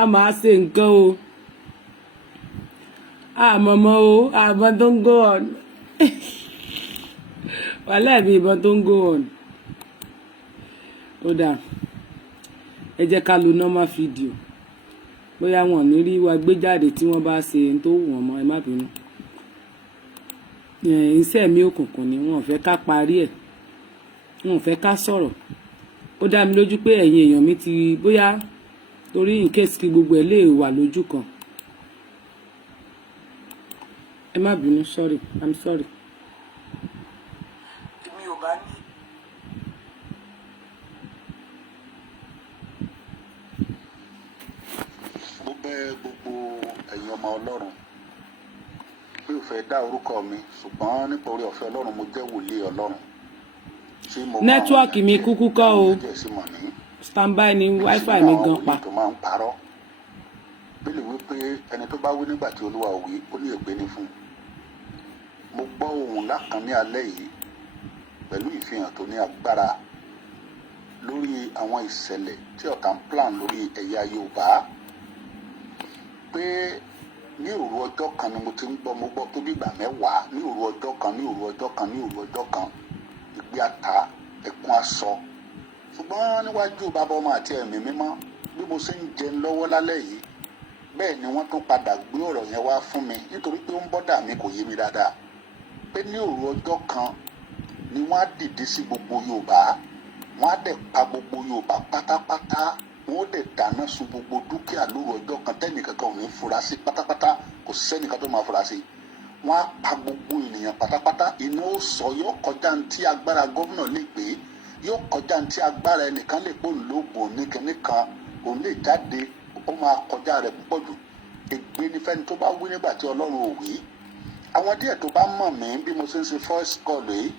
a máa ṣe nǹkan o àmọ́mọ́ o àmọ́ tó ń go on wàhálà mi ìbọn tó ń go on ó dà ẹ jẹ́ ká lo normal video bóyá wọn ní rí wa gbé jáde tí wọ́n bá ṣe ohun tó wù wọ́n mọ́ ẹ má bínú iṣẹ́ mi òkùnkùn ni wọn ò fẹ́ ká parí ẹ̀ wọn ò fẹ́ ká sọ̀rọ̀ ó dá mi lójú pé ẹ̀yin èèyàn mi ti bóyá torí in case kí gbogbo ẹ̀ lè wà lójú kan ẹ má bínú sorry I'm sorry. èmi ò bá ní. mo bẹ̀ gbogbo ẹ̀yin ọmọ Ọlọ́run mi ò fẹ́ dá orúkọ mi ṣùgbọ́n nípa orí ọ̀fẹ́ Ọlọ́run mo jẹ́ wòlíì Ọlọ́run tí mo nẹ́tíwọ́ọ̀kì mi kúkú kọ́ o standby ni wifi mi gan pa. tó máa ń parọ́ bílẹ̀ wípé ẹni tó bá wí nígbà tí Olúwa ò wí ó ní ègbé ni fún. mo gbọ́ ohùn ńlá kan ní alẹ́ yìí pẹ̀lú ìfihàn tó ní agbára lórí àwọn ìṣẹ̀lẹ̀ tí ọ̀tá ń plan lórí ẹ̀yà Yorùbá pé ní òru ọjọ́ kan ni mo ti ń gbọ́ mo gbọ́ tó bí ìgbà mẹ́wàá ní òru ọjọ́ kan ní òru ọjọ́ kan ní òru ọjọ́ kan ìgbé ata ẹkún aṣọ ṣùgbọ́n níwájú bàbá ọmọ àti ẹ̀mí mímọ́ bí mo ṣe ń jẹun lọ́wọ́ lálẹ́ yìí bẹ́ẹ̀ ni wọ́n tún padà gbé ọ̀rọ̀ yẹn wá fún mi nítorí pé ó ń bọ́dà mi kò yé mi dáadáa pé ní òru ọjọ́ kan ni wọ́n á dìde sí gbogbo Yorùbá wọ́n á dẹ̀ pa gbogbo Yorùbá pátápátá wọ́n ó dẹ̀ dáná sun gbogbo dúkìá lóru ọjọ́ kan tẹ́nìkankan ò ní fura sí pátápátá kò sẹ́nìkan tó máa fura sí wọ́n á pa gbogbo ènìyàn pátápátá iná ó sọ yóò kọjá ní tí agbára gómìnà lè gbé yóò kọjá ní tí agbára ẹnìkan lè pò lóògùn oníkíní kan òun lè jáde ó máa kọjá rẹ̀ púpọ̀ jù ègbé ní fẹ́ni tó bá wí nígbà tí Ọlọ́run ò wí àwọn díẹ̀ tó bá mọ̀ mí bí mo ṣe ń ṣe first call yìí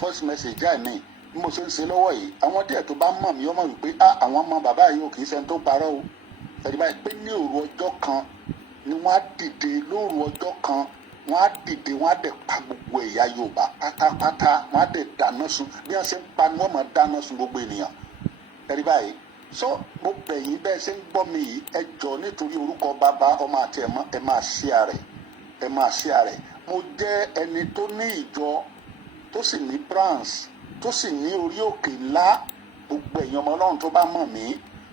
first message àìní bí mo ṣe ń ṣe lọ́wọ́ yìí àwọn díẹ̀ tó bá mọ̀ mí ọmọ wípé àwọn ọmọ bàbá yìí ò kì í ṣe tó parọ́ o ẹ̀rí báyìí pé ní òru ọjọ́ kan ni wọ́n á dìde lóru ọjọ́ kan wọ́n á dìde wọ́n á dẹ̀ pa gbogbo ẹ̀yà Yorùbá pátápátá wọ́n á dẹ̀ dáná sun bí wọ́n ṣe ń pa ni wọ́n máa dáná sun gbogbo ènìyàn ẹ̀rí báyìí so mo bẹ̀ yín bẹ́ẹ̀ ṣe ń gbọ́ mi yìí ẹ jọ̀ọ́ nítorí orúkọ bàbá ọmọ àti ẹ̀mọ́ ẹ máa share rẹ̀ ẹ máa share rẹ̀ mo jẹ́ ẹni tó ní ìjọ tó sì ní branch tó sì ní orí òkè ńlá gbogbo èèyàn ọmọ Ọlọ́run tó bá mọ̀ mí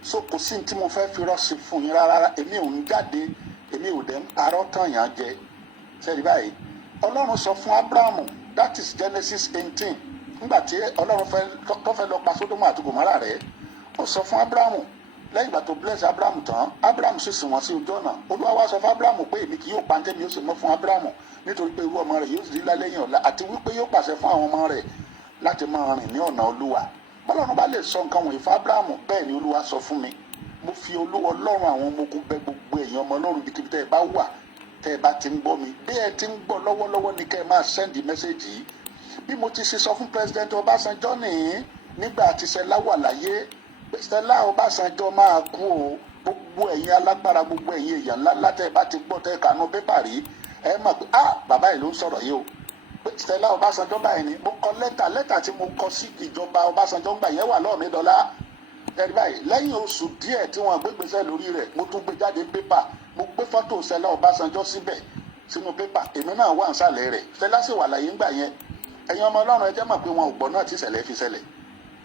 so kò sí tí mo fẹ́ fi rọ́ọ̀sì fún yín rárá èmi ò ń jáde èmi ò dẹ̀ ń parọ́ tàn yàn jẹ sẹ́ni báyìí Ọlọ́run sọ fún Abrahamu that is Genesis 18 nígbà tí Ọlọ́run tó fẹ́ lọ pa Sódómù àti Gòmárà rẹ̀ ó sọ fún Abrahamu lẹ́yìn ìgbà tó bless Abrahamu tán Abrahamu sì sìn wọ́n sí ojú ọ̀nà Olúwa wá sọ fún Abrahamu pé èmi kì yóò pa ntẹ́mi yóò sì mọ́ fún Abrahamu nítorí pé irú ọmọ rẹ̀ yóò sì rí lálẹ́yìn ọ̀la àti wípé yóò pàṣẹ fún àwọn ọmọ rẹ̀ láti máa rìn ní ọ̀nà Olúwa bọ́lọ́run bá lè sọ nǹkan wọ̀nyí fún Abrahamu bẹ́ẹ̀ ni Olúwa sọ fún mi mo fi Olúwa Ọlọ́run àwọn ọmọ ogun bẹ̀ gbogbo èèyàn ọmọ Ọlọ́run bíkíbi tẹ́ ẹ bá wà tẹ́ ẹ bá ti ń gbọ́ mi bí ẹ ti ń gbọ́ lọ́wọ́lọ́wọ́ ni kẹ́ ẹ máa sẹ́ndì mẹ́sẹ̀gì yìí bí mo ti ṣe sọ fún President Ọbásanjọ́ nìyí nígbà tí Ṣẹlá wà láyé Ṣẹlá Ọbásanjọ́ máa kú o gbogbo ẹ̀yin alágbára gbogbo ẹ̀yin èèyàn ńláńlá tẹ́ ẹ bá ti gbọ́ tẹ́ ẹ kànú pépà rí ẹ mọ̀ pé bàbá yìí ló ń sọ̀rọ̀ yìí o pé Ṣẹlá Ọbásanjọ́ báyìí ni mo kọ lẹ́tà tí mo kọ sí ìjọba Ọbásanjọ́ ńgbà yẹn wà lọ́ọ̀ mi dọ́là ẹ̀rí báyìí lẹ́yìn oṣù díẹ̀ tí wọ́n gbégbèsè lórí rẹ̀ mo tún gbé jáde pépà mo gbé fọ́tò Ṣẹlá Ọbásanjọ́ síbẹ̀ sínú pépà èmi náà wà nísàlẹ̀ rẹ̀ Ṣẹlá sì wà láyé ńgbà yẹn ẹ̀yin ọmọ Ọlọ́run ẹ jẹ́ mọ̀ pé wọn ò gbọ́ náà tí ìṣẹ̀lẹ̀ fi ṣẹlẹ̀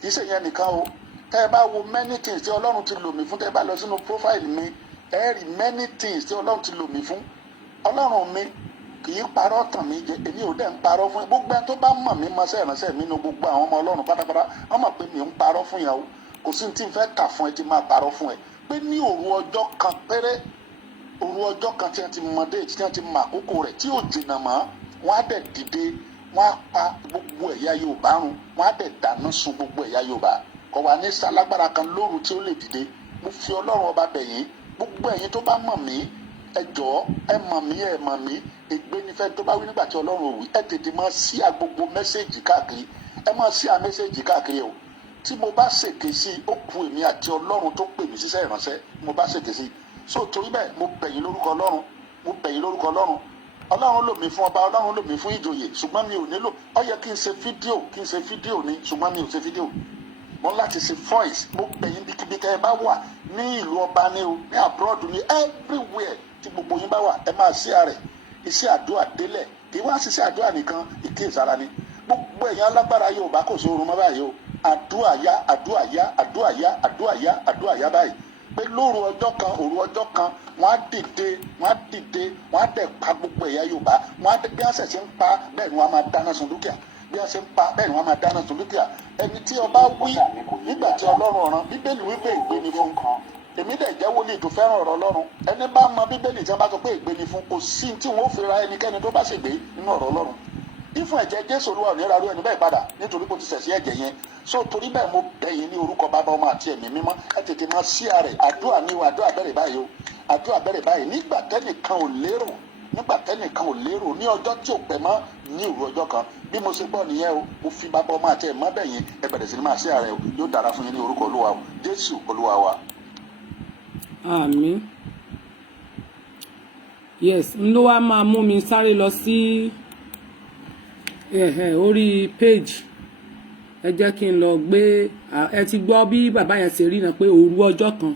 kì í ṣe yẹn nìkan o tẹ́ ẹ bá wo many things tí Ọlọ́run ti lò mí fún tẹ́ ẹ bá lọ sínú profile mi ẹ rí many things tí Ọlọ́run ti lò mí fún Ọlọ́run mi kì í parọ́ tàn mí jẹ èmi ò dẹ̀ ń parọ́ fún ẹ gbogbo ẹni tó bá mọ̀ mí mọ sẹ́ẹ̀ránṣẹ́ mi nu gbogbo àwọn ọmọ Ọlọ́run pátápátá wọ́n mọ̀ pé mi ò ń parọ́ fún yẹn o kò sí tí n fẹ́ kà fún ẹ tí máa parọ́ fún ẹ pé ní òru ọjọ́ kan péré òru ọjọ́ kan tí wọ́n ti mọ déètì tí wọ́n ti mọ àkókò rẹ̀ tí ò jìnnà mọ́ wọ́n á dẹ̀ dìde wọ́n á pa gbogbo ẹ̀yà Yorùbá run wọ́n á dẹ̀ dáná sun gbogbo ẹ̀yà Yorùbá kò wá ní sálágbára kan lóru tí ó lè dìde mo fi Ọlọ́run ọba bẹ̀ yín gbogbo ẹ̀yin tó bá mọ̀ mí ẹ jọ̀ọ́ ẹ mọ̀ mí ẹ mọ̀ mí ègbé nífẹ̀ tó bá wí nígbà tí Ọlọ́run ò wí ẹ tètè máa sí gbogbo mẹ́sẹ̀gì káàkiri ẹ máa sí mẹ́sẹ̀gì káàkiri o tí mo bá ṣèké sí ó kù èmi àti Ọlọ́run tó pè mí síṣẹ́ ìránṣẹ́ mo bá ṣèké sí so torí bẹ́ẹ̀ mo bẹ̀ yín lórúkọ Ọlọ́run mo bẹ̀ yín lórúkọ Ọlọ́run Ọlọ́run lò mí fún ọba Ọlọ́run lò mí fún ìjòyè ṣùgbọ́n mi ò nílò ó yẹ kí n ṣe fídíò ni ṣùgbọ́n mi ò ṣe fídíò mo láti ṣe voice. Mo bẹ̀yìn bíkíbi tẹ́ ẹ bá wà ní ìlú ọba ní o, ní abroad ní everywhere tí gbogbo yín bá wà, ẹ máa share rẹ̀. Iṣẹ́ àdúrà délẹ̀, kì í wá ṣiṣẹ́ àdúrà nìkan, ìkéèsára ni. Gbogbo èèyàn alágbára Yorùbá kò sórun mọ́ báyìí o. Àdúrà yá, àdúrà yá, àdúrà yá, àdúrà yá, àdúrà yá báyìí. Pé lóru ọjọ́ kan, òru ọjọ́ kan, wọ́n á dìde, wọ́n á dẹ̀ pa gbogbo ẹ̀yà Yorùbá. Wọ́n á dẹ̀ bí àṣẹ ṣe ń pa bẹ́ẹ̀ ni wọ́n á máa dáná sun dúkìá. Bí a ṣe ń pa bẹ́ẹ̀ ni wọ́n á máa dáná sun dúkìá. Ẹni tí ọba wí nígbà tí Ọlọ́run ọ̀ràn, Bíbélì wípé ègbé ni fún. Èmi dẹ̀ jẹ́ wòlíì tó fẹ́ràn ọ̀rọ̀ Ọlọ́run. Ẹni bá mọ Bíbélì tí wọ́n bá sọ pé ègbé ni fún, kò sí tí wọ́n ó fi ra ẹnikẹ́ni tó bá ṣègbé nínú ọ̀rọ̀ Ọlọ́run. Ìfún ẹ̀jẹ̀ Jésù Olúwa ò ní ra irú ẹni bẹ́ẹ̀ padà nítorí kò ti ṣẹ̀ sí ẹ̀jẹ̀ yẹn. So torí bẹ́ẹ̀ mo bẹ̀ yín ní orúkọ Bàbá, Ọmọ àti Ẹ̀mí Mímọ́, ẹ tètè máa share rẹ̀. Àdúrà ni o, àdúrà bẹ̀rẹ̀ báyìí o. Àdúrà bẹ̀rẹ̀ báyìí nígbà tẹ́nìkan ò lérò, ní ọjọ́ tí ò pẹ́ mọ́ ní òru ọjọ́ kan. Bí mo ṣe gbọ́ nìyẹn o, mo fi Bàbá, Ọmọ àti Ẹ̀mí Mímọ́ bẹ̀ yín, ẹ bẹ̀rẹ̀ sí ní máa share rẹ̀ o. Yóò dára fún yín ní orúkọ Olúwa o. Jésù Olúwa wa. Àmín. Yes, n ló wá máa mú mi sáré lọ sí orí page. Ẹ jẹ́ kí n lọ gbé ẹ ti gbọ́ bí bàbá yẹn ṣe rí náà pé òru ọjọ́ kan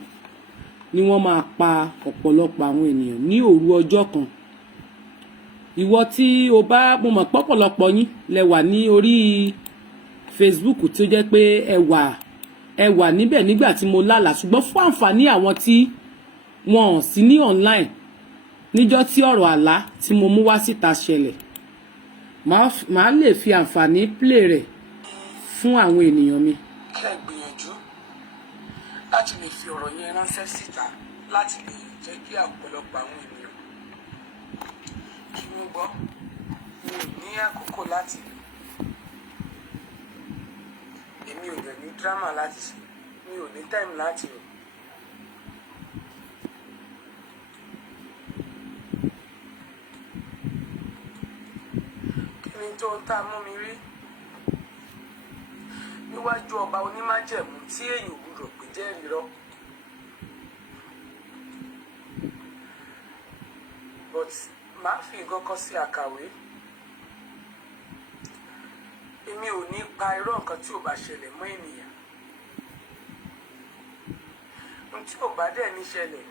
ni wọ́n máa pa ọ̀pọ̀lọpọ̀ àwọn ènìyàn ní òru ọjọ́ kan. Ìwọ tí o bá mo mọ̀ pọ̀pọ̀lọpọ̀ yín lẹ wà ní orí Facebook tó jẹ́ pé ẹ wà níbẹ̀ nígbà tí mo lálàá, ṣùgbọ́n fún àǹfààní àwọn tí wọn ò sí ní online níjọ́ tí ọ̀rọ̀ àlá tí mo mú wá síta ṣẹlẹ̀, màá lè fi àǹfààní play rẹ̀ fún àwọn ènìyàn mi. Kí ẹ gbìyànjú láti lè fi ọ̀rọ̀ yẹn ránṣẹ́ síta láti lè jẹ́ kí ọ̀pọ̀lọpọ̀ àwọn ènìyàn kí wọ́n gbọ́. Mi ò ní àkókò láti lò, èmi ò dẹ̀ ní dírámà láti ṣe, mi ò ní táìmù láti rò. Kí ni tó ń tá mú mi rí níwájú ọba onímájẹ̀mú tí èyí ò gbọdọ̀ pé jẹ́ irọ́? But máa fi nǹkan kan sí àkàwé. Èmi ò ní pa irọ́ nǹkan tí ò bá ṣẹlẹ̀ mọ́ ènìyàn. Ohun tí ò bá dẹ̀ ní ṣẹlẹ̀,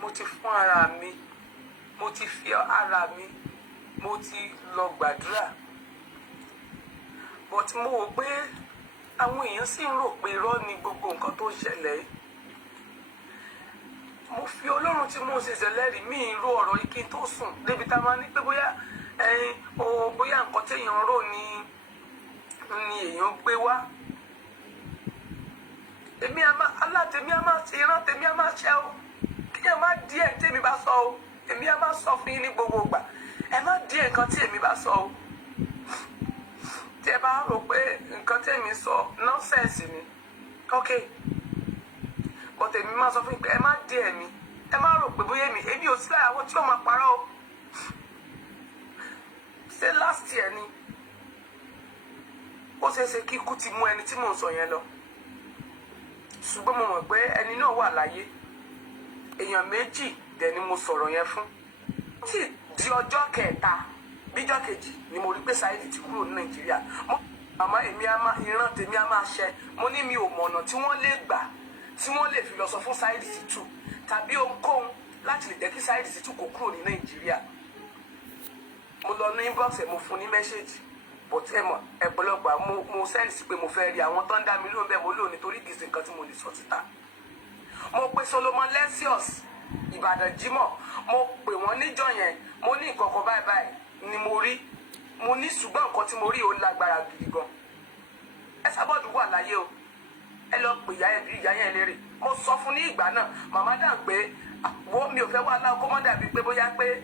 mo ti fún ara mi, mo ti fi ara mi, mo ti lọ gbàdúrà. But mo wò pé àwọn èèyàn sì ń rò pé irọ́ ni gbogbo nǹkan tó ń ṣẹlẹ̀. Mo fi Ọlọ́run tí mo ṣe ṣẹlẹ́rìí mi ìró ọ̀rọ̀ yìí kí n tó sùn débi tá a máa ní pé bóyá bóyá nǹkan téèyàn rò ni èèyàn gbé wá. Èmi alátèmi á máa ṣe ìran tèmi á máa ṣe o. Kí ẹ má díẹ̀ tèmi bá sọ o. Èmi á máa sọ fún yín ní gbogbo ìgbà. Ẹ má díẹ̀ nǹkan tí èmi bá sọ o. Tí ẹ bá rò pé nǹkan tèmi sọ nọ́sẹ̀nsì ni, ok, but èmi máa sọ fún yín pé ẹ má díẹ̀ mi, ẹ má rò pé bóyá èmi ò sí lára àwọn tí ó máa parọ́ o. Ṣé last year ni ó ṣeé ṣe kí ikú ti mú ẹni tí mò ń sọ yẹn lọ, ṣùgbọ́n mo mọ̀ pé ẹni náà wà láyé. Èèyàn méjì dẹ̀ ni mo sọ̀rọ̀ yẹn fún. Tí di ọjọ́ kẹta bíjọ́ kejì ni mo rí pé Saheed ti kúrò ní Nàìjíríà. Àmọ́ ìran tèmi á máa ṣẹ. Mo ní mi ò mọ̀ ọ̀nà tí wọ́n lè gbà tí wọ́n lè fi lọ sọ fún Saheed Shittu tàbí ohunkóhun láti lè jẹ́ kí Saheed Shittu kó kúrò ní Nàìjíríà. Mo lọ ní inbox ẹ̀, mo fún ní mẹ́ṣẹ́jì, but ẹ mọ̀ ẹ̀pọ̀lọpọ̀ mo sẹ́ẹ̀lì sí pé mo fẹ́ rí àwọn tó ń dá mi lóhùn bẹ́ẹ̀ mo lò nítorí kìí ṣe nǹkan tí mo lè sọ síta. Mo pe Solomon Lesius Ìbàdàn Jímọ̀, mo pè wọ́n níjọ́ yẹn, mo ní nǹkan kan báyìí báyìí ni mo rí, mo ní ṣùgbọ́n nǹkan tí mo rí ó lágbára gidi gan. Ẹ sábọ́ọ̀dù wà láyé o, ẹ lọ pè ìyá yẹn lérè. Mo sọ fún ní ìgbà náà, màmá dà pé wo mi ò fẹ́ wá láwọn kó mọ́ dàbí pé bóyá pé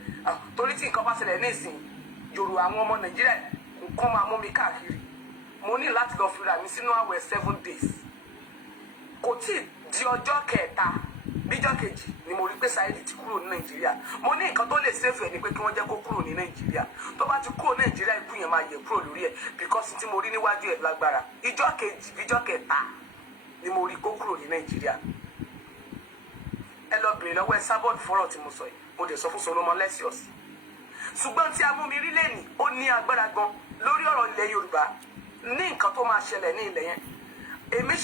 torí tí nǹkan bá ṣẹlẹ̀ ní ìsìn Yorùbá àwọn ọmọ Nàìjíríà nǹkan máa mú mi káàkiri. Mo ní láti lọ fira mi sínú àwẹ̀ 7 days. Kò tí di ọjọ́ kẹta bíjọ́ kejì ni mo rí pé Saheed ti kúrò ní Nàìjíríà. Mo ní nǹkan tó lè sèfù ẹ̀ ni pé kí wọ́n jẹ́ kó kúrò ní Nàìjíríà. Tó bá ti kúrò ní Nàìjíríà ikú yẹn máa yẹ kúrò lórí ẹ̀ because tí mo rí níwájú ẹ̀ lágbára. Ìjọ́ kejì bíjọ́ kẹta ni mo rí kó kúrò ní Nàìjíríà. Ẹ lọ bèrè lọ́wọ́ ẹ sábọ̀dù fọ́rọ̀ tí mo sọ yìí, mo dẹ̀ sọ fún Solomon Lesius. Ṣùgbọ́n tí a mú mi rí lẹ́nìí ó ní agbára gan lórí ọ̀rọ̀ ilẹ̀ Yorùbá ní nǹkan tó máa ṣẹlẹ̀ ní ilẹ̀ yẹn. Èmi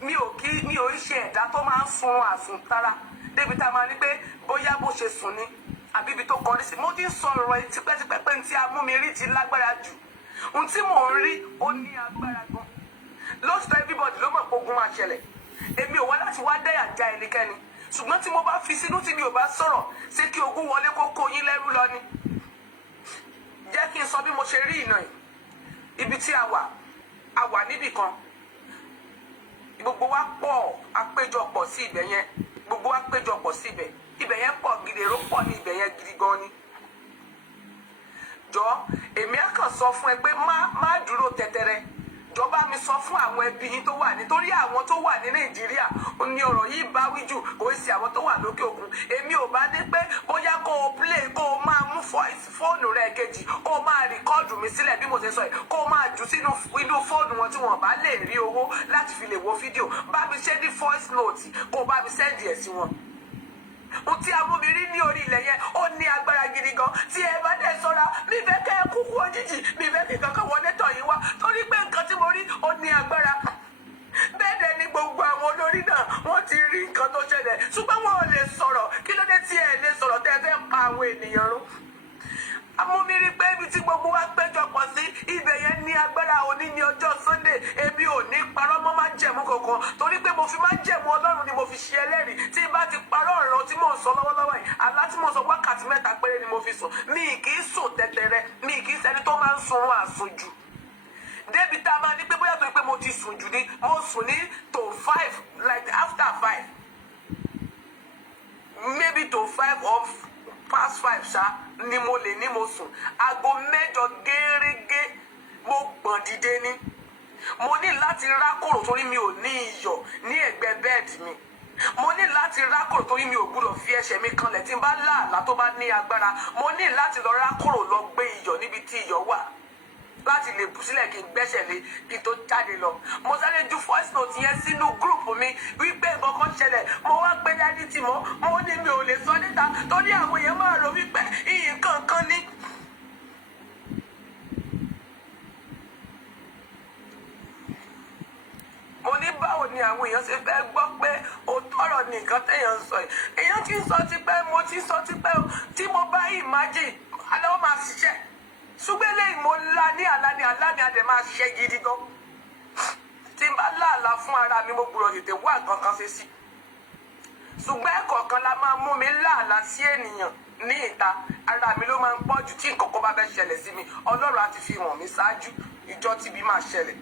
mi ò ṣe ẹ̀dá tó máa ń sun àsùntara débi tá a máa ní pé bóyá bó ṣe sùn ni àbí ibi tó kọrí sí. Mo ti ń sọ ọ̀rọ̀ yìí tipẹ́tipẹ́ pé tí amúmirí ti lágbára jù, ohun tí mò ń rí ó ní agbára gan. Lóòótọ́ everybody ló mọ̀ pé ogun máa ṣẹlẹ̀, èmi ò wá láti wá dẹ́yà já ẹnikẹ́ni, ṣùgbọ́n tí mo bá fi sínú tí mi ò bá sọ̀rọ̀ ṣé kí ogun wọlé kó kó yín lẹ́rú lọ ni. Jẹ́ kí n sọ bí mo ṣe rí ìnà yìí. Ibi tí a wà níbì kan, gbogbo wa pọ̀ àpéjọpọ̀ sí ibẹ̀ yẹn, gbogbo wa péjọpọ̀ sí ibẹ̀ yẹn pọ̀ gidi, èrò pọ̀ ní ibẹ̀ yẹn gidi gan ni. Jọ èmi á kàn sọ fún ẹ pé má dúró tẹ̀tẹ̀rẹ̀, jọba mi sọ fún àwọn ẹbí yín tó wà nítorí àwọn tó wà ní Nàìjíríà ní ọ̀rọ̀ yìí bá wí jù, kò sí àwọn tó wà lókè òkun. Èmi ò bá ní pé bóyá kó o play, kó o máa mú fóònù rẹ kejì, kó o máa rìkọ́ọ̀dù mi sílẹ̀ bí mo ṣe sọ yìí, kó o máa jù sínú fóònù wọn tí wọn bá lè rí owó láti fi lè wo fídíò. Bá mi ṣe ní voice note, kó o bá mi send ẹ̀ sí wọn. Ohun tí amúmirí ní orí ilẹ̀ yẹn ó ní agbára gidi gan. Tí ẹ bá dẹ̀ sọ́ra, mi fẹ́ kẹ́ ẹ kúkú òjijì, mi fẹ́ kí kankan wọlé tọ̀ yín wá, torí pé nǹkan tí mo rí ó ní agbára. Bẹ́ẹ̀ dẹ̀ ni gbogbo àwọn olórí náà wọ́n ti rí nǹkan tó ṣẹlẹ̀, ṣùgbọ́n wọn ò lè sọ̀rọ̀. Kí ló dé tí ẹ lè sọ̀rọ̀ tẹ́ ẹ fẹ́ pa àwọn ènìyàn run? Amúmirí pé ibi tí gbogbo wa péjọpọ̀ sí, ibẹ̀ yẹn ní agbára. Òní ní ọjọ́ Sunday, èmi ò ní parọ́ mọ́ máa ń jẹ̀mú kankan, torí pé mo fi máa ń jẹ̀mú Ọlọ́run ni mo fi ṣe ẹlẹ́rìí. Tí bá ti parọ́ ọ̀rọ̀ tí mò ń sọ lọ́wọ́lọ́wọ́ yìí, àlá tí mo sọ wákàtí 3 péré ni mo fi sùn. Mi kì í sùn tẹ̀tẹ̀rẹ̀, mi kì í ṣẹni tó máa ń sunrun àsùnjù. Débi tá a máa ní pé bóyá torí pé mo ti sùn jù ni, mo sùn ní to 5, like after 5, maybe to 5 or past 5 ṣá ni mo lè ní mo sùn. Aago 8 gẹ́rẹ́gẹ́ mo gbọ̀n dìde ni. Mo ní láti rákòrò torí mi ò ní iyọ̀ ní ẹ̀gbẹ́ bẹ́ẹ̀dì mi. Mo ní láti rákòrò torí mi ò gbúdọ̀ fi ẹsẹ̀ mi kanlẹ̀ tí n bá láàlá tó bá ní agbára. Mo ní láti lọ rákòrò lọ gbé iyọ̀ níbi tí iyọ̀ wà láti lè bù sílẹ̀ kí n gbẹ́sẹ̀ lé kí n tó jáde lọ. Mo sáré ju voice note yẹn sínú gúrùpù mi wípé nǹkan kan ṣẹlẹ̀. Mo wá pé dádì tí mo ní mi ò lè sọ níta torí àwọn èèyàn máa rò wípé nǹkan kan ní. Mo ní báwo ni àwọn èèyàn ṣe fẹ́ gbọ́ pé òótọ́rọ̀ ni nǹkan téèyàn ń sọ yìí. Èèyàn ti ń sọ tipẹ́, mo ti sọ tipẹ́ o. Tí mo bá imagine, aláwọ̀ máa ṣiṣẹ́. Ṣùgbọ́n lẹ́yìn mo lá ní àlá ni àdè máa ṣiṣẹ́ gidi gan. Tí n bá láàlá fún ara mi, mo gbọ́dọ̀ tètè wá nǹkan kan ṣe sí. Ṣùgbọ́n ẹ̀kọ̀ọ̀kan la máa mú mi láàlá sí ènìyàn ní ìta. Ara mi ló máa ń pọ̀ jù tí nǹkan kan bá fẹ́ ṣẹlẹ̀ sí mi. Ọlọ́run á ti fi hàn mí ṣáájú ìjọ tí bí máa ṣẹlẹ̀.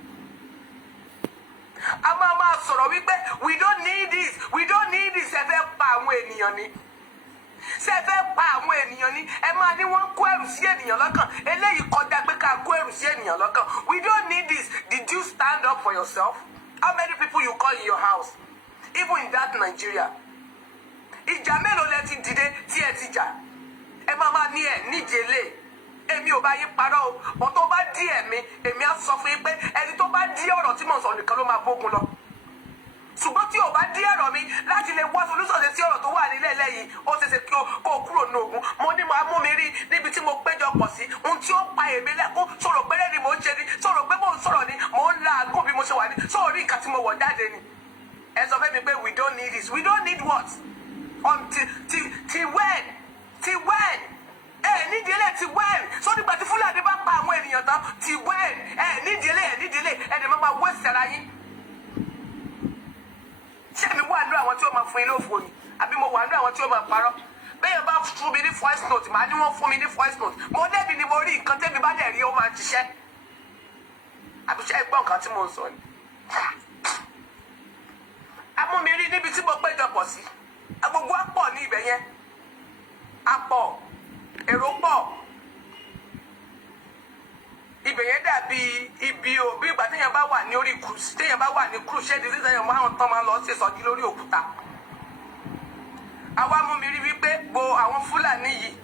A máa sọ̀rọ̀ wípé we don't need this, we don't need this. Ẹ fẹ́ pa àwọn ènìyàn ni. Ṣé ẹ fẹ́ pa àwọn ènìyàn ni? Ẹ máa ní wọ́n kó ẹrù sí ènìyàn lọ́kàn. Eléyìí kọjá pé ká kó ẹrù sí ènìyàn lọ́kàn. We don't need this. Did you stand up for yourself? How many people you call in your house? Even in that Nigeria. Ìjà mélòó lẹ ti dìde tí ẹ ti jà? Ẹ máa ní ẹ níjẹlé. Èmi ò bá yín parọ́ o. Bọ̀ tó bá dí ẹ̀mí, èmi á sọ fún yín pé ẹni tó bá dí ọ̀rọ̀ tí mò ń sọ nìkan ló máa bógun lọ. Ṣùgbọ́n tí o bá dí ọ̀rọ̀ mi láti lè wá solúsọ̀dẹ̀ sí ọ̀rọ̀ tó wà nílẹ̀ lẹ́yìn, ó ṣeéṣe kí o kúrò ní ogun. Mo ní máa mú mi rí níbi tí mo péjọ pọ̀ sí. Ohun tí ó pa èmi lẹ́kún, sọ̀rọ̀ péré ni mò ń ṣe ni, sọ̀rọ̀ pé mò ń sọ̀rọ̀ ni, mò ń la àgùn bí mo ṣe wà ní, sọ̀rọ̀ rí nǹkan tí mo wọ̀ jáde ni. Ẹ sọ fẹ́ mi pé we don't need this. We don't need what? Till when? Till when? Nídìí ilé ti when? So nígbà tí Fúlàní bá pa àwọn ènìyàn tán, ti when? Nídìí ilé, ẹni máa wọ́ ìsẹ̀ra yín. Ṣé mi wà nínú àwọn tí ó máa fún yín lófo ni? Àbí mo wà nínú àwọn tí ó máa parọ́? Bẹ́ẹ̀ bá fún mi ní voice note, màá ní wọ́n fún mi ní voice note. Mo débi ni mo rí nǹkan tẹ́mi bá dẹ̀ rí ó máa ṣiṣẹ́. Àbíṣẹ́ ìgbọ́n nǹkan tí mo ń sọ ni. Amúmirí níbi tí mo péjọpọ̀ sí. Gbogbo á pọ̀ ní ibẹ̀ yẹn. Á pọ̀. Èrò pọ̀. Ibẹ̀ yẹn dàbí ibi o, bí ìgbà téèyàn bá wà ní orí cruise, téèyàn bá wà ní cruise ṣé ìdílé téèyàn máa ń tán máa lọ sí ìsọjí lórí òkúta. Àwa mú mi rí wípé àwọn Fúlàní yìí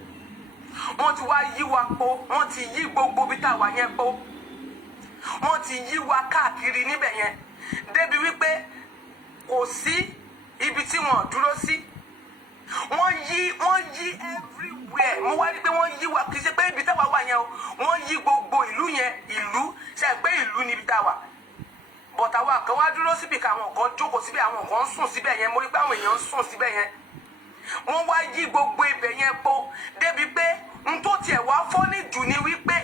wọ́n ti wá yí wa po, wọ́n ti yí gbogbo bí táwa yẹn po, wọ́n ti yí wa káàkiri níbẹ̀ yẹn débi wípé kò sí ibi tí wọ́n dúró sí. Wọ́n yí everywhere. Mo wá rí pé wọ́n yí wa, kì í ṣe pé ibi táwa wà yẹn o, wọ́n yí gbogbo ìlú yẹn. Ìlú ṣe pé ìlú níbi táwa, but àwa kan wá dúró dúró síbi ká àwọn kan jókòó síbẹ̀ àwọn kan sùn síbẹ̀ yẹn mo rí pé àwọn èèyàn ń sùn síbẹ̀ yẹn wọ́n wá yí gbogbo ibẹ̀ yẹn po débi pé n tó tiẹ̀ wá fọ́nì jù ni wípé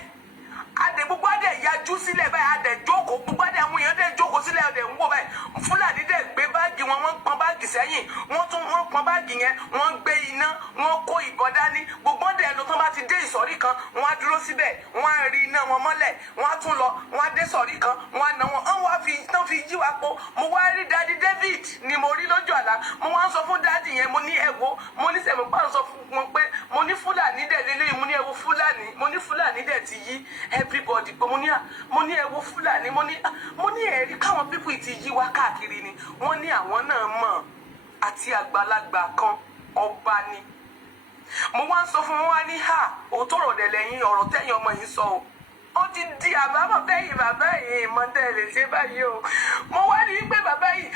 adẹ gbogbo adẹ yajú sílẹ̀ báyìí adẹ jókòó gbogbo adẹ àwọn èèyàn dẹ jókòó sílẹ̀ adẹ ń wò báyìí fúlàní dẹ gbé báàgì wọn wọ́n pọn báàgì sẹ́yìn wọ́n pọn báàgì yẹn wọ́n gbé iná wọ́n kó ìbọn dání gbogbo adẹ lọ tán bá ti dé ìsọ̀rí kan wọ́n á dúró síbẹ̀ wọ́n á rí iná wọn mọ́lẹ̀ wọ́n á tún lọ wọ́n á dé sọ̀rí kan wọ́n á nà wọn wọ́n wá fi tán fi yí wa po mo wá rí dadi David ni mo rí lójú àlá mo wá ń sọ fún dadi yẹn mo ní ẹ̀wọ̀ mo ní sẹ̀mọ̀ bá ń sọ fún wọn pé mo ní fúlàní dẹ̀ lélẹ́yìn mo ní ẹ̀wọ̀ fúlàní mo ní fúlàní dẹ̀ ti yí everybody pé mo ní ẹ̀wọ̀ fúlàní mo ní ẹ̀rí káwọn pípù ti yí wá káàkiri ni wọ́n ní àwọn náà mọ̀ àti àgbàlagbà kan ọba ni mo wá ń sọ fún wọn wá ní òótọ́ ọ̀rọ̀ dẹ̀ lẹ́yìn ọ̀rọ̀ tẹ́yìn ọmọ yìí sọ o ó ti di àbámọ̀ bẹ́yìn bàbá yìí ìmọ̀tẹ́ lè ṣe báyìí o mo wá rí pé bàbá yìí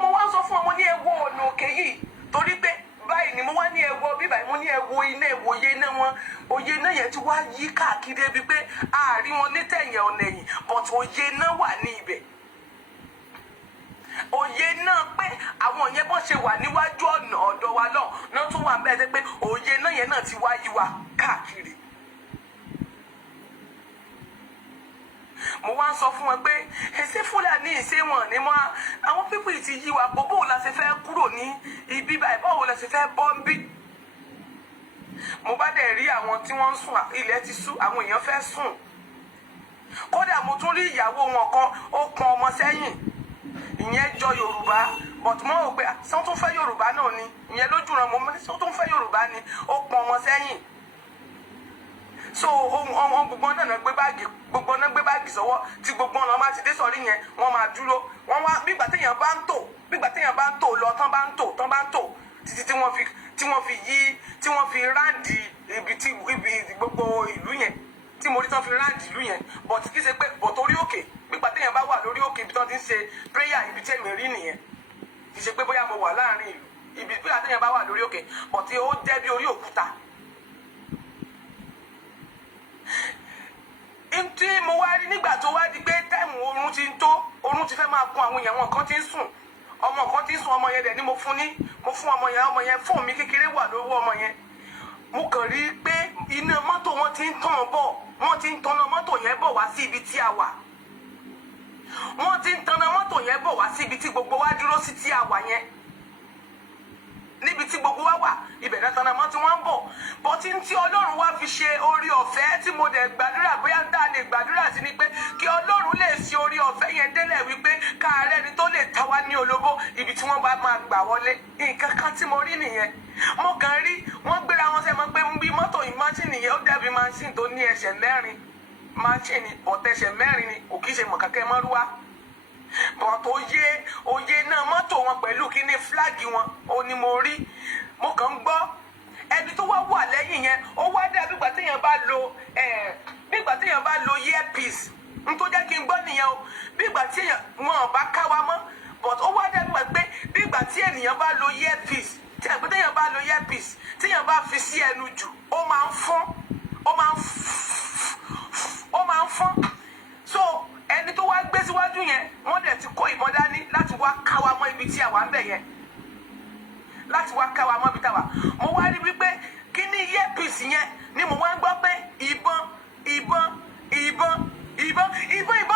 mo wá sọ fún ọmọ ní ẹ̀wọ̀ ọ̀nà òkè yìí torí pé báyìí ni mo wá ní ẹ̀wọ̀ bíbá mo ní ẹ̀wọ̀ iná ìwòye iná wọn òye iná yẹn ti wá yí káàkiri ẹbí pé àárín wọn ní tẹ̀yìn ọ̀nà ẹ̀yìn but òye iná wà ní ibẹ̀ òye náà pé àwọn yẹn bọ́ ṣe wà níwájú ọ̀nà ọ̀dọ̀ wa náà tún wà bẹ́ẹ̀ pé òye náà yẹn náà ti wá yí wa káàkiri. mo wá ń sọ fún wọn pé ẹsẹ fúlàní ìṣe wọn ni wọn àwọn pípọ̀ yìí ti yí wa bó bó la ṣe fẹ́ kúrò ní ibi báyìí báwo la ṣe fẹ́ bọ́ ń bí. mo bá dẹ̀ rí àwọn tí wọ́n ń sùn ilẹ̀ ti sú àwọn èèyàn fẹ́ sùn kódà mo tún rí ìyàwó wọn kan ó pọn ọmọ sẹ́yìn ìyẹn jọ Yorùbá but mo rò pé sọ́n tún fẹ́ Yorùbá náà ni ìyẹn lójú ràn mo ní sọ́n tún fẹ́ Yorùbá ni ó pọn ọmọ sẹ́yìn so ohun gbogbo náà gbé báàgì sọ́wọ́ tí gbogbo ọ̀nà máa ti dé sọ̀rí yẹn wọ́n máa dúró wọ́n wá bígbà téèyàn bá ń tò lọ tán bá ń tò títí tí wọ́n fi ráǹdì ibi gbogbo ìlú yẹn tí mo rí tán fi ráǹdì ìlú yẹn but kì í ṣe pé but orí òkè bígbà téèyàn bá wà lórí òkè ibi tán ti ń ṣe prayer ibi tí èmi rí nìyẹn kì í ṣe pé bóyá mo wà láàrin ìlú ibi bígbà téèyàn bá wà lórí òkè but ó jẹ́ bí orí òkúta. ntí mo wá rí nígbà tó wá di pé táìmù oorun ti ń tó oorun ti fẹ́ máa kun àwọn èèyàn wọn kan ti ń sùn ọmọ kan ti ń sùn ọmọ yẹn dẹ̀ ni mo fún ọmọ yẹn fóònù mi kékeré wà lọ́wọ́ ọmọ yẹn mo kàn rí pé iná mọ́tò wọn ti ń tàn bọ̀ wọ́n ti ń tanná mọ́tò yẹn bọ̀ wá sí ibi tí a wà wọ́n ti ń tanná mọ́tò yẹn bọ̀ wá sí ibi tí gbogbo wa dúró sí tí a wà yẹn níbi tí gbogbo wa wà ibẹ̀ náà tanná mọ́ tí wọ́n ń bọ̀ bọ́tí tí Ọlọ́run wá fi ṣe orí ọ̀fẹ́ tí mo dẹ̀ gbàdúrà bóyá tá a lè gbàdúrà sí ni pé kí Ọlọ́run lè ṣe orí ọ̀fẹ́ yẹn délẹ̀ wípé káàárẹ̀ ni tó lè ta wá ní olóbó ibi tí wọ́n bá máa gbà wọlé nǹkan kan tí mo rí nìyẹn mo kàn rí wọ́n gbéra wọn sẹ́mọ́ pé bí mọ́tò yìí máṣíìnì yẹn ó dàbí máṣíìnì tó ní ẹsẹ̀ mẹ́rin máṣíìnì ọ̀tẹ̀ṣẹ̀ mẹ́rin ni kò kí ṣe mọ̀kákẹ́ mọ́rúwá bọ̀t òye náà mọ́tò wọn pẹ̀lú kíní fúláàgì wọn ò ní mo rí mo kàn ń gbọ́ ẹbí tó wà lẹ́yìn yẹn ó wá dé bígbà téèyàn bá lo earpiece n tó jẹ́ kí n gbọ́ nìyẹn o bígbà téèyàn wọn bá ká wa mọ́ but ó wá dé bígbà tí ènìyàn bá lo earpiece téèyàn bá lo earpiece téèyàn bá fi sí ẹnu jù ó máa ń fọ́n so ẹni tó wá gbé síwájú yẹn wọ́n dẹ̀ ti kó ìbọn dání láti wá ká wa mọ́ ibi tí àwa ń bẹ̀ yẹn láti wá ká wa mọ́ ibi táwa mo wá rí wípé kí ní earpiece yẹn ni mo wá ń gbọ́ pé ìbọn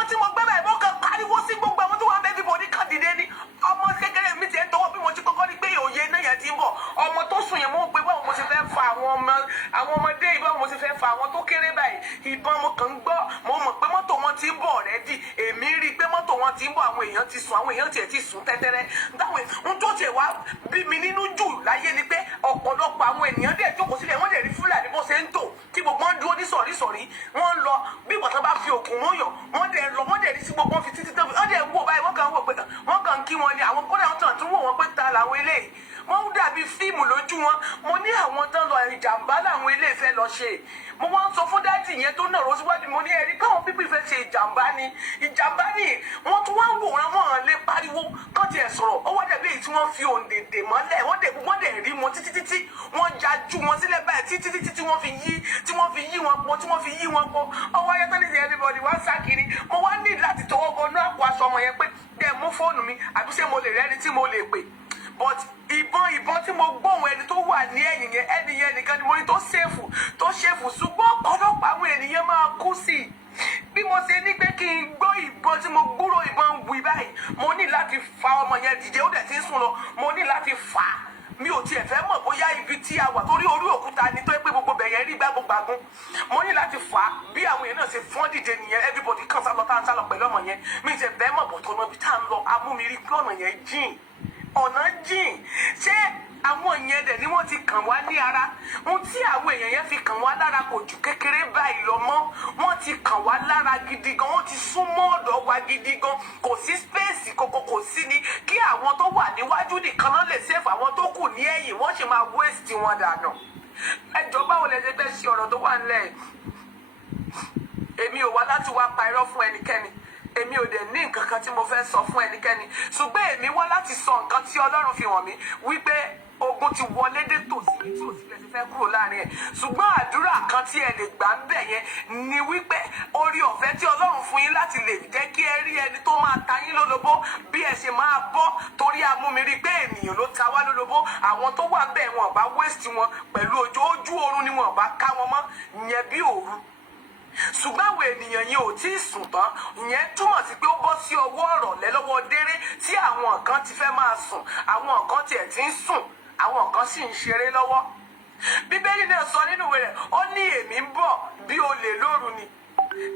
tí mo gbé báyìí mo kàn pariwo sí gbogbo àwọn tó wà bẹ́ẹ̀ bí mo ní kàn dìde ní ọmọ kékeré mi ti ń tọwọ́ bí mo ti kọ́kọ́ rí pé òye náà yẹn ti ń bọ̀ ọmọ tó sùn yẹn mo gbé báwo mo ti fẹ́ fa àwọn ọmọdé ìbọn mo ti fẹ́ fa àwọn tó kéré báyìí ìbọn mo kàn ń gbọ́ mo mọ̀ pé mọ́tò wọn ti ń bọ̀ rẹ́dì èmi rí i pé mọ́tò wọn ti ń bọ̀ àwọn èèyàn ti sùn àwọn èèyàn tiẹ̀ ti sùn tẹ́tẹ́rẹ́ dáwọn ohun tó tiẹ̀ wá bí mi nínú jù láyé ni pé ọ̀pọ̀lọpọ̀ àwọn ènìyàn dẹ̀ jókòó sílẹ̀ wọ́n dẹ̀ rí Fúlàní bó ṣe ń tò tí gbogbo wọn dúró ní sọ̀rísọ̀rí wọ́n lọ bí ìgbà tó bá fi òkun mú yàn wọ́n dẹ̀ rí sí gbogbo wọn fi títí tó wọ́n dẹ̀ ń wò báyìí wọ́n kàn ń kí wọn ni àwọn kódà wọn tàn tún wò wọn pé ta làwọn eléyìí wọ́n dàbí fíìmù lójú wọn mo ní àwọn tán lọ ìjàmbá làwọn ilé ìfẹ́ lọ ṣe mo wá ń sọ fún dájì yẹn tó nàró síwájú mo ní ẹ̀rí káwọn pípì fẹ́ ṣe ìjàmbá ni wọ́n tún wá ń wòran wọn lè pariwo kán tiẹ̀ sọ̀rọ̀ ó wá dàbí èyí tí wọ́n fi òǹdèdè mọ́lẹ̀ wọ́n dẹ̀ rí wọn títí wọ́n jajú wọn sílẹ̀ báyìí títí tí wọ́n fi yí wọn pọ̀ ọwọ́ ayé tó ní sí everybody wá sá kiri mo wá ní láti tọwọ́ bọ náà àpò aṣọ ọmọ yẹn pé kẹ́ mú fóònù mi àbí ṣé mo lè rẹ́ni tí mo lè pè but ìbọn tí mo gbóhùn ẹni tó wà ní ẹ̀yìn yẹn ẹni yẹn nìkan ni mo ní tó ṣèfù ṣùgbọ́n ọ̀pọ̀lọpọ̀ àwọn ènìyàn máa kú sí i bí mo ṣe ní pé kí n gbọ́ ìbọn tí mo gbúrò ìbọn wí báyìí mo ní láti fa ọmọ yẹn dìde ó dẹ̀ ti ń sùn lọ mo ní láti fà á mi ò tiẹ̀ fẹ́ mọ̀ bóyá ibi tí a wà torí orí òkúta ni tó yẹ pé gbogbo bẹ̀yẹn rí gbàgbọ́gbàgún mo ní láti fà á bí àwọn èèyàn náà ṣe fọ́n dìde nìyẹn everybody kan sálọ tá à ń sálọ pẹ̀lú ọmọ yẹn mi ṣe fẹ́ mọ̀ bọ̀tọ̀ náà bí tá à ń lọ amúmiri pé ọ̀nà yẹn jìn ṣé àwọn yẹn dẹ̀ ni wọ́n ti kàn wá ní ara ohun tí àwọn èèyàn yẹn fi kàn wá lára kò jù kékeré báyìí lọ mọ́ wọ́n ti kàn wá lára gidi gan wọ́n ti súnmọ́ ọ̀dọ̀ wa gidi gan kò sí spéèsì kò sí ni kí àwọn tó wà níwájú nìkan náà lè sèfù àwọn tó kù ní ẹ̀yìn wọ́n ṣe máa wéèsì wọn dànù ẹjọ́ báwo lẹ ṣe fẹ́ ṣe ọ̀rọ̀ tó wà nílẹ̀ èmi ò wá láti wá pa irọ́ fún ẹnikẹ́ni èmi ò dẹ̀ ní nǹkan kan tí mo fẹ́ sọ fún ẹnikẹ́ni ṣùgbọ́n èmi wá láti sọ nǹkan tí Ọlọ́run fi hàn mí wípé ogun ti wọlé dé tòsí tí ò sí lè ti fẹ́ kúrò láàrin ẹ̀ ṣùgbọ́n àdúrà kan tí ẹ lè gbà ń bẹ̀ yẹn ni wípé orí ọ̀fẹ́ tí Ọlọ́run fún yín láti lè jẹ́ kí ẹ rí ẹni tó máa ta yín lólobó bí ẹ ṣe máa bọ́ torí amúmiri pé ènìyàn ló ta wá lólobó àwọn tó wà bẹ́ẹ̀ wọn bá waste wọn pẹ̀lú ojú oorun ni wọn bá ká wọn mọ́ ìyẹn bí òru ṣùgbọ́n àwọn ènìyàn yìí ò tí ì sùn tán ìyẹn túmọ̀ sí pé ó bọ́ sí ọwọ́ ọ̀rọ̀lẹ́ lọ́wọ́ déré tí àwọn kan ti fẹ́ máa sùn àwọn kan tiẹ̀ ti ń sùn àwọn kan sì ń ṣeré lọ́wọ́ bíbélì náà sọ nínú ìwé rẹ̀ ó ní èmi ń bọ̀ bí olè lóru ni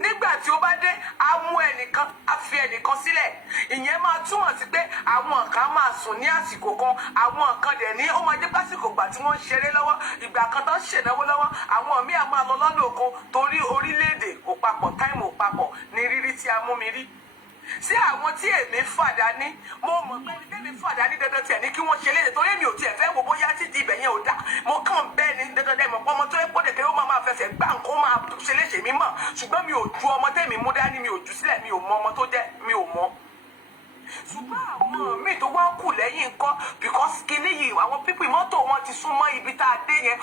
nígbà tí ó bá dé á mú ẹnìkan á fi ẹnìkan sílẹ̀ ìyẹn máa túmọ̀ sí pé àwọn kan máa sùn ní àsìkò kan àwọn kan dẹ̀ ní ó máa jẹ́ pásìkò gbà tí wọ́n ń ṣeré lọ́wọ́ ìgbà kan tó ń ṣènáwó lọ́wọ́ àwọn míì á máa lọ lọ́nà òkun torí orílẹ̀-èdè ò papọ̀ táìmù ò papọ̀ ní rírí tí a mú mi rí sí àwọn tí èmi fàdání mo mọ̀ pé ní tèmi fàdání dandan tiẹ̀ ní kí wọ́n ṣe léde torí mi ò tiẹ̀ fẹ́ wo bóyá títí ibẹ̀ yẹn ò dá mo kàn bẹ́ẹ̀ ní dandan dẹ́ mọ̀ pé ọmọ tó yẹ pọ́dẹ̀ kéré ó máa fẹsẹ̀ gbá nǹkan ó máa ṣe léṣe mi mọ̀ ṣùgbọ́n mi ò ju ọmọ tèmi mú dání mi ò jù sílẹ̀ mi ò mọ ọmọ tó jẹ́ mi ò mọ ṣùgbọ́n àwọn míì tó wá kù lẹ́yìn nǹkan because kinní yìí àwọn pípì mọ́tò wọn ti súnmọ́ ibi tá a dé yẹn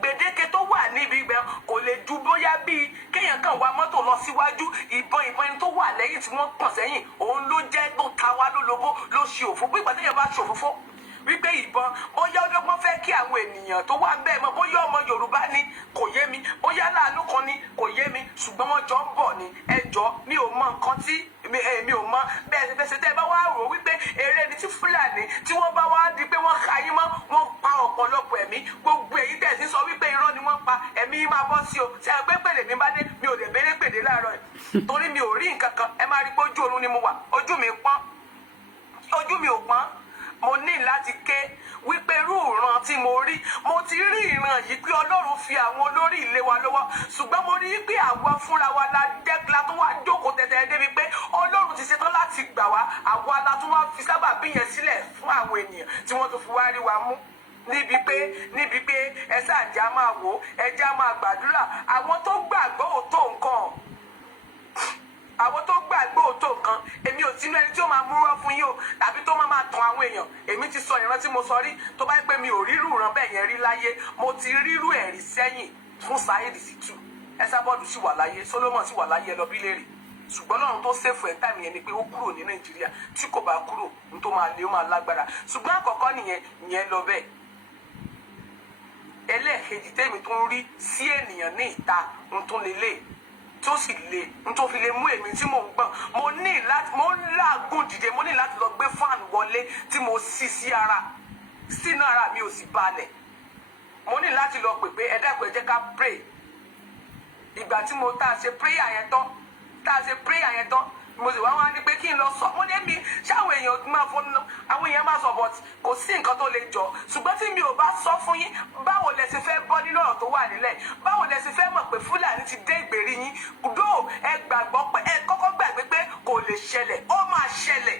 gbèdéke tó wà níbi ibẹ̀ kò lè ju bóyá bíi kéèyàn kan wa mọ́tò lọ síwájú ìbọn ẹni tó wà lẹ́yìn tí wọ́n pọ̀n sẹ́yìn òun ló jẹ́ tó ta wá lólobó ló ṣe òfófó bí ìgbà téèyàn bá ṣe òfófó wípé ìbọn bóyá ọdọ́gbọ́n fẹ́ kí àwọn ènìyàn tó wà bẹ́ẹ̀ mọ̀ bóyá ọmọ Yorùbá ni kò yé mi bóyá láàánú kan ni kò yé mi ṣùgbọ́n wọ́n jọ ń bọ̀ ni ẹjọ́ mi ò mọ nǹkan tí èmi ò mọ bẹ́ẹ̀ ṣe tẹ́ ẹ bá wá rò wípé eré ni tí Fúlàní tí wọ́n bá wá di pé wọ́n ka yín mọ́ wọ́n pa ọ̀pọ̀lọpọ̀ ẹ̀mí gbogbo èyí tẹ̀ sí sọ wípé irọ́ ni wọ́n pa ẹ̀mí yín máa bọ́ sí o ṣe àgbẹ̀ pèlè mi bá dé mi ò lè béèrè pèdè láàárọ̀ ẹ̀ torí mi ò rí nǹkan kan ẹ máa rí pé ojú oorun ni mo wà ojú mi ò pọ́n mo ní láti ké wípé irú ìran tí mo rí mo ti rí ìran yìí pé Ọlọ́run fi àwọn olórí ilé wa lọ́wọ́ ṣùgbọ́n mo rí pé àwa fúnra wa la jẹ́kla tó wá jókòó tẹ̀tẹ̀ débi pé Ọlọ́run ti ṣetán láti gbà wá àwa la tún wá fi sábà bí yẹn sílẹ̀ fún àwọn ènìyàn tí wọ́n tún fi wá rí wa mú níbi pé ẹsẹ̀ àjà máa wò ẹjẹ́ máa gbàdúrà àwọn tó gbàgbọ́ òótọ́ nǹkan àwọn tó gbàgbọ́ òótọ́ nǹkan èmi ò sínú ẹni tí ó máa múrọ́ fún yín o tàbí tó máa tàn àwọn èèyàn èmi ti sọ ìran tí mo sọ rí tó bá pẹ́ mi ò rírù ìran bẹ́ẹ̀ yẹn rí láyé mo ti rírù ẹ̀rí sẹ́yìn fún Saheed Shittu Esabod sì wà láyé Solomon sì wà láyé ẹ lọ bí léèrè ṣùgbọ́n lọ́run tó ṣèfù ẹ̀ táìmù yẹn ni pé ó kúrò ní Nàìjíríà tí kò bá kúrò ní tó máa lé ó máa lágbára ṣùgbọ́n àkọ́kọ́ nìyẹn lọ bẹ́ẹ̀ ẹlẹ́ẹ̀kejì tẹ́mi tó ń rí sí ènìyàn ní ìta ń tó lélẹ̀ tó sì le n tó fi lè mú èmi tí mò ń gbọ̀n mo ń làágùn dìde mo ní láti lọ gbé fáànù wọlé tí mo sì sí ara sínú ara mi ò sì balẹ̀ mo ní láti lọ pè pé ẹ dákun ẹ jẹ́ ká pray ìgbà tí mo tá a ṣe prayer yẹn tán mo sì wá ní pé kí n lọ sọ mo ní mi ṣáwọn èèyàn máa fọnù àwọn èèyàn máa sọ but kò sí nǹkan tó lè jọ ṣùgbọ́n tí mi ò bá sọ fún yín báwo lẹ ṣe fẹ́ bọ́ nínú ọ̀rọ̀ tó wà nílẹ̀ báwo lẹ ṣe fẹ́ mọ̀ pé Fúlàní ti dé ìgbèrí yín kùdó ẹ gbàgbọ́ pé ẹ kọ́kọ́ gbàgbé pé kò lè ṣẹlẹ̀ ó máa ṣẹlẹ̀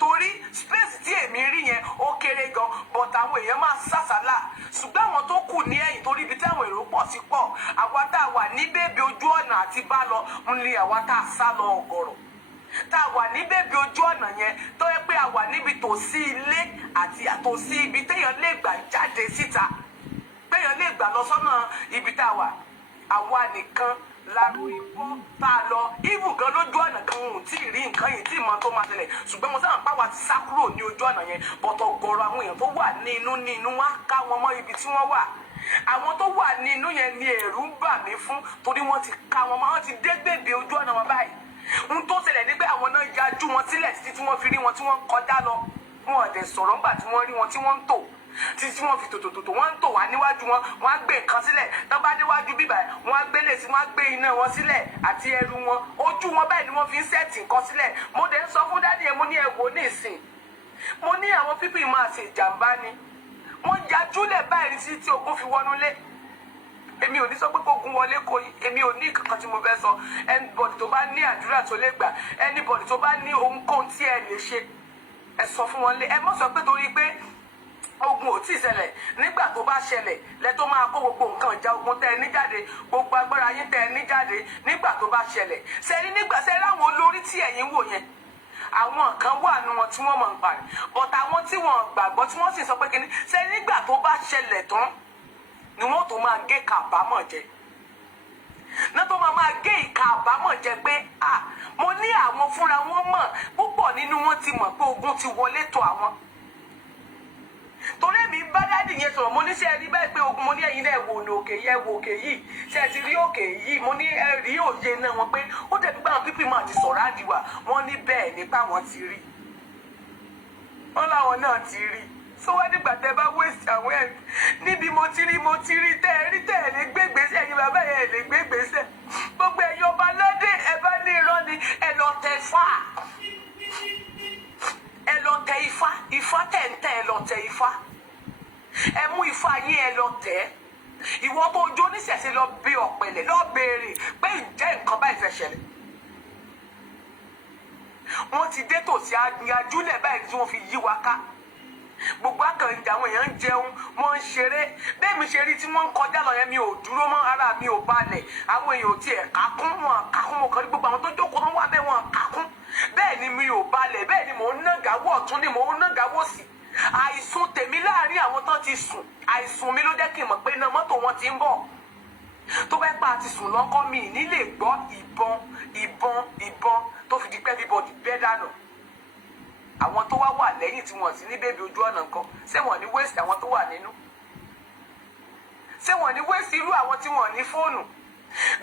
torí space tí èmi rí yẹn ó kéré gan but àwọn èèyàn máa sàsálà ṣùgbọ́n àwọn tó kù ní ẹ̀yìn torí ibi táwọn èrò pọ̀ sí pọ̀ àwa tá a wà ní bèbè ojú ọ̀nà àti bá lọ ń lé àwa tá a sá lọ ọ̀gọ̀rọ̀ tá a wà ní bèbè ojú ọ̀nà yẹn tó yẹ pé a wà níbi tòsí ilé àti àtòsí ibi téèyàn lè gbà jáde síta téèyàn lè gbà lọ sọ́nà ibi tá a wà àwa nìkan láro ìbọn tá a lọ ibù gan lójú ọ̀nà kan ò tí ì rí nǹkan yìí tí ì mọ tó máa ṣẹlẹ̀ ṣùgbọ́n mo sábà pàwọ́ àti sá kúrò ní ojú ọ̀nà yẹn bọ̀tọ̀ gọ̀ọ̀rọ̀ àwọn èèyàn tó wà ní inú wá ká wọn mọ́ ibi tí wọ́n wà àwọn tó wà ní inú yẹn ni ẹ̀rù ń bà mí fún torí wọ́n ti ká wọn mọ́ wọ́n ti dé gbèbè ojú ọ̀nà wọn báyìí ohun tó ṣẹlẹ̀ ní pé àwọn náà yajú wọn sílẹ̀ títí tí wọ́n fi rí wọn tí wọ́n kọjá lọ wọn ò dẹ̀ sọ̀rọ̀ ńgbà tí wọ́n rí wọn tí wọ́n ń tò títí wọ́n fi tòtòtò wọ́n ń tò wá níwájú wọn wọ́n á gbé nǹkan sílẹ̀ tó bá níwájú bíbà wọ́n á gbélé sí wọ́n á gbé iná wọn sílẹ̀ àti ẹrù wọn ojú wọn báyìí ni wọ́n fi ń sẹ́ẹ̀tì nǹkan sílẹ̀ mo dẹ̀ ń sọ fún dádì yẹn mo ní ẹ̀wò ní ìsìn mo ní àwọn pípì máa ṣe ìjàmbá ni wọ́n yajúlẹ̀ báyìí sí tí ogun fi wọnú lé èmi ò ní sọ pé kógun wọlé kò èmi ò ní kankan tí mo fẹ́ sọ anybody tó bá ní àdúrà tó lè gbà anybody tó bá ní ohunkóhun tí ẹ lè ṣe ẹ sọ fún wọn lé ẹ mọ̀ sọ pé torí pé ogun ò tí ì ṣẹlẹ̀ nígbà tó bá ṣẹlẹ̀ lẹ tó máa kó gbogbo nǹkan ìjà ogun tẹ ẹ ní jáde gbogbo agbára yín tẹ ẹ ní jáde nígbà tó bá ṣẹlẹ̀ sẹ́ni nígbà sẹ́ni láwọn olórí tí ẹ̀yin wò yẹn àwọn kan wà nù wọn tí wọ́n mọ̀ ń parí but àwọn tí wọ́n gbàgbọ́ tí wọ́n sì sọ pé kíní sẹ́ni nígbà tó bá ṣẹlẹ̀ tán ni wọ́n tó máa gé kàbámọ̀ jẹ náà tó máa gé ìka àbámọ̀ jẹ pé mo ní àwọn fúnra wọn mọ̀ púpọ̀ nínú wọn ti mọ̀ pé ogun ti wọlé tó àwọn torí èmi bá dádì yẹn sọ̀rọ̀ mo ní ṣe rí bẹ́ẹ̀ pé ogun mo ní ẹ̀yin náà wò ní òkè yẹ wò òkè yìí ṣe ti rí òkè yìí mo ní ẹ̀rí òye náà wọn pé ó dẹ̀ pípa àwọn pípì máa ti sọ̀rọ̀ àdìwà wọ́n ní bẹ́ẹ̀ nípa wọn ti rí wọ́n láwọn náà ti rí so wá nígbà tẹ́ bá wéṣì àwọn ẹ̀ níbi mo ti rí tẹ́ ẹ rí tẹ́ ẹ lè gbé gbèsè ẹ̀yin bàbá yẹn lè gbé gbèsè gbogbo ẹ̀yin ọba lọ́dẹ ẹ bá ní irọ́ ni ẹ lọ tẹ fà ẹ lọ tẹ ifá tẹ̀ǹtẹ̀ ẹ lọ tẹ ifá ẹ mú ifá yín ẹ lọ tẹ ìwọ tó jó níṣẹ̀ṣe lọ bí ọ̀pẹ̀lẹ̀ lọ béèrè pé ǹjẹ́ nǹkan báyìí fẹ́ ṣẹlẹ̀ wọ́n ti dé tòsí ajúlẹ̀ báyìí tí wọ́n fi yí wa ká gbogbo àkànjà àwọn èèyàn ń jẹun wọ́n ń ṣeré bẹ́ẹ̀ mi ṣe rí tí wọ́n ń kọjá lọ yẹn mi ò dúró mọ́ ara mi ò balẹ̀ àwọn èèyàn ò tiẹ̀ kákún wọn kákún mo kàn rí gbogbo àwọn tó jókòó wọn wà bẹ́ẹ̀ wọn kákún bẹ́ẹ̀ ni mi ò balẹ̀ bẹ́ẹ̀ ni mò ń nàgàwọ̀ ọ̀tún ni mò ń nàgàwọ̀ sí àìsùn tèmi láàrin àwọn tó ti sùn àìsùn mi ló jẹ́ kí n mọ̀ pé iná mọ́tò wọn ti ń bọ̀ tó bẹ́ẹ̀ pa àti sùn lọ́kọ́ mi nílé gbọ́ ìbọn tó fi di pé everybody bẹ́ẹ̀ dànù àwọn tó wà lẹ́yìn tí wọ́n sì ní bébí ojú ọ̀nà nǹkan ṣé wọ́n ní wéèsì àwọn tó wà nínú ṣé wọ́n ní wéèsì irú àwọn tí wọ́n ní fóònù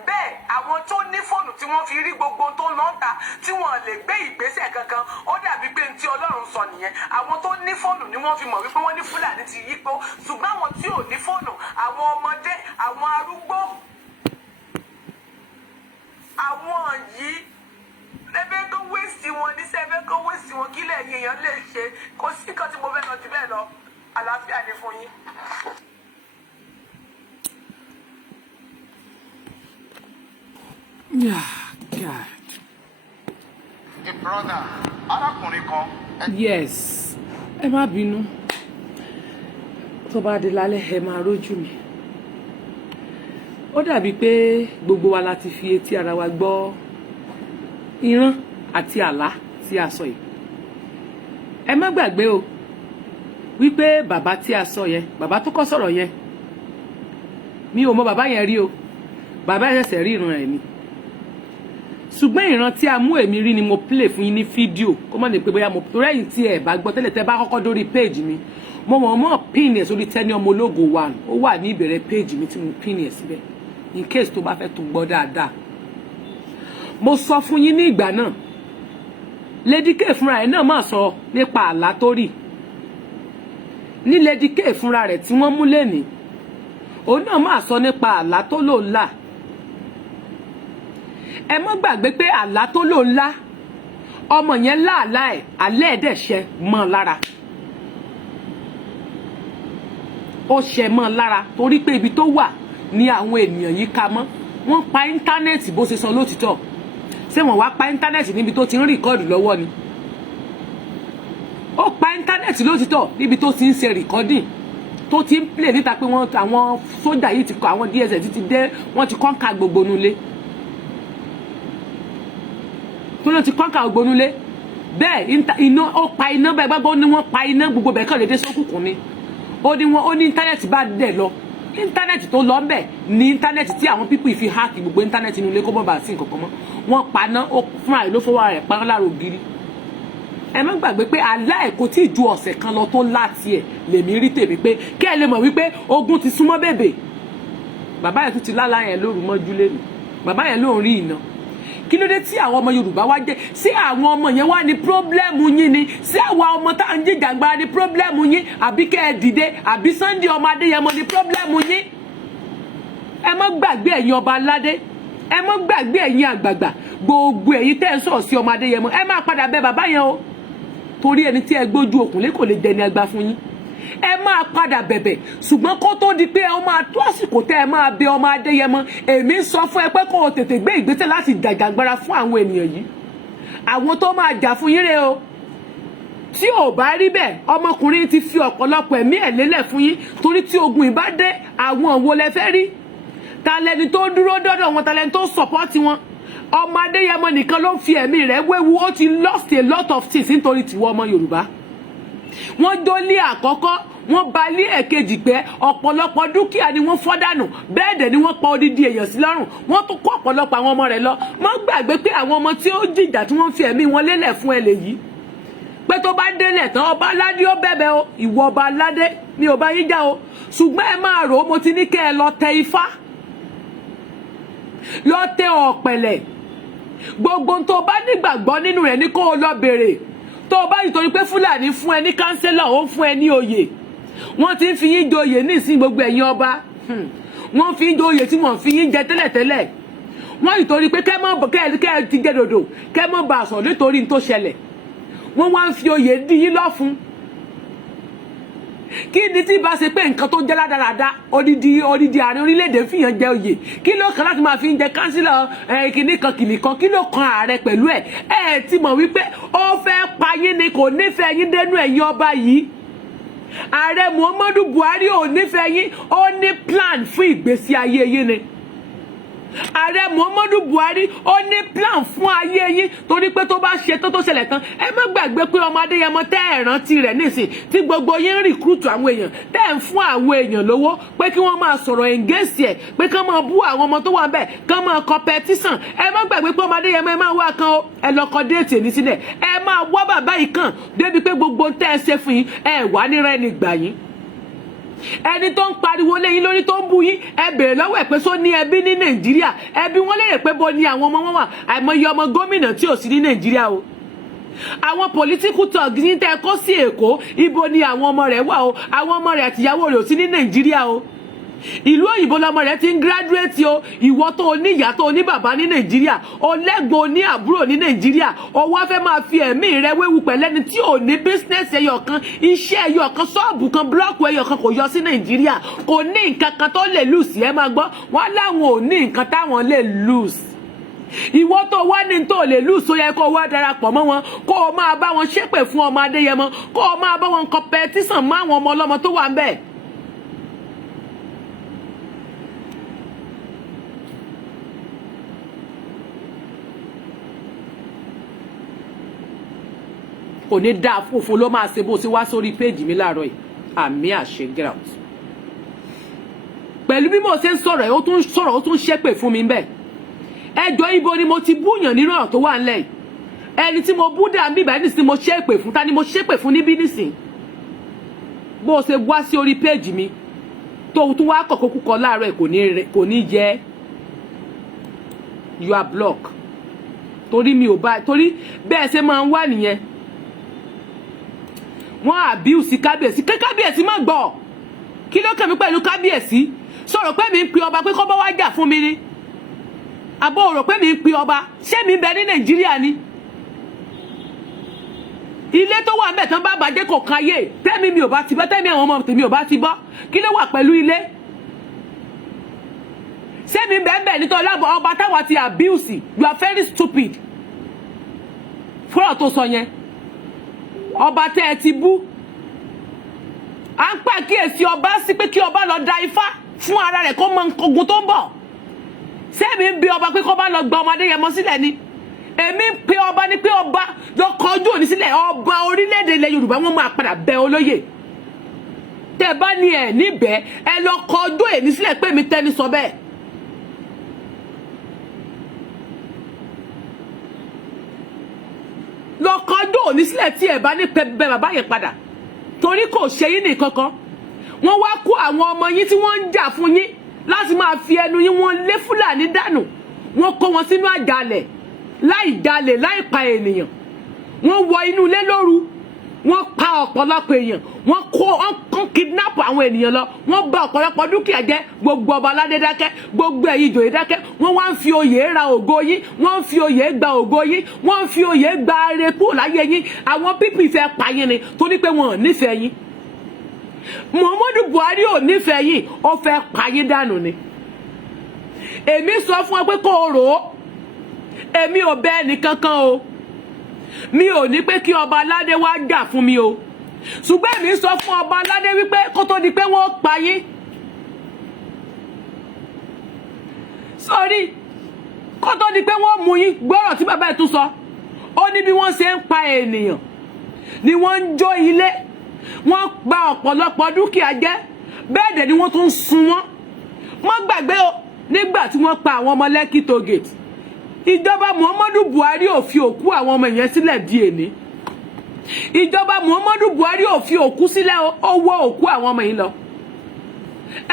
bẹ́ẹ̀ àwọn tó ní fóònù tí wọ́n fi rí gbogbo tó ń lọ́ta tí wọ́n lè gbé ìgbésẹ̀ kankan ó dàbí pé tí Ọlọ́run sọ nìyẹn àwọn tó ní fóònù ni wọ́n fi mọ̀ wípé wọ́n ní Fúlàní ti yípo ṣùgbọ́n àwọn tí ò ní fóònù àwọn ọmọdé àwọn arúgbó àwọn yìí lẹ́bẹ̀ẹ́ kó wéèsì wọn ní sẹ́bẹ̀ẹ́ kó wéèsì wọn kí lẹ́yìn èèyàn lè ṣe kó sí kan tí mo fẹ́ lọ jù bẹ́ẹ̀ lọ àlàáfíà ni fún yín. A brother, arákùnrin kan. Yes, ẹ má bínú tó bá di lálẹ́ ẹ máa rójú mi ó dàbí pé gbogbo wa la ti fi etí ara wa gbọ́ ìran àti àlá tí a sọ yìí ẹ má gbàgbé o wípé bàbá tí a sọ yẹn bàbá tó kọ́ sọ̀rọ̀ yẹn mi ò mọ bàbá yẹn rí o bàbá yẹn ṣẹ̀ṣẹ̀ rí ìran ẹ̀ ni ṣùgbọ́n ìran tí a mú èmi rí ni mo play fún yín ní fídíò kó má ní pé bóyá mo rẹ́yìn tí ẹ̀ bá gbọ́ tẹ́lẹ̀ tẹ́ bá kọ́kọ́ dórí péèjì mi mo mọ̀ pin ẹ̀ sórí Tenny ọmọ ológo one ó wà ní ìbẹ̀rẹ̀ péèjì mi tí mo pin ẹ̀ síbẹ̀ in case tó bá fẹ́ tó gbọ́ dáadáa mo sọ fún yín ní ìgbà náà Lady K fúnra ẹ̀ náà máa sọ nípa àlá tó rí ní Lady K fúnra rẹ̀ tí wọ́n mú lẹ́ni òun náà máa sọ nípa àlá tó lò ńlá ẹ mọ́ gbàgbé pé àlá tó lò ńlá ọmọ yẹn láàlá ẹ̀ alẹ́ ẹ̀dẹ̀ṣẹ́ mọ́ lára ó ṣẹ mọ́ lára torí pé ibi tó wà ní àwọn ènìyàn yìí ká mọ́ wọ́n pa íńtánẹ́ẹ̀tì bó ṣe sọ lótìtọ́ ṣé wọ́n wá pa íńtánẹ́ẹ̀tì níbi tó ti ń rìkọ́ọ̀dù lọ́wọ́ ni ó pa íńtánẹ́ẹ̀tì lótìtọ́ níbi tó ti ń ṣe rìkọ́dìn tó ti ń play níta pé wọ́n àwọn sójà yìí ti kọ àwọn DSS ti dé wọ́n ti kọ́ńkà gbogbo nulẹ̀ tó ló ti kọ́ńkà gbogbo nulẹ̀ bẹ́ẹ̀ iná ó pa iná bẹ́ẹ̀ gbàgbọ́ ni wọ́n pa iná gbogbo bẹ́ẹ̀ kàn lédè sókùnkùn ni ó ní íńtánẹ́ẹ̀tì bá dẹ̀ lọ íńtánẹ́ẹ̀tì tó lọ ń bẹ̀ ní íńtánẹ́ẹ̀tì tí àwọn pípì fi háàkì gbogbo íńtánẹ́ẹ̀tì inú ilé kó bọ́ba sí nǹkan kan mọ́ wọ́n paná ó fúnra rẹ̀ ló fọwọ́ rẹ̀ paná láàrò gírí. ẹ má gbàgbé pé aláìkó tí ju ọ̀sẹ̀ kan lọ tó láti ẹ̀ lèmi rí tèmi pé kẹ́ ẹ lè mọ̀ wípé ogun ti súnmọ́ bèbè. Bàbá yẹn tún ti lálá yẹn lóru mọ́jú lẹ́nu bàbá yẹn ló ń rí iná. Kí ló dé tí àwọn ọmọ Yorùbá wá jẹ́ sí àwọn ọmọ yẹn wá ní pírọ́blẹ́mù yín ni sí àwọn ọmọ tá à ń jìjàgbara ní pírọ́blẹ́mù yín àbí kẹ́ ẹ dìde àbí Sunday ọmọ Adéyẹmọ ní pírọ́blẹ́mù yín. Ẹ má gbàgbé ẹ̀yin ọba aládé ẹ má gbàgbé ẹ̀yin àgbààgbà gbogbo ẹ̀yin tẹ́ ẹ sọ̀rọ̀ sí ọmọ Adéyẹmọ ẹ má padà bẹ bàbá yẹn o torí ẹni tí ẹ gbójú òkùnlé kò lè dẹni àgbà fún yín. Ẹ máa padà bẹ̀bẹ̀ ṣùgbọ́n kó tó di pé ẹ máa tó àsìkò tẹ́ ẹ máa bẹ ọmọ Adéyẹmọ èmi sọ fún ẹ pé kó o tètè gbé ìgbésẹ̀ láti jàjàgbara fún àwọn ènìyàn yìí àwọn tó máa jà fún yín rè o tí ò bá rí bẹ́ẹ̀ ọmọkùnrin ti fi ọ̀pọ̀lọpọ̀ ẹ̀mí ẹ̀ lélẹ̀ fún yín torí tí ogun ìbá dé àwọn wo lẹ fẹ́ rí ta lẹni tó dúró dọ́dọ̀ wọn ta lẹni tó sọ̀pọ́tì wọn ọmọ Adéyẹmọ nìkan ló fi ẹ̀mí rẹ̀ wéwu ó ti lost a lot of things nítorí tiwọ́ ọmọ Yorùbá wọ́n dólé àkọ́kọ́ wọ́n ba ilé ẹ̀kejì pé ọ̀pọ̀lọpọ̀ dúkìá ni wọ́n fọ́ dànù bẹ́ẹ̀ dẹ̀ ni wọ́n pa odidi èèyàn sí lọ́rùn wọ́n tún kó ọ̀pọ̀lọpọ̀ àwọn ọmọ rẹ̀ lọ wọ́n gbàgbé pé àwọn ọmọ tí ó jìjà tí wọ́n fi ẹ̀mí wọn lélẹ̀ fún ẹ lèyí pé tó bá délẹ̀ tán ọba aládé ó bẹ̀bẹ̀ o ìwọ ọba aládé mi ò bá yín já o ṣùgbọ́n ẹ máa rò ó mo ti ní kẹ́ ẹ lọ tẹ ifá lọ tẹ ọ̀pẹ̀lẹ̀ gbogbo tó bá nígbàgbọ́ nínú rẹ̀ ní kó o lọ bèrè tó bá nítorí pé Fúlàní fún ẹ ní kánsẹ́lọ̀ ó fún ẹ ní oyè wọ́n ti ń fi yín joyè nísìnyí gbogbo ẹ̀yin ọba wọ́n fi ń joyè tí wọ́n fi yín jẹ tẹ́lẹ̀tẹ́lẹ̀ wọ́n nítorí pé kẹ́ ti jẹ dòdò kẹ́ mọ́ bá a sọ nítorí tó ṣẹlẹ̀ wọ́n wá ń fi oyè dí yín lọ́fun kí ni tí bá ṣe pé nǹkan tó jẹ́ ládàradà odidi ààrẹ orílẹ̀-èdè fìyàn jẹ oyè kí ló kàn láti máa fi ń jẹ kánsílọ̀ kìnìkan kí ló kan ààrẹ pẹ̀lú ẹ̀ ti mọ̀ wípé ó fẹ́ pa yín ni kò nífẹ̀ẹ́ yín dénú ẹ̀yin ọba yìí ààrẹ Muhammadu Buhari ò nífẹ̀ẹ́ yín ó ní plan fún ìgbésí ayé yín ni ààrẹ Muhammadu Buhari ó ní plan fún ayé yín torí pé tó bá ṣe tó ṣẹlẹ̀ tán ẹ má gbàgbé pé ọmọ Adéyẹmọ tẹ́ ẹ̀ rántí rẹ̀ nísìn tí gbogbo yín ń rìkúrútù àwọn èèyàn tẹ́ ẹ̀ ń fún àwọn èèyàn lówó pé kí wọ́n máa sọ̀rọ̀ ẹ̀ǹgẹ́sì ẹ̀ pé kán máa bú àwọn ọmọ tó wà bẹ́ẹ̀ kán máa competition ẹ má gbàgbé pé ọmọ Adéyẹmọ ẹ máa wá kan o ẹ lọ kọ déètì èní sílẹ̀ ẹ máa wá bàbá yìí kàn débi pé gbogbo tẹ́ ẹ ṣe fún yín ẹ wà ní rẹ́ni gbà yín ẹni tó ń pariwo lẹ́yìn lórí tó ń bú yín ẹ bèrè lọ́wọ́ ẹ̀ pé só ní ẹbí ní Nàìjíríà ẹbí wọn léèrè pé bo ni àwọn ọmọ wọn wà àìmọye ọmọ gómìnà tí ò sí ní Nàìjíríà o àwọn political talk ní tẹ́ kó sí Èkó ibo ni àwọn ọmọ rẹ̀ wà o àwọn ọmọ rẹ̀ àtìyàwó rẹ̀ ò sí ní Nàìjíríà o ìlú òyìnbó lọmọ rẹ̀ ti ń graduate o ìwọ tó ní ìyá tó ní bàbá ní Nàìjíríà o lẹ́gbọ̀n ní àbúrò ní Nàìjíríà o wá fẹ́ máa fi ẹ̀mí rẹ̀ wéwu pẹ̀lẹ́ni tí ò ní business ẹyọ kan iṣẹ́ ẹyọ kan ṣọ́ọ̀bù kan búlọ́ọ̀kù ẹyọ kan kò yọ sí Nàìjíríà kò ní nǹkan kan tó lè lose ẹ máa gbọ́ wọn láwọn ò ní nǹkan táwọn lè lose ìwọ tó wá ní tó lè lose ó yẹ kó wá darapọ̀ mọ́ wọn kó o máa bá wọn ṣépè fún ọmọ Adéyẹmọ kó o máa bá wọn competition mọ́ àwọn ọmọ ọlọ́mọ tó wà ń bẹ̀. kò ní dáa fòfò ló máa ṣe bó ṣe wá sórí péjì mi láàárọ̀ yìí àmì àṣẹ get out pẹ̀lú bí mo ṣe ń sọ̀rọ̀ ẹ̀ ó tún sọ̀rọ̀ ó tún ṣépè fún mi bẹ́ẹ̀ ẹjọ́ ibo ni mo ti búyàn nínú ọ̀rọ̀ tó wà ńlẹ̀ yìí ẹni tí mo bú dà ń bíbá ẹni tí mo ṣépè fún ta ni mo ṣépè fún níbí nísìn bó ṣe wá sí orí péjì mi tó tún wá kọ̀kọ́ kúkọ láàárọ̀ ẹ̀ kò ní jẹ́ you are blocked torí mi ò bá torí bẹ́ẹ̀ ṣe máa ń wà nìyẹn wọ́n abuse kábíyèsí kábíyèsí má gbọ́ kí ló kàn mí pẹ̀lú kábíyèsí sọ̀rọ̀ pé mi ń pe ọba pé kó bá wá jà fún mi ni àbọ̀ rò pé mi ń pe ọba ṣé mi ń bẹ ní Nàìjíríà ni ilé tó wà ńbẹ̀ tán bá bàjẹ́ kò káyé tẹ́mi mi ò bá ti bọ́ tẹ́mi àwọn ọmọ tèmi ò bá ti bọ́ kí ló wà pẹ̀lú ilé ṣé mi ń bẹ ńbẹ̀ nítorí ọba táwa ti abuse you are very stupid fúnra tó sọ yẹn ọba tẹ́ ẹ ti bú à ń pàkíyèsí ọba sí pé kí ọba lọ da ifá fún ara rẹ̀ kó mọ ogun tó ń bọ̀ sẹ́mi ń bi ọba pé kó bá lọ gba ọmọ Adéyẹmọ sílẹ̀ ni èmi ń pe ọba ní pé ọba lọ kọjú òní sílẹ̀ ọba orílẹ̀-èdè ilẹ̀ Yorùbá wọn máa padà bẹ olóyè tẹ́ bá ní ẹ̀ níbẹ̀ ẹ lọ kọ ọjọ́ èní sílẹ̀ pé mi Tẹ́ni sọ bẹ́ẹ̀. lọ kọ ọjọ́ òní sílẹ̀ tí ẹ bá ní bẹ bàbá yẹn padà torí kò ṣe yín nìkan kan wọ́n wá kó àwọn ọmọ yín tí wọ́n ń jà fún yín láti máa fi ẹnu yín wọ́n lé Fúlàní dànù wọ́n kó wọn sínú àjàlẹ̀ láì jalè láì pa ènìyàn wọ́n wọ inú ilé lóru wọ́n pa ọ̀pọ̀lọpọ̀ èèyàn wọ́n kidnap àwọn ènìyàn lọ wọ́n bà ọ̀pọ̀lọpọ̀ dúkìá jẹ́ gbogbo ọba aládé dákẹ́ gbogbo ẹ̀yin ìjòyè dákẹ́ wọ́n wá ń fi oyè ra ògo yín wọ́n ń fi oyè gba ògo yín wọ́n ń fi oyè gba are kúrò láyé yín àwọn pípì fẹ́ pa yín ni torí pé wọn ò nífẹ̀ẹ́ yín Muhammadu Buhari ò nífẹ̀ẹ́ yín ó fẹ́ pa yín dànù ni èmi sọ fún ọ pé kó o rò ó èmi ò bẹ ẹnìkankan o mi ò ní pé kí ọba aládé wá jà fún mi o ṣùgbọ́n èmi sọ fún ọba aládé wípé kó tó di pé wọ́n pa yín sọ́rí kó tó di pé wọ́n mú yín gbọ́rọ̀ tí bàbá ẹ̀ tún sọ ó ní bí wọ́n ṣe ń pa ènìyàn ni wọ́n ń jó ilé wọ́n gba ọ̀pọ̀lọpọ̀ dúkìá jẹ́ bẹ́ẹ̀ dẹ̀ ni wọ́n tún sun wọ́n gbàgbé o nígbà tí wọ́n pa àwọn ọmọ Lẹ́kì tógèètì ìjọba Muhammadu Buhari ò fi òkú àwọn ọmọ yẹn sílẹ̀ di èní ìjọba Muhammadu Buhari ò fi òkú sílẹ̀ ó wọ́ òkú àwọn ọmọ yìí lọ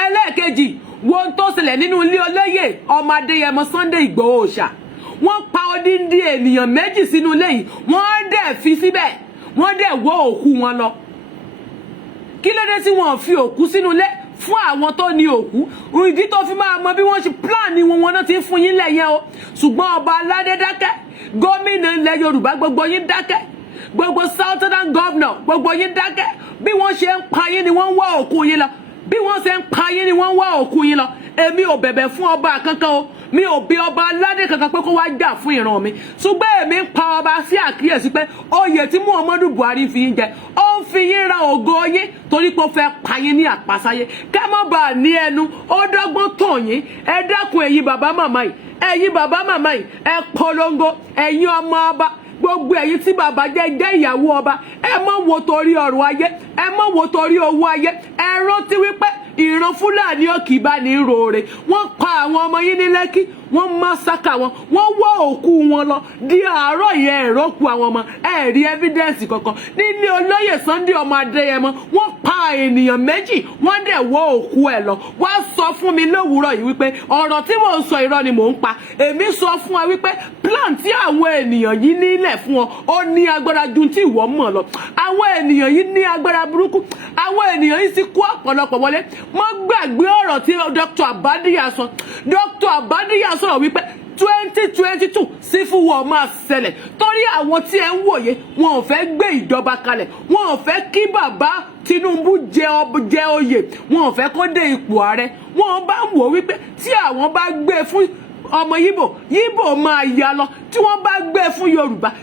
ẹlẹ́ẹ̀kejì wo ohun tó ṣẹlẹ̀ nínú ilé olóyè ọmọ Adéyẹmọ Sunday Ìgbòho Òòṣà wọ́n pa odindi ènìyàn méjì sínú ilé yìí wọ́n dẹ̀ fi síbẹ̀ wọ́n dẹ̀ wọ́ òkú wọn lọ kí ló dé tí wọ́n fi òkú sínú ilé fún àwọn tó ní òkú ìdí tó fi máa mọ bí wọ́n ṣe plan wọn náà ti fún yín lẹ́yìn o ṣùgbọ́n ọba aládé dákẹ́ gómìnà ilẹ̀ Yorùbá gbogbo yín dákẹ́ gbogbo southern governor gbogbo yín dákẹ́ bí wọ́n ṣe ń pa yín ni wọ́n ń wá òkú yín lọ bí wọ́n ṣe ń pa yín ni wọ́n ń wá òkú yín lọ èmi ò bẹ̀bẹ̀ fún ọba kankan o mi ò bí ọba aládé kankan pé kó wá jà fún ìran mi ṣùgbọ́n èmi ń pa ọba sí àkíyèsí pé oyè tí Muhammadu Buhari fi yín jẹ ó ń fi yín ra ògo yín torí pé ó fẹ́ pa yín ní àpasáyé kẹ́ mọ́ bá a ní ẹnu ó dọ́gbọ́n tàn yín ẹ dákun ẹ̀yin bàbá màmá yìí ẹ polongo ẹ̀yin ọmọ ọba gbogbo ẹ̀yin tí bàbá jẹ́ ìyàwó ọba ẹ mọ́ wo torí ọrọ̀ ayé ẹ mọ́ wo torí owó ayé ẹ rántí wípé ìran Fúlàní ò kì í bá ní roore wọ́n pa àwọn ọmọ yín ní Lẹ́kì wọ́n másákà wọn wọ́n wọ́ òkú wọn lọ di àárọ̀ yẹn ẹ̀rọ ku àwọn ọmọ ẹ rí evidence kankan nílé olóyè Sunday ọmọ Adéyẹmọ wọ́n pa ènìyàn méjì wọ́n dẹ̀ wọ́ òkú ẹ̀ lọ wá sọ fún mi lówùúrọ̀ yìí wípé ọ̀rọ̀ tí mò ń sọ irọ́ ni mò ń pa èmi sọ fún wa wípé plan tí àwọn ènìyàn yìí nílẹ̀ fún ọ ó ní agbára ju tí ìwọ mọ̀ lọ àwọn ènìyàn yìí ní agbára burúkú àwọn ènìyàn yìí ti kó ọ̀pọ̀lọpọ̀ wọlé mo gbàgbé ọ̀rọ̀ tí Dr. Abadiya sọ Dr. Abadiya sọ̀rọ̀ wípé 2022 civil war máa ṣẹlẹ̀ torí àwọn tí ẹ ń wòye wọn ò fẹ́ gbé ìjọba kalẹ̀ wọn ò fẹ́ kí bàbá Tinubu jẹ oyè wọn ò fẹ́ kó dé ipò ààrẹ wọn bá ń wò wípé tí àwọn bá gbé fún ọmọ Yíbò máa yá lọ tí wọ́n bá gbé fún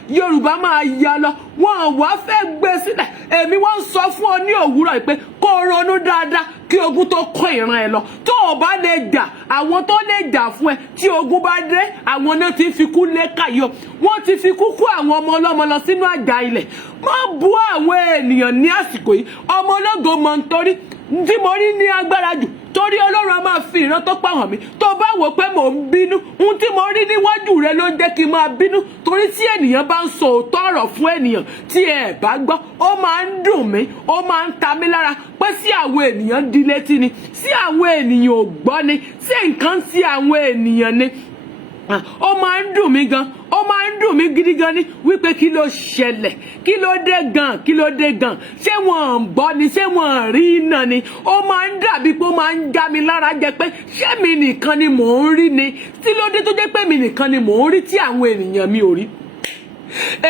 Yorùbá máa yá lọ wọn wá fẹ́ gbé sílẹ̀ èmi wọ́n sọ fún ọ ní òwúrọ̀ pé kó ronú dáadáa kí ogun tó kọ ìran ẹ lọ tó o bá lè jà àwọn tó lè jà fún ẹ tí ogun bá dé àwọn náà ti fi kú lé kàyọ wọ́n ti fi kú kó àwọn ọmọ ọlọ́mọ lọ sínú àjà ilẹ̀ má bú àwọn ènìyàn ní àsìkò yìí ọmọ ológo mọ̀ nítorí tí mo rí ní agbára jù torí Ọlọ́run a máa fi ìran tó pàwọn mi tó bá wò pé mò ń bínú ohun tí mo rí níwájú rẹ ló ń jẹ́ kí n máa bínú torí tí ènìyàn bá ń sọ òótọ́ ọ̀rọ̀ fún ènìyàn tí ẹ bá gbọ́ ó máa ń dùn mí ó máa ń ta mí lára pé sí àwọn ènìyàn di létí ni sí àwọn ènìyàn ò gbọ́ ni sí nǹkan sí àwọn ènìyàn ni ó máa ń dùn mí gan ó máa ń dùn mí gidi gan ni wípé kí ló ṣẹlẹ̀ kí ló dé gan ṣé wọn ń bọ́ ni ṣé wọn rí iná ni ó máa ń dàbí pé ó máa ń já mi lára jẹ pé ṣé mi nìkan ni mò ń rí ni tí ló dé tó jẹ́ pé mi nìkan ni mò ń rí tí àwọn ènìyàn mi ò rí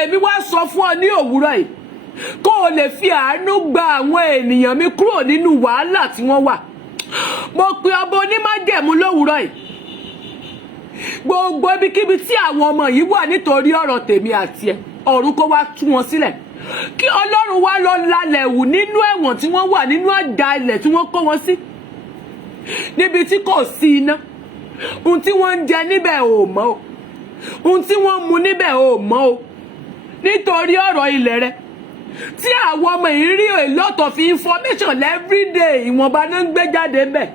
èmi wá sọ fún ọ ní òwúrọ̀ yìí kó o lè fi àánú gba àwọn ènìyàn mi kúrò nínú wàhálà tí wọ́n wà mo pe ọba onímájẹ̀mú lówùúrọ̀ yìí gbogbo ibikíbi tí àwọn ọmọ yìí wà nítorí ọ̀rọ̀ tèmi àti ẹ ọ̀run kó wá tú wọn sílẹ̀ kí Ọlọ́run wá lọ lálẹ̀ wù nínú ẹ̀wọ̀n tí wọ́n wà nínú àjà ilẹ̀ tí wọ́n kó wọn sí níbi tí kò sí iná ohun tí wọ́n ń jẹ níbẹ̀ ò mọ́ o ohun tí wọ́n mu níbẹ̀ ò mọ́ o nítorí ọ̀rọ̀ ilẹ̀ rẹ tí àwọn ọmọ yìí rí a lot of information every day ìwọ̀nba náà ń gbé jáde bẹ́ẹ̀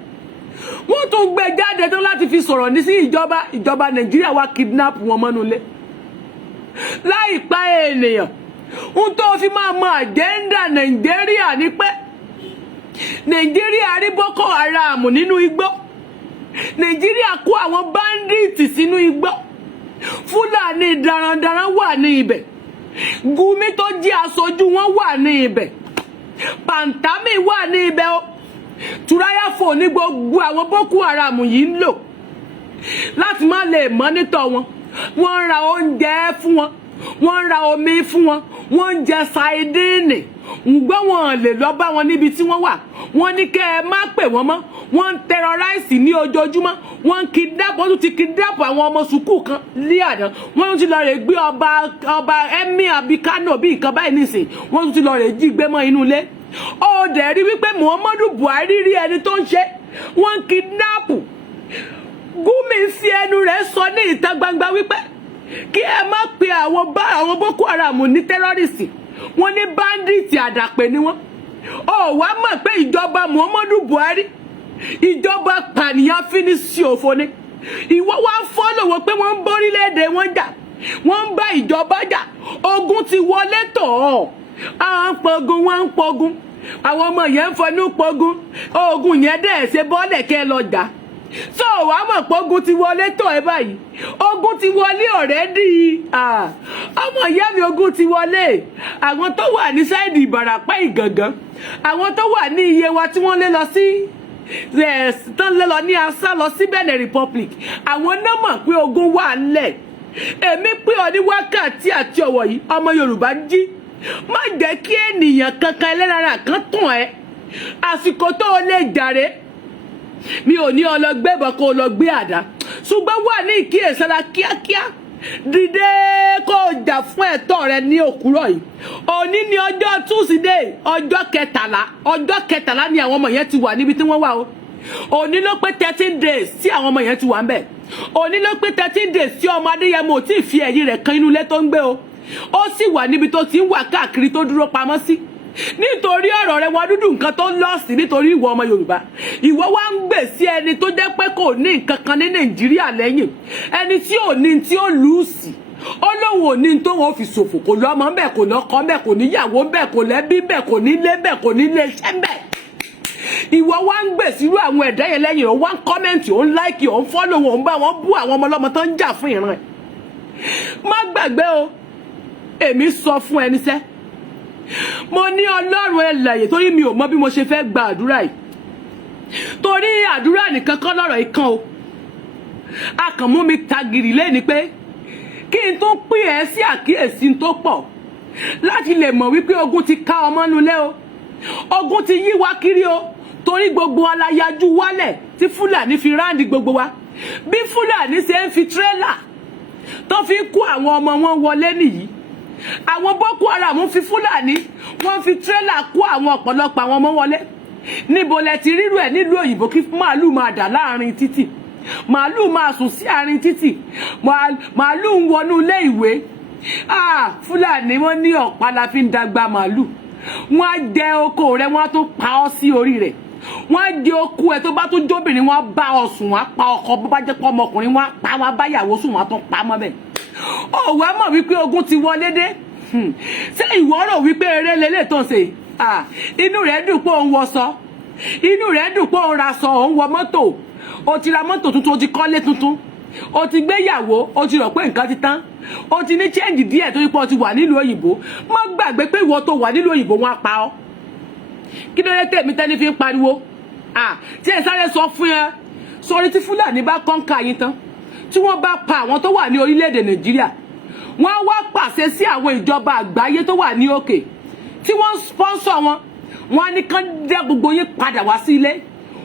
wọ́n tún gbé jáde tán láti fi sọ̀rọ̀ ní sí ìjọba Nàìjíríà wá kidnap wọn mọ́nulé láìpá ènìyàn ń tó fi máa mọ agenda Nàìjíríà ní pé Nàìjíríà rí Boko Haram nínú igbó Nàìjíríà kó àwọn bandits sínú igbó Fúlàní darandaran wà ní ibẹ̀ Gumi tó jí aṣojú wọn wà ní ibẹ̀ Pantami wà ní ibẹ̀ o Turayafo ní gbogbo àwọn Boko Haram yìí ń lò láti má lè mọ́nítọ̀ wọn wọ́n ń ra oúnjẹ fún wọn wọ́n ń ra omi fún wọn wọ́n ń jẹ saidini ǹgbọ́ wọn lè lọ bá wọn níbi tí wọ́n wà wọ́n ní kẹ́ ẹ má pè wọ́n mọ́ wọ́n ń terrorize ní ojoojúmọ́ wọ́n ń kidnap wọ́n tún ti kidnap àwọn ọmọ sùkúù kan ní àná wọ́n tún ti lọ rè gbé ọba emir abikano bí nǹkan báyìí nìsín wọ́n tún ti lọ rè jí gbé mọ́ inú ilé ó dẹ̀ rí wípé Muhammadu Buhari rí ẹni tó ń ṣe wọ́n ń kidnap Gumi fi ẹnu rẹ̀ sọ ní ìta gbangba wípé kí ẹ má pe àwọn Boko Haram ní tẹ́rọ́rìsì wọ́n ní báńdíìtì àdàpè ni wọ́n ó wá mọ̀ pé ìjọba Muhammadu Buhari ìjọba pànìyàn fínísì òfò ni ìwọ wá fọ́lọ̀wọ́ pé wọ́n ń bórílẹ̀-èdè wọn jà wọ́n ń bá ìjọba jà ogun ti wọlé tọ̀ ọ́ à ń pogun wọ́n ń pogun àwọn ọmọ yẹn ń fọnú pogun ogun yẹn dẹ̀ ṣe bọ́ọ̀lẹ̀ kẹ́ lọ jà so wàá mọ̀ pé ogun ti wọlé tọ̀ ẹ́ báyìí ogun ti wọlé already ọmọ ìyá mi ogun ti wọlé àwọn tó wà ní sáìdì Ìbàràpá Ìgàngán àwọn tó wà ní Iyewa tí wọ́n lé lọ sí tán lé lọ ní Asá lọ sí Benin Republic àwọn náà mọ̀ pé ogun wà ńlẹ̀ èmi pé ọ ní wákàtí àti ọ̀wọ̀ yìí ọmọ Yorùbá jí má jẹ́ kí ènìyàn kankan ẹlẹ́rara kan tàn ẹ́ àsìkò tó o lè jàre mi ò ní ọlọgbẹ́bọ̀ kó lọ gbé àdá ṣùgbọ́n wà ní ìkíyèsára kíákíá dìde kó o jà fún ẹ̀tọ́ rẹ ní òkúrọ̀ yìí òní ni ọjọ́ Tuesday ọjọ́ kẹtàlá ni àwọn ọmọ yẹn ti wà níbi tí wọ́n wà o òní ló pé 13 days tí àwọn ọmọ yẹn ti wà ń bẹ̀ òní ló pé 13 days tí ọmọ Adéyẹmọ ò tí ì fi ẹ̀yìn rẹ̀ kan inú ilé tó ń gbé o ó sì wà níbi tó ti ń wà káàkiri tó dúró pamọ́ sí nítorí ọ̀rọ̀ rẹ̀ wọ́n dúdú nǹkan tó lọ́ọ̀sì nítorí ìwọ ọmọ Yorùbá ìwọ wá ń gbè sí ẹni tó jẹ́ pé kò ní nǹkan kan ní Nàìjíríà lẹ́yìn ẹni tí ò ní tí ó lù ú sí ó lóun ò ní tó wọn fi ṣòfò kò lọ́mọ ńbẹ̀ kò lọ́kọ ńbẹ̀ kò níyàwó ńbẹ̀ kò lẹ́bí ńbẹ̀ kò nílé ńbẹ̀ kò nílé iṣẹ́ ńbẹ̀ ìwọ wá ń gbè sírú àwọn ẹ̀dá yẹn lẹ́yìn ó wá ń kọ́mẹ́ǹtì ó ń láìkì ó ń fọ́lọ̀ ó ń bá wọn bú àwọn ọmọ ọlọ́mọ tó ń jà fún ìran ẹ̀ má gbàgbé o èmi sọ fún ẹni sẹ́ mo ní Ọlọ́run ẹlẹ́yẹ torí mi ò mọ bí mo ṣe fẹ́ gba àdúrà yìí torí àdúrà nìkan kọ́ lọ́rọ̀ yìí kan o a kàn mú mi tagìrì lẹ́ni pé kí n tó pín ẹ sí àkíyèsí tó pọ̀ láti lè mọ̀ wípé ogun ti ká ọmọ nulẹ̀ o ogun ti yí wa kiri o torí gbogbo aláyajú wálẹ̀ tí Fúlàní fi ráǹdì gbogbo wa bí Fúlàní ṣe ń fi tírélà tó fi kó àwọn ọmọ wọn wọlé nìyí àwọn Boko Haram fi Fúlàní wọ́n fi tírélà kó àwọn ọ̀pọ̀lọpọ̀ àwọn ọmọ wọlé níbo lẹ ti rírú ẹ̀ nílùú òyìnbó kí màálù máa dà láàrin títì màálù máa sùn sí àárín títì màálù ń wọnú ilé ìwé Fúlàní wọ́n ní ọ̀pá la fi ń dàgbà màálù wọ́n á jẹ oko rẹ̀ wọ́n á tún pa ọ́ sí orí rẹ̀ wọ́n á jẹ oko ẹ̀ tó bá tún jóbìnrin wọ́n á bá ọ sùn wọ́n á pa ọkọ bó bá jẹ́ pọ́ ọmọkùnrin wọ́n á pa wọ́n á bá ìyàwó sùn wọ́n á tún pa mọ́ bẹ́ẹ̀ ó wá mọ̀ wípé ogun ti wọlé dé ṣé ìwọ rò wípé eré lélẹ̀ tó ń ṣe inú rẹ̀ dùn pé òun wọṣọ inú rẹ̀ dùn pé òun raṣọ òun wọ mọ́tò o ti ra mọ́tò tuntun o ti kọ́lé tuntun o ti gbéyàwó o ti rò pé nǹkan ti tán o ti ní change díẹ̀ torí pé o ti wà nílùú òyìnbó má gbàgbé pé ìwọ tó wà nílùú òyìnbó wọn á pa ọ́ kí ló dé tèmi tẹ́ni fi ń pariwo tí ẹ sáré sọ fún ẹ sọrí tí Fúlàní bá kọ́ńkà yín tán tí wọ́n bá pa àwọn tó wà ní orílẹ̀-èdè Nàìjíríà wọ́n á wá pàṣẹ sí àwọn ìjọba àgbáyé tó wà ní òkè tí wọ́n sponsor wọn wọ́n á ní kán dá gbogbo yín padà wá sí ilé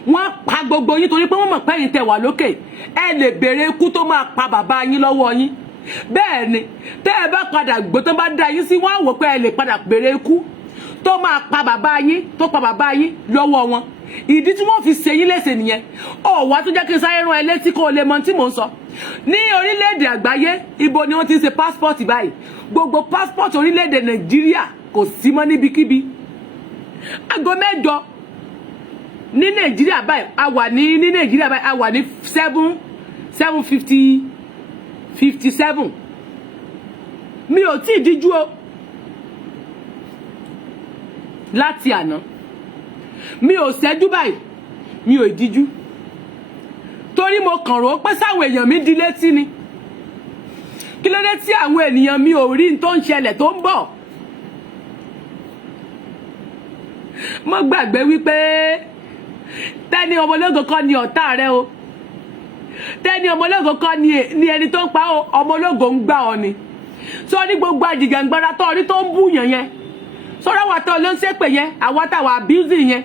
wọ́n á pa gbogbo yín torí pé wọ́n mọ̀ pé ẹ̀yin tẹ́ wà lókè ẹ lè béèrè ikú tó máa pa bàbá yín lọ́wọ́ yín bẹ́ẹ̀ ni tẹ́ ẹ bá padà gbọ́ tó bá dá yín sí wọ́n á wò pé ẹ lè padà béèrè ikú tó máa pa bàbá yín tó pa bàbá yín lọ́wọ́ wọn ìdí tí wọ́n fi ṣe yín léṣe nìyẹn ó wá tó jẹ́ kí n sáré rán ẹ létí kó o lè mọ tí mò ń sọ ní orílẹ̀-èdè àgbáyé ibo ni wọ́n ti ń ṣe passport báyìí gbogbo passport orílẹ̀-èdè Nàìjíríà kò sí mọ́ níbikíbi aago 8 ní Nàìjíríà báyìí a wà ní Nàìjíríà báyìí a wà ní 7:57 mi ò tí ì díjú o láti àná mi ò ṣẹ́jú báyìí mi ò díjú torí mo kàn rò pé sáwọn èèyàn mi di létí ni kí ló dé tí àwọn ènìyàn mi ò rí n tó ń ṣẹlẹ̀ tó ń bọ̀ mo gbàgbé wípé tẹ́ni ọmọlógo kọ́ ni ọ̀tá rẹ o tẹ́ni ọmọlógo kọ́ ni ẹni tó ń pa ọmọlógo ń gbà ọ ni sọ ní gbogbo àjìjàngbara tó rí tó ń búyàn yẹn sọ́rọ́ wa tó ló ń ṣépè yẹn àwa táwa abusive yẹn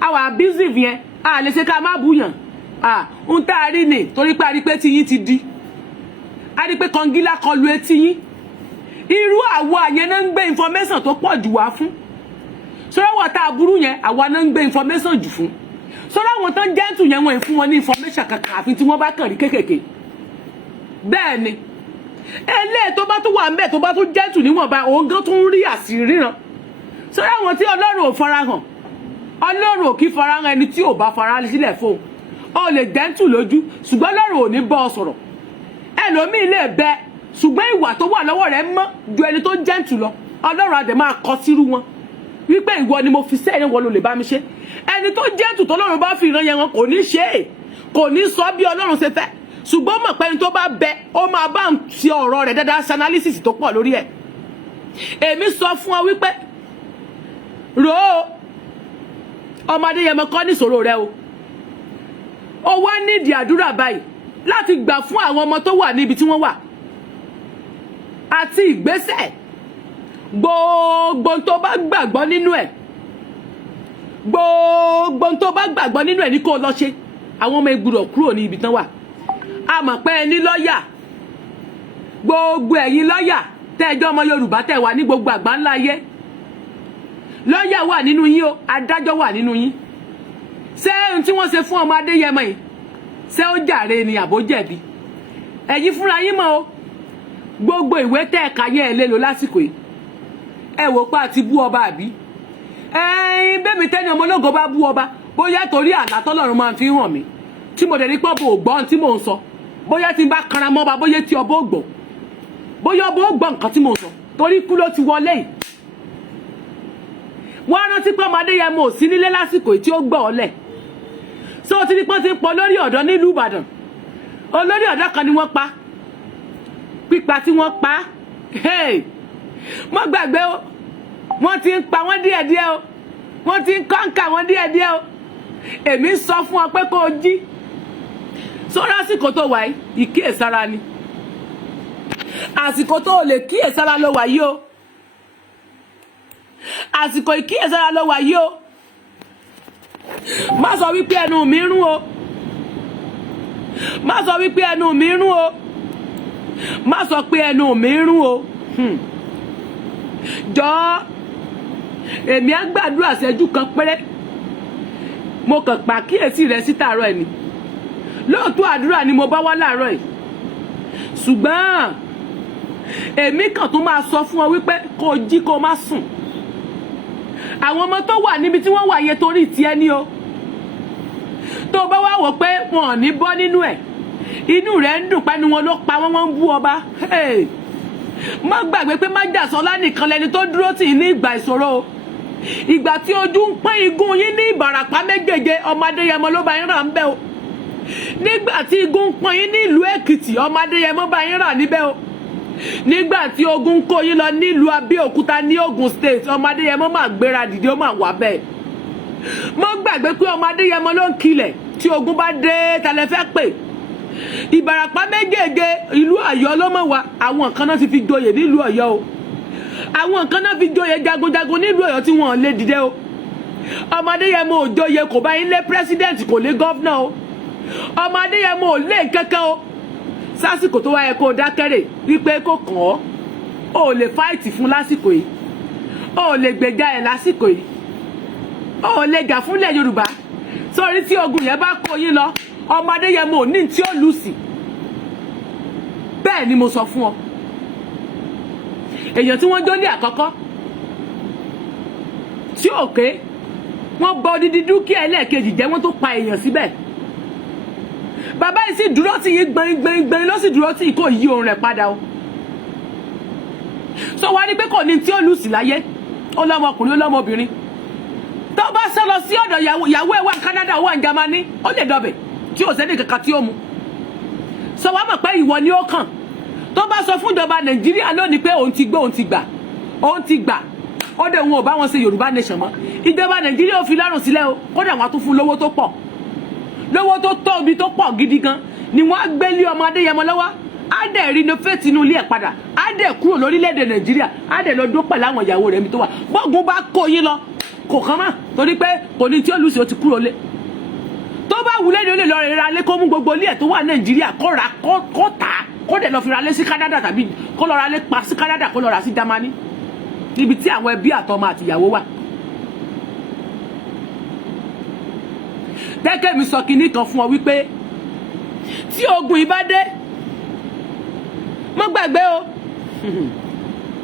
àwa abusive yẹn a lè ṣe ká má búyàn ń tá a rí ni torí pé a rí pé tí yín ti di a rí pé kọngílá kọlu etí yín irú àwa yẹn náà ń gbé information tó pọ̀ jù wá fún sọ́rọ́ wa tá a burú yẹn àwa náà ń gbé information jù fún sọ́rọ́ àwọn tó ń gentle yẹn wọ́n fún wọn ní information kankan àfi tí wọ́n bá kàn rí kékèké bẹ́ẹ̀ ni ẹlẹ́ẹ̀ tó bá tún wà ń bẹ̀ tó bá tún gentle níwọ̀nba òun gan tún rí àṣírí ríran sọ́rọ́ àwọn tí Ọlọ́run ò farahàn Ọlọ́run ò kí farahàn ẹni tí ò bá fara sílẹ̀ fún ọ lè gentle lójú ṣùgbọ́n Ọlọ́run ò ní bọ́ ọ sọ̀rọ̀ ẹlòmíì lè bẹ ṣùgbọ́n ìwà tó wà lọ́wọ́ rẹ̀ mọ́ ju ẹni tó gentle lọ Ọlọ́run á dẹ̀ máa kọ sírú wọn wípé ìwọ ni mo fi sẹ́yìn wọn ló lè bá mi ṣe ẹni tó gentle tó Ọlọ́run bá fi ìran yẹn wọn kò ní ṣe é kò ní sọ bí Ọlọ́run ṣe fẹ́ ṣùgbọ́n mọ̀ pé ẹni tó bá bẹ ó máa bá ń ṣe ọ̀rọ̀ rẹ̀ dáadáa analysis tó pọ̀ lórí ẹ̀ èmi sọ fún ọ wípé rò ó ọmọdé yẹn mọ kọ́ níṣòro rẹ ó wá nídìí àdúrà báyìí láti gbà fún àwọn ọmọ tó wà níbi tí wọ́n wà àti ìgbésẹ̀ gbogbo tó bá gbàgbọ́ nínú ẹ̀ gbogbo tó bá gbàgbọ́ nínú ẹ̀ ní kó lọ ṣe àwọn ọmọ ìgbúdọ̀ kúrò ní ibi tán wà a mọ̀ pé ẹni lọ́ọ̀yà gbogbo ẹ̀yin lọ́ọ̀yà tẹ́ẹ̀jọ́ ọmọ Yorùbá tẹ́ wà ní gbogbo àgbáńlá ayé lọ́ọ̀yà wà nínú yín o adájọ́ wà nínú yín ṣé ohun tí wọ́n ṣe fún ọmọ Adéyẹmọ yìí ṣé ó jàre ni àbó jẹ̀bi ẹ̀yin fúnra yín mọ̀ o gbogbo ìwé tẹ́ ẹ̀ka yẹn ẹ̀ lé lò lásìkò yìí ẹ wò pa àti bú ọba àbí ẹ̀yin bẹ́mi tẹ́ni ọmọlógo bá bú ọba bóyá torí àlá tọ́lọ́run máa fi hàn mí tí mo dẹ̀ ní pọ́ bò gbọ́n tí mò ń sọ bóyá tí n bá kanra mọ́ ba bóyá tí ọba ò gbọ́ bóyá ọba ò gbọ́ nǹkan tí mò ń sọ torí kú ló ti wọlé yìí wọ́n rántí pé ọmọ Adéyẹmọ ò sí nílé lásìkò tí ó gbọ́ ọlẹ̀ so ti ní pọ́n ti ń pọ̀ lórí ọ̀dọ́ nílùú Ìbàdàn olórí ọ̀dọ́ kan ni wọ́n pa pípa tí wọ́n pa mọ́ gbàgbé o wọ́n ti ń pa wọ́n díẹ̀díẹ̀ o wọ́n ti ń kọ́ńkà wọ́n díẹ̀díẹ̀ o èmi ń sọ fún ọ pé kó o jí sọ́rọ́ àsìkò tó wà yìí ìkíyèsára ni àsìkò tó o lè kíyèsára ló wà yìí o àsìkò ìkíyèsára ló wà yìí o má sọ wípé ẹnu mi rún o má sọ wípé ẹnu mi rún o má sọ pé ẹnu mi rún o jọ̀ọ́ èmi á gbàdúrà ṣẹ́jú kan péré mo kàn pàkíyèsí rẹ sí tààrọ̀ ẹ̀ ni lóòótọ́ àdúrà ni mo bá wá láàárọ̀ yìí ṣùgbọ́n èmi kàn tún máa sọ fún ọ wípé kó o jí kó o má sùn àwọn ọmọ tó wà níbi tí wọ́n wà yẹn torí tiẹ̀ ni o tó bá wá wò pé wọn ò ní bọ́ nínú ẹ̀ inú rẹ̀ ń dùn pẹ́nu wọn ló pa wọ́n ń bú ọba má gbàgbé pé Májàsọ́lá nìkan lẹni tó dúró tì í ní ìgbà ìṣòro o ìgbà tí ojú ń pọ́n igun yín ní Ìbàràpá méjèèjì ọmọ Adéyẹmọ ló bá yín rà ń bẹ́ o nígbà tí igun ń pọ́n yín ní ìlú Èkìtì ọmọ Adéyẹmọ bá yín rà níbẹ̀ o nígbà tí ogun kó yín lọ nílùú Abẹ́òkúta ní Ògùn state ọmọ Adéyẹmọ máa gbéra dìde ó máa wà bẹ́ẹ̀ mo gbàgbé pé ọmọ Adéyẹmọ ló ń kilẹ̀ tí ogun bá dé talẹ̀ fẹ́ pè Ìbàràpá méjèèjì ìlú Ọ̀yọ́ ló mọ̀ wá àwọn kan náà ti fi joyè nílùú Ọ̀yọ́ o àwọn kan náà fi joyè jagunjagun nílùú Ọ̀yọ́ tí wọ́n lè dìde o ọmọ Adéyẹmọ ò joyè kò bá yín lé president kò lé governor o ọmọ Adéyẹmọ ò lé kankan o sásìkò tó wáyé kó dákẹ́rẹ́ wípé kò kàn ọ́ ò lè fáìtì fún lásìkò yìí ò lè gbèjà ẹ̀ lásìkò yìí ò lè jà fúnlẹ̀ Yorùbá sórí tí ogun yẹn bá kó yín lọ ọmọ Adéyẹmọ ò ní tí ó lù sí bẹ́ẹ̀ ni mo sọ fún ọ èèyàn tí wọ́n jólé àkọ́kọ́ sí òkè wọ́n bọ odidi dúkìá ẹlẹ́ẹ̀kejì jẹ́ wọ́n tó pa èèyàn síbẹ̀ bàbá yìí sì dúró tì yín gbẹ̀ngbẹ̀ngbẹ̀ng ló sì dúró tì kò yí ohun rẹ̀ padà o so wá ní pé kò ní tí ó lù sí láyé ó lọ́mọkùnrin ó lọ́mọbìnrin tó bá sá lọ sí ọ̀dọ̀ ìyàwó ẹ̀ wà ní Canada wà ní Germany ó lè dọ̀bẹ̀ tí ò sẹ́ni kankan tí ó mu so wá mọ̀ pé ìwọ ni ó kàn tó bá sọ fún ìjọba Nàìjíríà lónìí pé òun ti gbé òun ti gbà ó dẹ̀ wọn ò bá wọn ṣe Yorùbá nation mọ́ ìjọba Nàìjíríà ò fi lọ́rùn sílẹ̀ o kódà wọn á tún fún lówó tó pọ̀ lówó tó tóbi tó pọ̀ gidi gan ni wọ́n á gbé lé ọmọ Adéyẹmọ lọ́wọ́ á dẹ̀ renovate inú ilé ẹ̀ padà á dẹ̀ kúrò lórílẹ̀‐èdè Nàìjíríà á dẹ̀ lọ dó pẹ̀lú àwọn ìyàwó rẹ̀ mi tó wà gbọ́gun bá kó yín lọ kò kàn mọ́ torí pé kò ní tí ó lùsì ó ti kúrò lé tó bá wulẹ̀ ni ó lè lọ rẹ̀ ra lé kó mú gbogbo ilé ẹ̀ tó wà Nàìjíríà kó ra kó tà á kó dẹ̀ lọ fi ra lé sí Canada tàbí kó lọ ra lé pa sí Canada kó lọ ra sí Germany níbi tí àwọn ẹbí àtọmọ àtìyàwó wà. dẹ́kẹ́ mi sọ kinní kan fún ọ wípé tí ogun ìbá dé mo gbàgbé o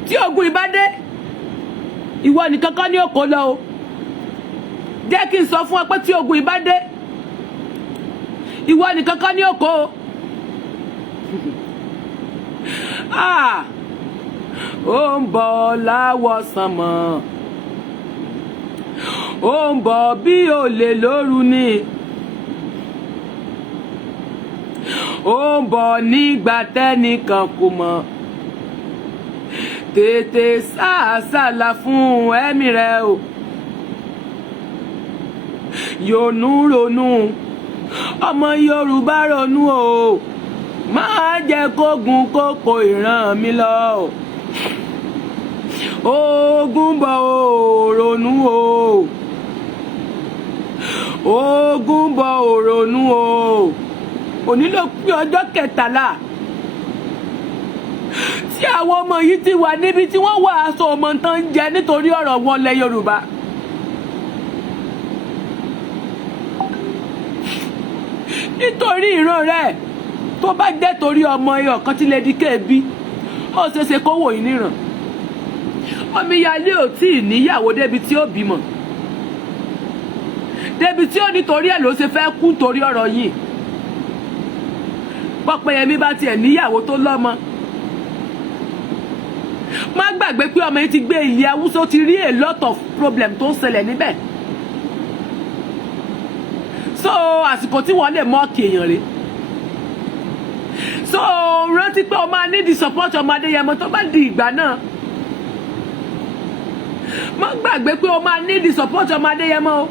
tí ogun ìbá dé ìwọ nìkan kọ́ ní òkò lọ o jẹ́ kí n sọ fún ọ pé tí ogun ìbá dé ìwọ nìkan kọ́ ní òkò o ó ń bọ̀ láwọ̀ sánmọ̀ ó ń bọ̀ bí olè lóru ni ó ń bọ̀ nígbà tẹ́nìkan kò mọ̀ tètè sàásàlà fún ẹ̀mí rẹ o ronú ọmọ Yorùbá ronú o máa jẹ́ kógun kókó ìran mi lọ ogun bọ̀ o ronú o ogun bọ̀ o ronú o òní ló pé ọjọ́ 13 tí àwọn ọmọ yìí ti wà níbi tí wọ́n wà aṣọ ọmọ tán ń jẹ nítorí ọ̀rọ̀ wọn lẹ Yorùbá nítorí ìran rẹ̀ tó bá jẹ́ torí ọmọ ẹyọ kan tí Lady K bí ó ṣeéṣe kó wò yín níran Omíyalé ò tí ì níyàwó débi tí ó bímọ débi tí ó nítorí ẹ̀ ló ṣe fẹ́ kú torí ọ̀rọ̀ yìí Pọ́pẹ́yẹmí bá tiẹ̀ níyàwó tó lọ́mọ má gbàgbé pé ọmọ yìí ti gbé ilé Haúsá ti rí a lot of problem tó ń ṣẹlẹ̀ níbẹ̀ so àsìkò tí wọ́n lè mọ́ọ̀kì èèyàn rẹ̀ so rántí pé o máa ní the support ọmọ Adéyẹmọ tó bá di ìgbà náà má gbàgbé pé o máa ní the support ọmọ Adéyẹmọ o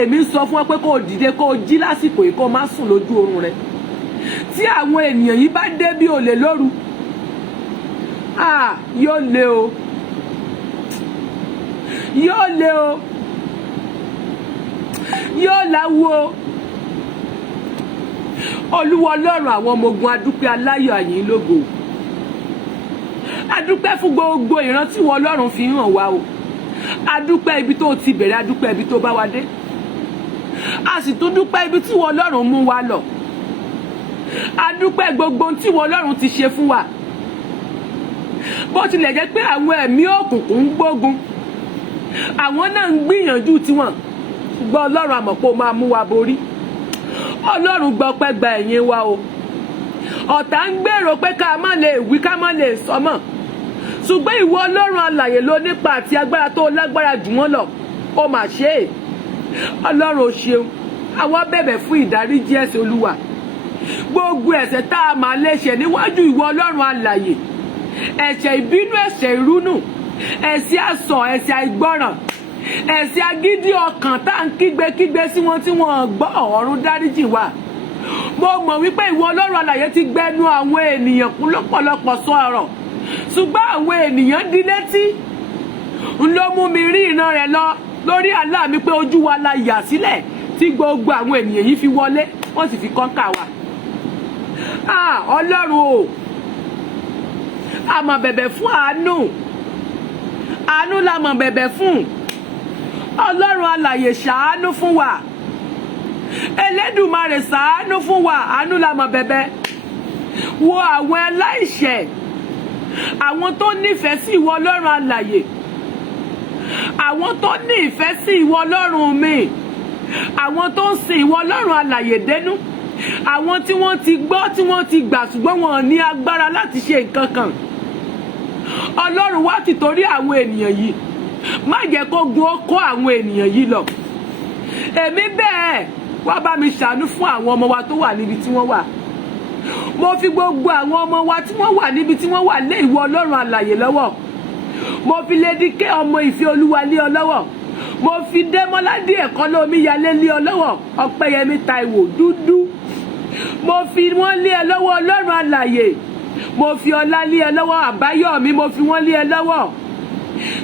èmi ń sọ fún ọ pé kó o dìde kó o jí lásìkò yìí kó o má sùn lójú oorun rẹ tí àwọn ènìyàn yìí bá dé bí olè lóru yóò le o yóò le o yóò láwo Olúwa Ọlọ́run àwọn ọmọ ogun adúpẹ́ aláyọ̀ àyìn lógo adúpẹ́ fún gbogbo ìrántí wọn Ọlọ́run fi hàn wá o adúpẹ́ ibi tó ti bẹ̀rẹ̀ adúpẹ́ ibi tó bá wa dé a sì tún dúpẹ́ ibi tí wọn Ọlọ́run mú wa lọ adúpẹ́ gbogbo tí wọn Ọlọ́run ti ṣe fún wa bó tilẹ̀ jẹ́ pé àwọn ẹ̀mí òkùnkùn ń gbógun àwọn náà ń gbìyànjú tiwọn ṣùgbọ́n Ọlọ́run àmọ̀ pé ó máa mú wa borí Ọlọ́run gbọ́ pẹ́ gba ẹ̀yìn wa o ọ̀tá ń gbèrò pé ká má lè wí ká má lè sọmọ ṣùgbọ́n ìwọ Ọlọ́run alààyè ló nípa àti agbára tó lágbára jù wọ́n lọ ó mà ṣe é Ọlọ́run ò ṣeun àwọn bẹ̀bẹ̀ fún ìdáríjì ẹ̀ṣẹ̀ Olúwa gbogbo ẹ̀ṣẹ̀ tá a máa lè ṣẹ̀ níwájú ìwọ Ọlọ́run alààyè ẹ̀ṣẹ̀ ìbínú ẹ̀ṣẹ̀ ìrúnú ẹ̀ṣẹ̀ asọ̀ ẹ̀ṣẹ̀ àìgbọràn ẹ̀ṣẹ̀ agídí ọkàn tá à ń kígbe sí wọn tí wọ́n gbọ́ ọ̀run dáríjì wa mo mọ̀ wípé ìwọ Ọlọ́run alààyè ti gbẹnu àwọn ènìyàn kún lọ́pọ̀lọpọ̀ sọ ọ̀rọ̀ ṣùgbọ́n àwọn ènìyàn di létí ń ló mú mi rí ìran rẹ̀ lọ lórí àlá mi pé ojú wa la yà sílẹ̀ tí gbogbo àwọn ènìyàn yìí fi wọlé wọ́n sì fi kọ́ńkà wa Ọlọ́run o a máa bẹ̀bẹ̀ fún àánú la máa bẹ̀bẹ̀ fún Ọlọ́run alààyè ṣàánú fún wa Elédùmarè ṣàánú fún wa àánú la máa bẹ̀bẹ̀ wo àwọn aláìṣẹ̀ àwọn tó nífẹ̀ẹ́ sí ìwọ Ọlọ́run alààyè àwọn tó ní ìfẹ́ sí ìwọ ọlọ́run mi, àwọn tó ń sin ìwọ ọlọ́run alààyè dénú, àwọn tí wọ́n ti gbọ́ tí wọ́n ti gbà ṣùgbọ́n wọn ò ní agbára láti ṣe nǹkan kan. Ọlọ́run wá ti torí àwọn ènìyàn yìí má jẹ́ kó gun ó kó àwọn ènìyàn yìí lọ. Èmi bẹ́ẹ̀ wá bá mi ṣàánú fún àwọn ọmọ wa tó wà níbi tí wọ́n wà. Mo fi gbogbo àwọn ọmọ wa tí wọ́n wà níbi tí wọ́n wà lé ìwọ ọlọ́run alààyè lọ́wọ́. Mo fi Lady K ọmọ ìfẹ́ olúwa lé ọ lọ́wọ́. Mo fi Démọ́ládé ẹ̀kọ́ lómi yalé lé ọ lọ́wọ́. Ọpẹ́yẹmí Táíwò dúdú. Mo fi wọ́n lé ẹ lọ́wọ́ ọlọ́run alààyè. Mo fi ọlá lé ẹ lọ́wọ́ Àbáyọ̀mí, mo fi wọ́n lé ẹ lọ́wọ́.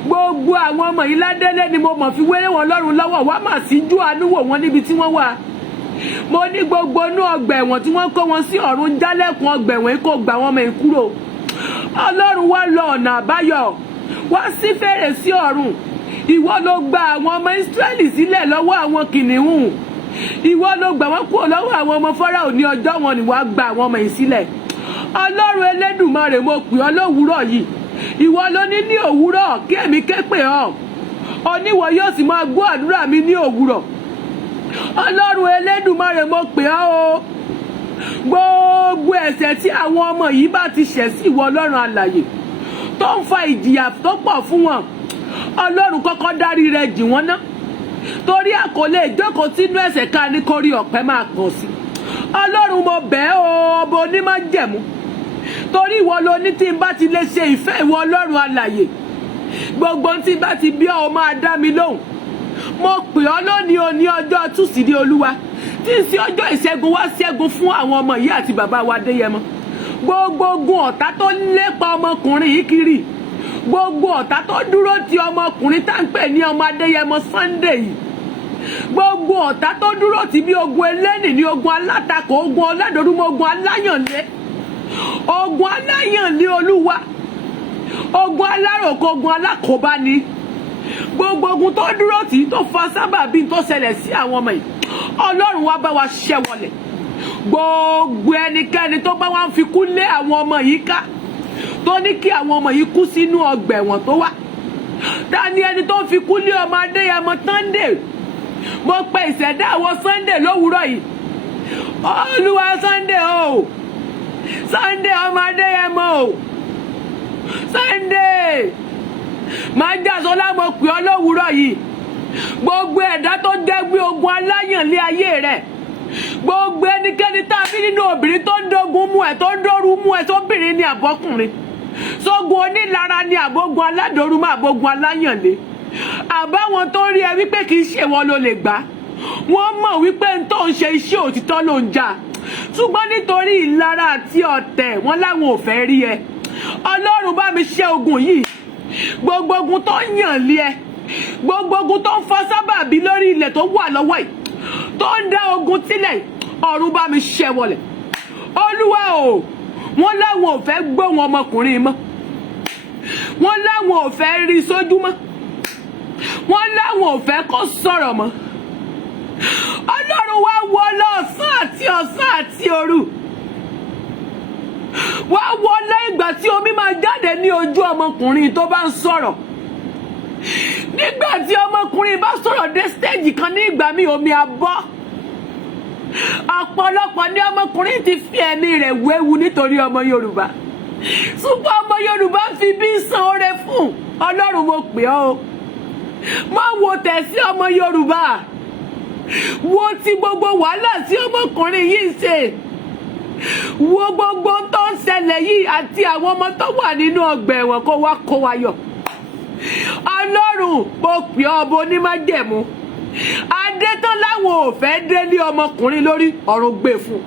Gbogbo àwọn ọmọ yìí ládélé ni mo mọ̀ fi wéré wọn lọ́run lọ́wọ́. Wá mà síjú àánú wò wọ́n níbi tí wọ́n wà. Mo ní gbogbo inú ọgbà ẹ̀wọ̀n tí wọ́n kó wọn sí ọ̀run jálẹ̀kùn ọgbà ẹ̀wọ̀n kó gbà wọ́n mọ̀ kúrò. Ọlọ́run wá lọ ọ̀nà àbáyọ. Wá sí fèrèsé ọ̀run. Ìwọ ló gba àwọn ọmọ Ísírẹ́lì sílẹ̀ lọ́wọ́ àwọn kìnìún. Ìwọ ló gbà wọ́n kúrò lọ́wọ́ àwọn ọmọ Fáráò ní ọjọ́ wọn ni wàá gba àwọn ọmọ yìí sílẹ̀. Ọlọ́run Elédùmarè, mo pè ọ́ lówùúrọ̀ yìí. Ìwọ ló ní òwúrọ̀ kí èmi ké pè ọ́. Oníwọ yóò sì máa gbọ́ àdúrà mi ní òwúrọ̀. Ọlọ́run Elédùmarè, mo pè ọ́ o. Gbogbo ẹ̀ṣẹ̀ tí àwọn ọmọ yìí bá ti ṣẹ̀ sí ìwọ ọlọ́run alààyè tó ń fa ìjìyà tó pọ̀ fún wọn, Ọlọ́run kọ́kọ́ dárí rẹ̀ jì wọ́n ná. Torí a kò lè jókòó sínú ẹ̀ṣẹ̀ ká ní kórí ọ̀pẹ máa kàn sí. Ọlọ́run, mo bẹ̀ ọ́ o, ọba onímájẹ̀mú. Torí ìwọ ló ní tí n bá ti lè ṣe ìfẹ́ ìwọ ọlọ́run alààyè, gbogbo tí n bá ti bí ọ máa dá mi lóhùn. Mo pè ọ́ lónìí o ní ọjọ́ túsìdí olúwa tí ń ṣe ọjọ́ ìṣẹ́gun wá ṣẹ́gun fún àwọn ọmọ yìí àti bàbá wa Adéyẹmọ. Gbogbo ogun ọ̀tá tó lépa ọmọkùnrin yìí kiri, gbogbo ọ̀tá tó dúró ti ọmọkùnrin tá ń pè ní ọmọ Adéyẹmọ Sunday yìí, gbogbo ọ̀tá tó dúró ti bí ogun eléni ní ogun alátakò, ogun ọládòrúmọ, ogun aláyànlé, ogun aláyànlé olúwa, ogun aláròkọ, ogun alákòóbá ni. Gbogbo ogun tó dúró tì tó fa sábàbí tó ṣẹlẹ̀ sí àwọn ọmọ yìí, Ọlọ́run wá bá wa ṣẹ́ wọlẹ̀. Gbogbo ẹnikẹ́ni tó bá wá ń fi kú lé àwọn ọmọ yìí ká, tó ní kí àwọn ọmọ yìí kú sínú ọgbà ẹ̀wọ̀n tó wà. Ta ni ẹni tó fi kú lé ọmọ Adéyẹmọ Sunday? Mo pe ìṣẹ̀dá àwọn Sunday lówùúrọ̀ yìí. Olúwa Sunday o, Sunday ọmọ Adéyẹmọ o, Sunday máa jásọlá, mo pè ọ́ lówùúrọ̀ yìí. Gbogbo ẹ̀dá tó dẹ́gbé ogun aláyànlé ayé rẹ̀, gbogbo ẹnikẹ́ni tá a bí nínú obìnrin tó ń dógun mú ẹ, tó ń dóru mú ẹ, sóbìnrin ni àbọ́kùnrin, sógun onílara ni àbógun aládòrúmọ, àbógun aláyànlé, àbáwọn tó rí ẹ wípé kì í ṣe wọn ló lè gbà. Wọ́n mọ̀ wípé n tó ń ṣe iṣẹ́ òtítọ́ ló ń jà, ṣùgbọ́n nítorí ìlara àti ọ̀tẹ̀ wọn láwọn ò fẹ́ rí ẹ. Ọlọ́run bá mi ṣẹ́ ogun yìí. Gbogbo ogun tó ń yàn lé ẹ, gbogbo ogun tó ń fa sábàbí lórí ilẹ̀ tó wà lọ́wọ́ yìí, tó ń dá ogun sílẹ̀, ọ̀run bá mi ṣẹ́ wọlẹ̀. Olúwa o, wọ́n láwọn ò fẹ́ gbóhùn ọmọkùnrin mọ́, wọ́n láwọn ò fẹ́ rí sójú mọ́, wọ́n láwọn ò fẹ́ kó sọ̀rọ̀ mọ́. Ọlọ́run wá wọlé ọ̀sán àti òru, wá wọlé ìgbà tí omi máa jáde ní ojú ọmọkùnrin tó bá ń sọ̀rọ̀. Nígbà tí ọmọkùnrin bá sọ̀rọ̀ dé stage kan ní ìgbà mi omi abọ́. Ọ̀pọ̀lọpọ̀ ní ọmọkùnrin ti fi ẹ̀mí rẹ̀ wéwu nítorí ọmọ Yorùbá, ṣùgbọ́n ọmọ Yorùbá fi bí san oore fún. Ọlọ́run, mo pè ọ́ o, má wo tẹ̀ sí ọmọ Yorùbá, wo ti gbogbo wàhálà tí ọmọkùnrin yìí ṣe, wo gbogbo tó ń ṣẹlẹ̀ yìí àti àwọn ọmọ tó wà nínú ọgbà ẹ̀wọ̀n kó wá kó wa yọ. Ọlọ́run, mo pè ọ́ ọba onímájẹ̀mú. Adé tán láwọn ò fẹ́ délé ọmọkùnrin lórí, ọ̀run gbé fún.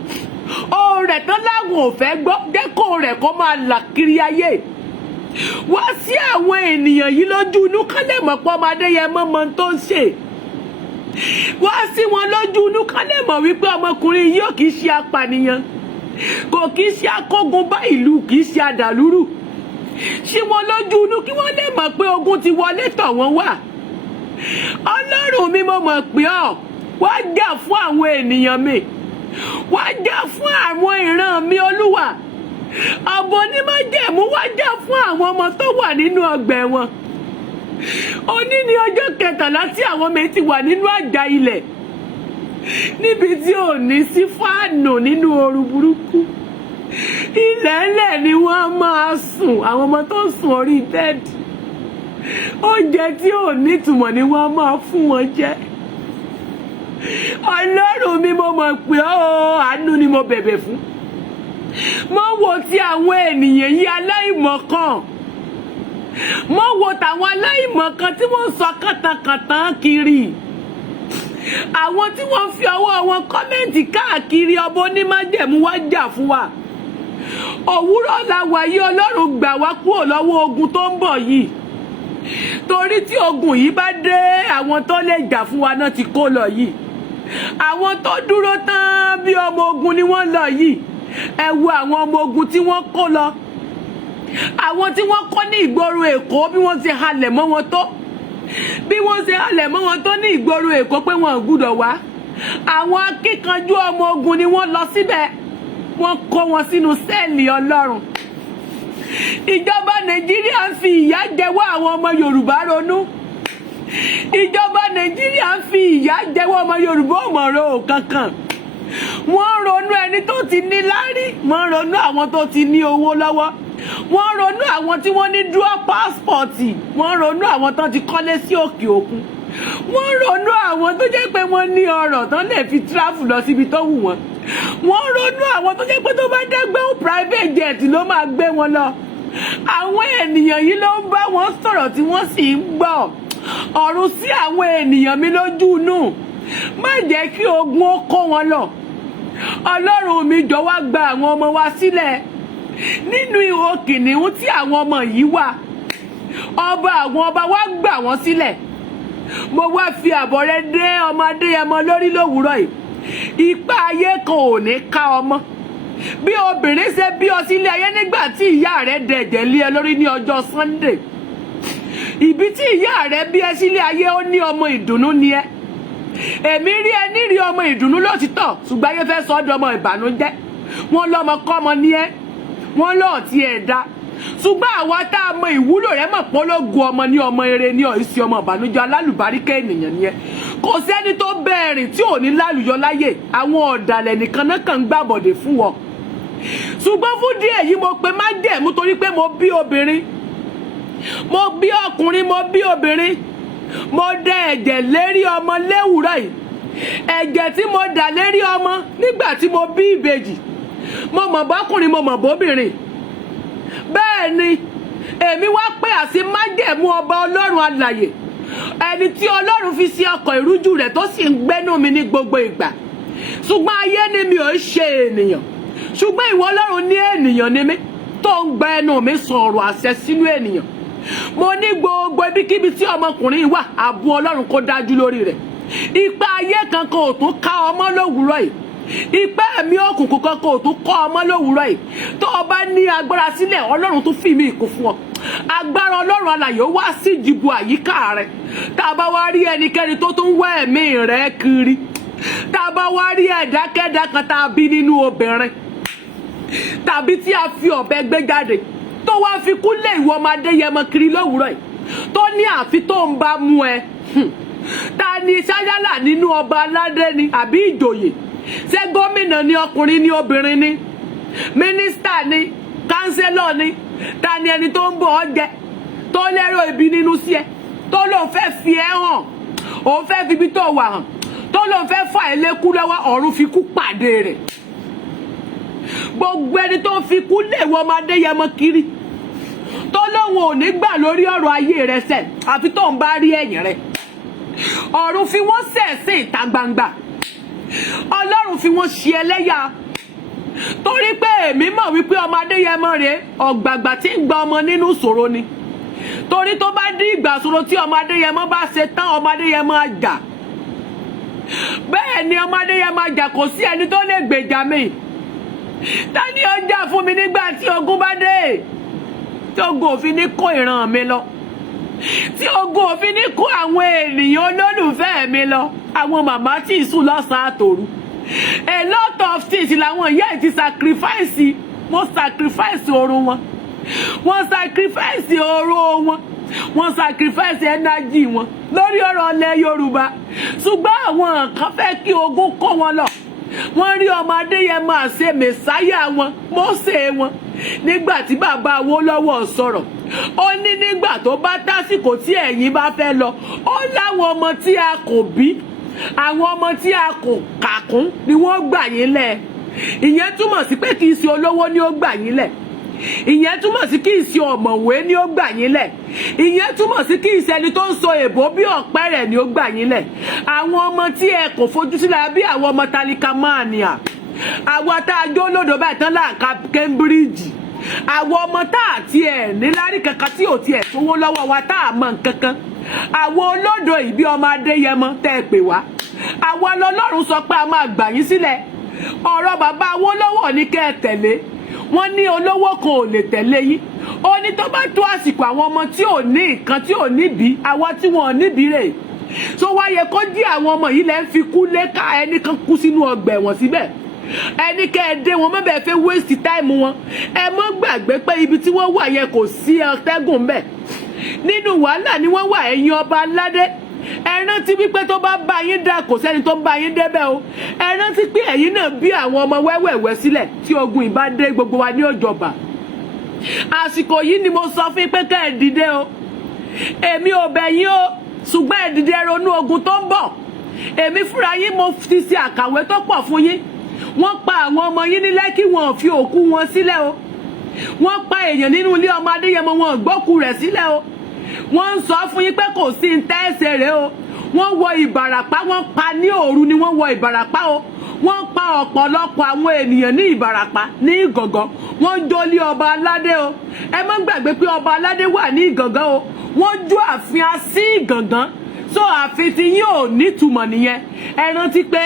Ohùn rẹ̀ tán láwọn ò fẹ́ gbọ́, dẹ́kun rẹ̀ kó máa là kiri ayé. Wá sí àwọn ènìyàn yìí lójú inú kán lè mọ̀ pé ọmọ Adéyẹmọ mọ tó ń ṣe. Wá sí wọn lójú inú kán lè mọ̀ wípé ọmọkùnrin yìí ò kì í ṣe apànìyàn, kò kì í ṣe akógun bá ìlú, kì í ṣe àdàlúrù. Ṣí wọn lójú inú kí wọ́n lè mọ̀ pé ogun ti wọlé tọ̀ wọ́n wà. Ọlọ́run mi, mo mọ̀ pé ọ́ wá jà fún àwọn ènìyàn mi, wá jà fún àwọn ìran mi. Olúwa, ọba onímájẹ̀mú, wá jà fún àwọn ọmọ tó wà nínú ọgbà ẹ̀wọ̀n. òní ni ọjọ́ 13 tí àwọn ọmọ ti wà nínú àjà ilẹ̀ níbi tí ò ní sí fáànù nínú ooru burúkú. Ilẹ̀ ńlẹ̀ ni wọ́n máa sùn, àwọn ọmọ tó sùn orí bẹ́ẹ̀dì. Oúnjẹ tí ò nítumọ̀ ni wọ́n máa fún wọn jẹ. Ọlọ́run mi, mo mọ̀ pé àánú ni mo bẹ̀bẹ̀ fún. Mo wo ti àwọn ènìyàn yìí aláìmọ̀kan. Mo wo tàwọn aláìmọ̀kan tí wọ́n sọ kàtàkàtà kiri. Àwọn tí wọ́n fi ọwọ́ wọn kọ́mẹ́ǹtì káàkiri, ọba onímájẹ̀mú wá jà fún wa. Òwúrọ̀ la wà yìí, Ọlọ́run gbà wá kúrò lọ́wọ́ ogun tó ń bọ̀ yìí. Torí tí ogun yìí bá dé, àwọn tó lè jà fún wa náà ti kó lọ yìí. Àwọn tó dúró tán bí ọmọ ogun ni wọ́n lọ yìí. Ẹ wo àwọn ọmọ ogun tí wọ́n kó lọ. Àwọn tí wọ́n kọ́ ní ìgboro Èkó bí wọ́n ti halẹ̀ mọ́ wọn tó. Bí wọ́n ṣe halẹ̀ mọ́ wọn tó ní ìgboro Èkó pé wọn ò gbúdọ̀ wá. Àwọn akíkanjú ọmọ ogun ni wọ́n lọ síbẹ̀. Wọ́n kó wọn sínú sẹ́ẹ̀lì Ọlọ́run. Ìjọba Nàìjíríà ń fi ìyà jẹwọ́ àwọn ọmọ Yorùbá ronú. Ìjọba Nàìjíríà ń fi ìyà jẹwọ́ ọmọ Yorùbá òmọ̀ràn kankan. Wọ́n ronú ẹni tó ti ní láárí, wọ́n ronú àwọn tó ti ní owó lọ́wọ́. Wọ́n ronú àwọn tí wọ́n ní dual passport, wọ́n ronú àwọn tó ti kọ́lé sí òkè òkun. Wọ́n ronú àwọn tó jẹ́ pé wọ́n ní ọrọ̀ tán lè fi travel lọ síbi tó wù wọ́n. Wọ́n ronú àwọn tó jẹ́ pé tó bá dẹ́gbẹ́ private jet ló máa gbé wọn lọ. Àwọn ènìyàn yìí ló ń bá wọn sọ̀rọ̀ tí wọ́n sì ń gbọ́. Ọ̀run sí àwọn ènìyàn mi lójú inú. Má jẹ́ kí ogun ó kó wọn lọ. Ọlọ́run mi jọ̀wọ́ gba àwọn ọmọ wa sílẹ̀ nínú ihò kìnìún tí àwọn ọmọ yìí wà. Ọba àwọn ọba wa gbà wọ́n sílẹ̀. Mo wá fi àbọ̀ rẹ dé ọmọ Adéyẹmọ lórí lówùúrọ̀ yìí. Ipá ayé kan ò ní ká ọmọ. Bí obìnrin ṣe bí ọ sílé ayé nígbà tí ìyá rẹ dẹ̀jẹ̀ lé ẹ lórí ní ọjọ́ Sunday. Ibi tí ìyá rẹ bí ẹ sílé ayé ó ní ọmọ ìdùnnú ni ẹ. Èmi rí ẹ nírí ọmọ ìdùnnú lótìtọ́, ṣùgbọ́n ayé fẹ́ sọ ọ́ di ọmọ ìbànújẹ́. Wọ́n lọ́mọ kọ́mọ ní ẹ. Wọ́n lọ́ọ̀ tí ẹ dá. Ṣùgbọ́n àwa tá a mọ ìwúlò rẹ̀ mọ̀ pé ológun ọmọ ní ọmọ eré ní ọ̀ìsí ọmọ ìbànújẹ́ alálùbáríkà ènìyàn ni ẹ. Kò sẹ́ni tó bẹ̀rìn tí ò ní lálùyọ láyè. Àwọn ọ̀dàlẹ̀ nìkan náà kàn ń gbàbọ̀dẹ̀ fún wọn. Ṣùgbọ́n fún díẹ̀ yìí mo pe májẹ̀mú torí pé mo bí obìnrin. Mo bí ọkùnrin, mo bí obìnrin. Mo dẹ ẹ̀jẹ̀ lérí ọmọ léwùrọ̀ yìí. Ẹ̀jẹ̀ tí mo dà lérí ọmọ nígbà tí mo bí ìbejì. Mo mọ̀ bọ́kùnrin, mo mọ̀ bóbìnrin. Bẹ́ẹ̀ ni èmi wá pé àti májẹ̀mú ọba Ọlọ́run alààyè. Ẹni tí Ọlọ́run fi sí ọkọ̀ ìrújú rẹ̀ tó sì ń gbénú mi ní gbogbo ìgbà. Ṣùgbọ́n ayé ni mi ò ṣe ènìyàn. Ṣùgbọ́n ìwọ Ọlọ́run ní ènìyàn ni mí tó ń gba ẹnu mi sọ̀rọ̀ àṣẹ sínú ènìyàn. Mo ní gbogbo ibikíbi tí ọmọkùnrin wà, ààbò Ọlọ́run kó dájú lórí rẹ̀. Ipá ayé kankan ò tún ká ọmọ lówùúrọ̀ yìí. Ipá ẹ̀mí òkùnkùn kankan ò tún kọ́ ọmọ lówùúrọ̀ yìí. Tó o bá ní agbára sílẹ̀, Ọlọ́run tún fi mí ìkún fún ọ. Agbára Ọlọ́run alààyè ó wá sí ìdìbò àyíká rẹ̀. Tá a bá wá rí ẹnikẹ́ni tó tún wá ẹ̀mí rẹ̀ kiri. Tá a bá wá rí ẹ̀dákẹ́dá kan tá a bí nínú obìnrin. Tàbí tí a fi ọ̀bẹ gbé jáde. Tó wá fi kú lé ìwọ ọmọ Adéyẹmọ kiri lówùúrọ̀ yìí. Tó ní àfi tó ń bá mú ẹ. Ta ni sáyálà nínú ọba aládé ni àbí ìjòyè? Ṣé gómìnà ni ọkùnrin ni obìnrin ni? Mínísítà ni? Kánsẹ́lọ̀ ni? Ta ni ẹni tó ń bọ̀ ọ́ jẹ? Tó lérò ibi nínú sí ẹ? Tó lóun fẹ́ fi ẹ́ hàn? Òun fẹ́ fi ibi tó wà hàn? Tó lóun fẹ́ fà ẹ́ lékú lọ́wọ́, ọ̀run fi kú pàdé rẹ̀. Gbogbo ẹni tó fi kú lé ìwọ ọmọ Adéyẹmọ kiri. Tó lóun ò ní gbà lórí ọ̀rọ̀ ayé rẹ̀ sẹ̀, àfi tó ń bá rí ẹ̀yìn rẹ̀. Ọ̀run fi wọ́n sẹ̀sìn ìta gbangba. Ọlọ́run fi wọ́n ṣe ẹlẹ́yà. Torí pé èmi mọ̀ wípé ọmọ Adéyẹmọ rẹ̀ ọ̀gbàgbà tí ń gba ọmọ nínú ìṣòro ni. Torí tó bá dí ìgbà ìṣòro tí ọmọ Adéyẹmọ bá ṣe tán, ọmọ Adéyẹmọ á jà. Bẹ́ẹ̀ ni ọmọ Adéyẹmọ á jà, kò sí ẹni tó lè gbèjà mi. Ta ni ó jà fún mi nígbà tí ogun bá dé? Tí ogun òfin ní kó ìran mi lọ. Tí ogun òfin ní kó àwọn ènìyàn olólùfẹ́ mi lọ. Àwọn màmá tí ìsùn lọ́sàn-án àtòru. A lot of things làwọn ìyá ẹ̀ ti sacrifice. Wọ́n sacrifice oorun wọn. Wọ́n sacrifice oró wọn. wọ́n sacrifice energy wọn lórí ọ̀rọ̀ ilẹ̀ Yorùbá ṣùgbọ́n àwọn kan fẹ́ kí ogun kó wọn lọ wọ́n rí ọmọ Adéyẹmọ àṣẹ mẹ̀sáyà wọn Mósè wọn nígbà tí bàbá Awólọ́wọ̀ sọ̀rọ̀ ó ní nígbà tó bá tásìkò tí ẹ̀yin bá fẹ́ lọ ó láwọn ọmọ tí a kò bí àwọn ọmọ tí a kò kà kún ni wọ́n gbà yín lẹ̀ ìyẹn túmọ̀ sí pé kì í ṣe olówó ni ó gbà yín lẹ̀ ìyẹn túmọ̀ sí kì í ṣe ọ̀mọ̀wé ni ó gbà yín lẹ̀ ìyẹn túmọ̀ sí kì í ṣe ẹni tó ń sọ èbó bí ọ̀pẹ̀rẹ̀ ni ó gbà yín lẹ̀ àwọn ọmọ tí ẹ kò fojú sílẹ̀ bí àwọn ọmọ tálíkà máa nìyà àwọn tá a jó lódò báyìí tán láǹkà Cambridge àwọn ọmọ tá a tiẹ̀ níláárí kankan tí ò tiẹ̀ sówó lọ́wọ́ wa tá a mọ̀ nǹkankan àwọn olódò ìbí ọmọ Adéyẹmọ tẹ́ ẹ pè wá àwa lọ́lọ́run sọ pé a máa gbà yín sílẹ̀ ọ̀rọ̀ bàbá Awólọ́wọ̀ ní kẹ́ ẹ tẹ̀lé wọ́n ní olówó kan ò lè tẹ̀lé yín ó ní tó bá tó àsìkò àwọn ọmọ tí ò ní nǹkan tí ò níbi àwa tí wọn ò níbi rè so wáyé kó jí àwọn ọmọ yìí lẹ́ ń fi kú léka ẹnì kan kú sínú ọgbà ẹ̀wọ̀n síbẹ̀ ẹni kẹ́ ẹ dé wọn mọ́bẹ̀ fẹ́ waste time wọn ẹ mọ́ gbàgbé pé ibi tí wọ́n wà yẹn kò sí ọ̀tẹ́gùn bẹ́ẹ̀ nínú wàhálà ni wọ́n wà ẹ̀yin ọba aládé ẹ rántí wípé tó bá bá yín dá kò sẹ́ni tó ń bá yín débẹ̀ o ẹ rántí pé ẹ̀yin náà bí àwọn ọmọ wẹ́wẹ̀wẹ́ sílẹ̀ tí ogun ìbá dé gbogbo wa ní òjọba àsìkò yìí ni mo sọ fún yín pé ká ẹ dìde o èmi ò bẹ̀ yín o ṣùgbọ́n ẹ dìde ronú ogun tó ń bọ̀ èmi fúnra yín mo ti ṣe àkàwé tó pọ̀ fún yín wọ́n pa àwọn ọmọ yín ní Lẹ́kì wọn ò fi òkú wọn sílẹ̀ o wọ́n pa èèyàn nínú ilé ọmọ Adéyẹmọ wọn ò gbókù rẹ̀ sílẹ̀ o wọ́n ń sọ fún yín pé kò sí ń tẹ́ẹ̀sẹ̀ rẹ̀ o wọ́n wọ Ìbàràpá wọ́n pa ní òru ni wọ́n wọ Ìbàràpá o wọ́n pa ọ̀pọ̀lọpọ̀ àwọn ènìyàn ní Ìbàràpá ní Ìgàngán wọ́n jólé ọba aládé o ẹ má gbàgbé pé ọba aládé wà ní Ìgàngán o wọ́n jó ààfin sí Ìgàngán so ààfin tí yín ò nítumọ̀ nìyẹn ẹ rántí pé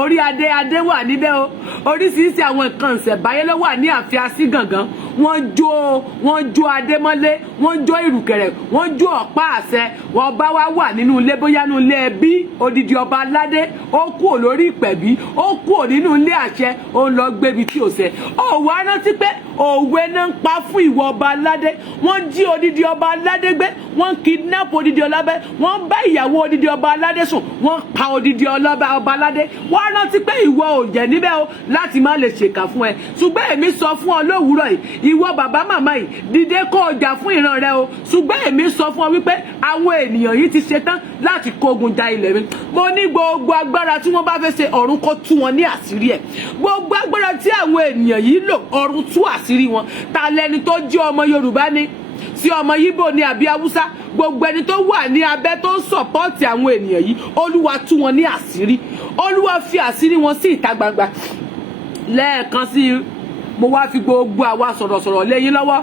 orí adé wà níbẹ̀ o oríṣiríṣi àwọn nǹkan ìṣẹ̀báyé ló wà ní ààfin sí Ìgàngán wọ́n jó adé mọ́lé wọ́n jó ìrùkẹ̀rẹ̀ wọ́n jó ọ̀pá àṣẹ ọba wa wà nínú ilé bóyá nínú ilé ẹbí odidi ọba aládé ó kúrò lórí ìpẹ̀bí ó kúrò nínú ilé àṣẹ ó lọ gbébi tí ò ṣẹ ó wá rántí pé òwe náà ń pa fún ìwọ ọba aládé wọ́n jí odidi ọba aládé gbé wọ́n kidnap odidi ọlábẹ wọ́n bá ìyàwó odidi ọba aládé sùn wọ́n pa odidi ọba aládé wọ́n rántí pé ìwọ ò jẹ́ níbẹ̀ o láti má lè ṣèkà fún ẹ ṣùgbọ́n èmi sọ fún ọ lówùúrọ̀ yìí ìwọ bàbá màmá yìí dìde kó o jà fún ìran rẹ o ṣùgbọ́n èmi sọ fún ọ wípé àwọn ènìyàn yìí ti ṣetán láti kógun ja ilẹ̀ mi mo ní gbogbo agbára tí wọ́n bá fẹ́ ṣe ọ̀run kó tú wọn ní àṣírí ẹ̀ gbogbo agbára tí àwọn ènìyàn yìí lò ọ̀run tú àṣírí wọn ta lẹni tó jẹ́ ọmọ Yorùbá ni sí ọmọ Yíbò ní àbí Haúsá gbogbo ẹni tó wà ní abẹ́ tó ń sọ̀pọ́ọ̀tì àwọn ènìyàn yìí Olúwa tú wọn ní àṣírí Olúwa fi àṣírí wọn sí ìta gbangba lẹ́ẹ̀kan sí mo wá fi gbogbo àwa sọ̀rọ̀sọ̀rọ̀ lẹ́yìn lọ́wọ́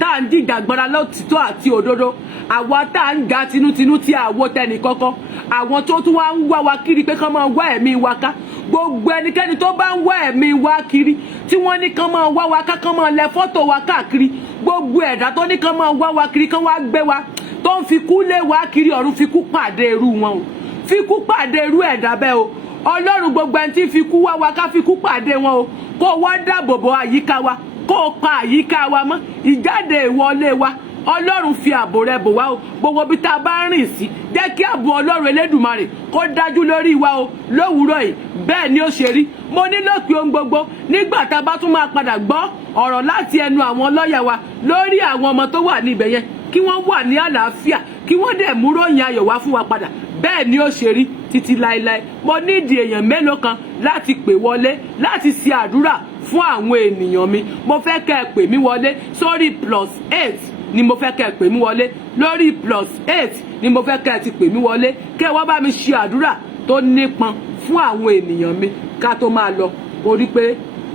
tá à ń dìjàgbara lọ́tìtọ́ àti òdodo àwa tá à ń ga tinútinú tí àwo tẹnì kọ́kọ́ àwọn tó tún wá ń wá wa kiri pé kán máa wá ẹ̀mí wa ká gbogbo ẹnikẹ́ni tó bá ń wá ẹ̀mí wa kiri tí wọ́n ní kán máa wá wa ká kán máa lẹ fọ́tò wa káàkiri gbogbo ẹ̀dá tó ní kán máa wá wa kiri kán wá gbé wa tó ń fi kú lé wa kiri ọ̀run fi kú pàdé irú wọn o fi kú pàdé irú ẹ̀dá bẹ́ẹ̀ o Ọlọ́run gbogbo ẹni tí fi kú wá wa ká fi kú pàdé wọn o kó wá dáàbò bo àyíká wa kó pa àyíká wa mọ́ ìjáde ìwọlé wa Ọlọ́run fi ààbò rẹ̀ bò wá o gbogbo bí tá a bá rìn sí jẹ́ kí ààbò Ọlọ́run Elédùmarè kó dájú lórí wa o lówùúrọ̀ yìí bẹ́ẹ̀ ni ó ṣe rí mo ní lópin ohun gbogbo nígbà tá a bá tún máa padà gbọ́ ọ̀rọ̀ láti ẹnu àwọn lọ́ọ̀yà wa lórí àwọn ọmọ tó wà níbẹ̀ yẹn kí wọ́n wà ní àlàáfíà kí wọ́n dẹ̀ mú ròyìn ayọ̀ wá fún wa padà bẹ́ẹ̀ ni ó ṣe rí títí láéláé mo nídìí èèyàn mélòó kan láti pè wọlé láti ṣe àdúrà fún àwọn ènìyàn mi mo fẹ́ kẹ́ ẹ pè mí wọlé sórí +8 ni mo fẹ́ kẹ́ ẹ pè mí wọlé lórí +8 ni mo fẹ́ kẹ́ ẹ ti pè mí wọlé kẹ́ ẹ wá bá mi ṣe àdúrà tó nípọn fún àwọn ènìyàn mi ká tó máa lọ torí pé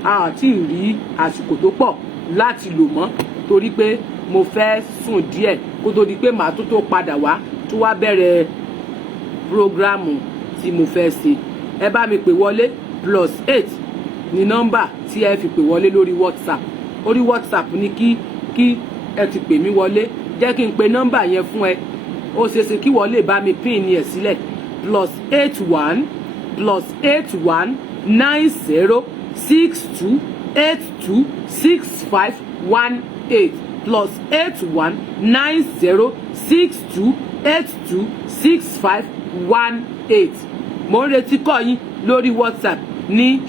a ò tí ì rí àsìkò tó pọ̀ láti lò mọ́ torí pé mo fẹ́ sùn díẹ̀ kó tó di pé màá tó padà wá tó wá bẹ̀rẹ̀ prógrámù tí mo fẹ́ ṣe ẹ bá mi pè wọlé +8 ní nọ́mbà tí ẹ fi pè wọlé lórí WhatsApp orí WhatsApp ní kí ẹ ti pè mí wọlé jẹ́ kí n pe nọ́mbà yẹn fún ẹ ó ṣeéṣe kí wọ́n lè bá mi pín ní ẹ̀ sílẹ̀ +81 +81 90 62 82 65 18 +819062826518. mo ń retí kọ́ yín lórí WhatsApp ní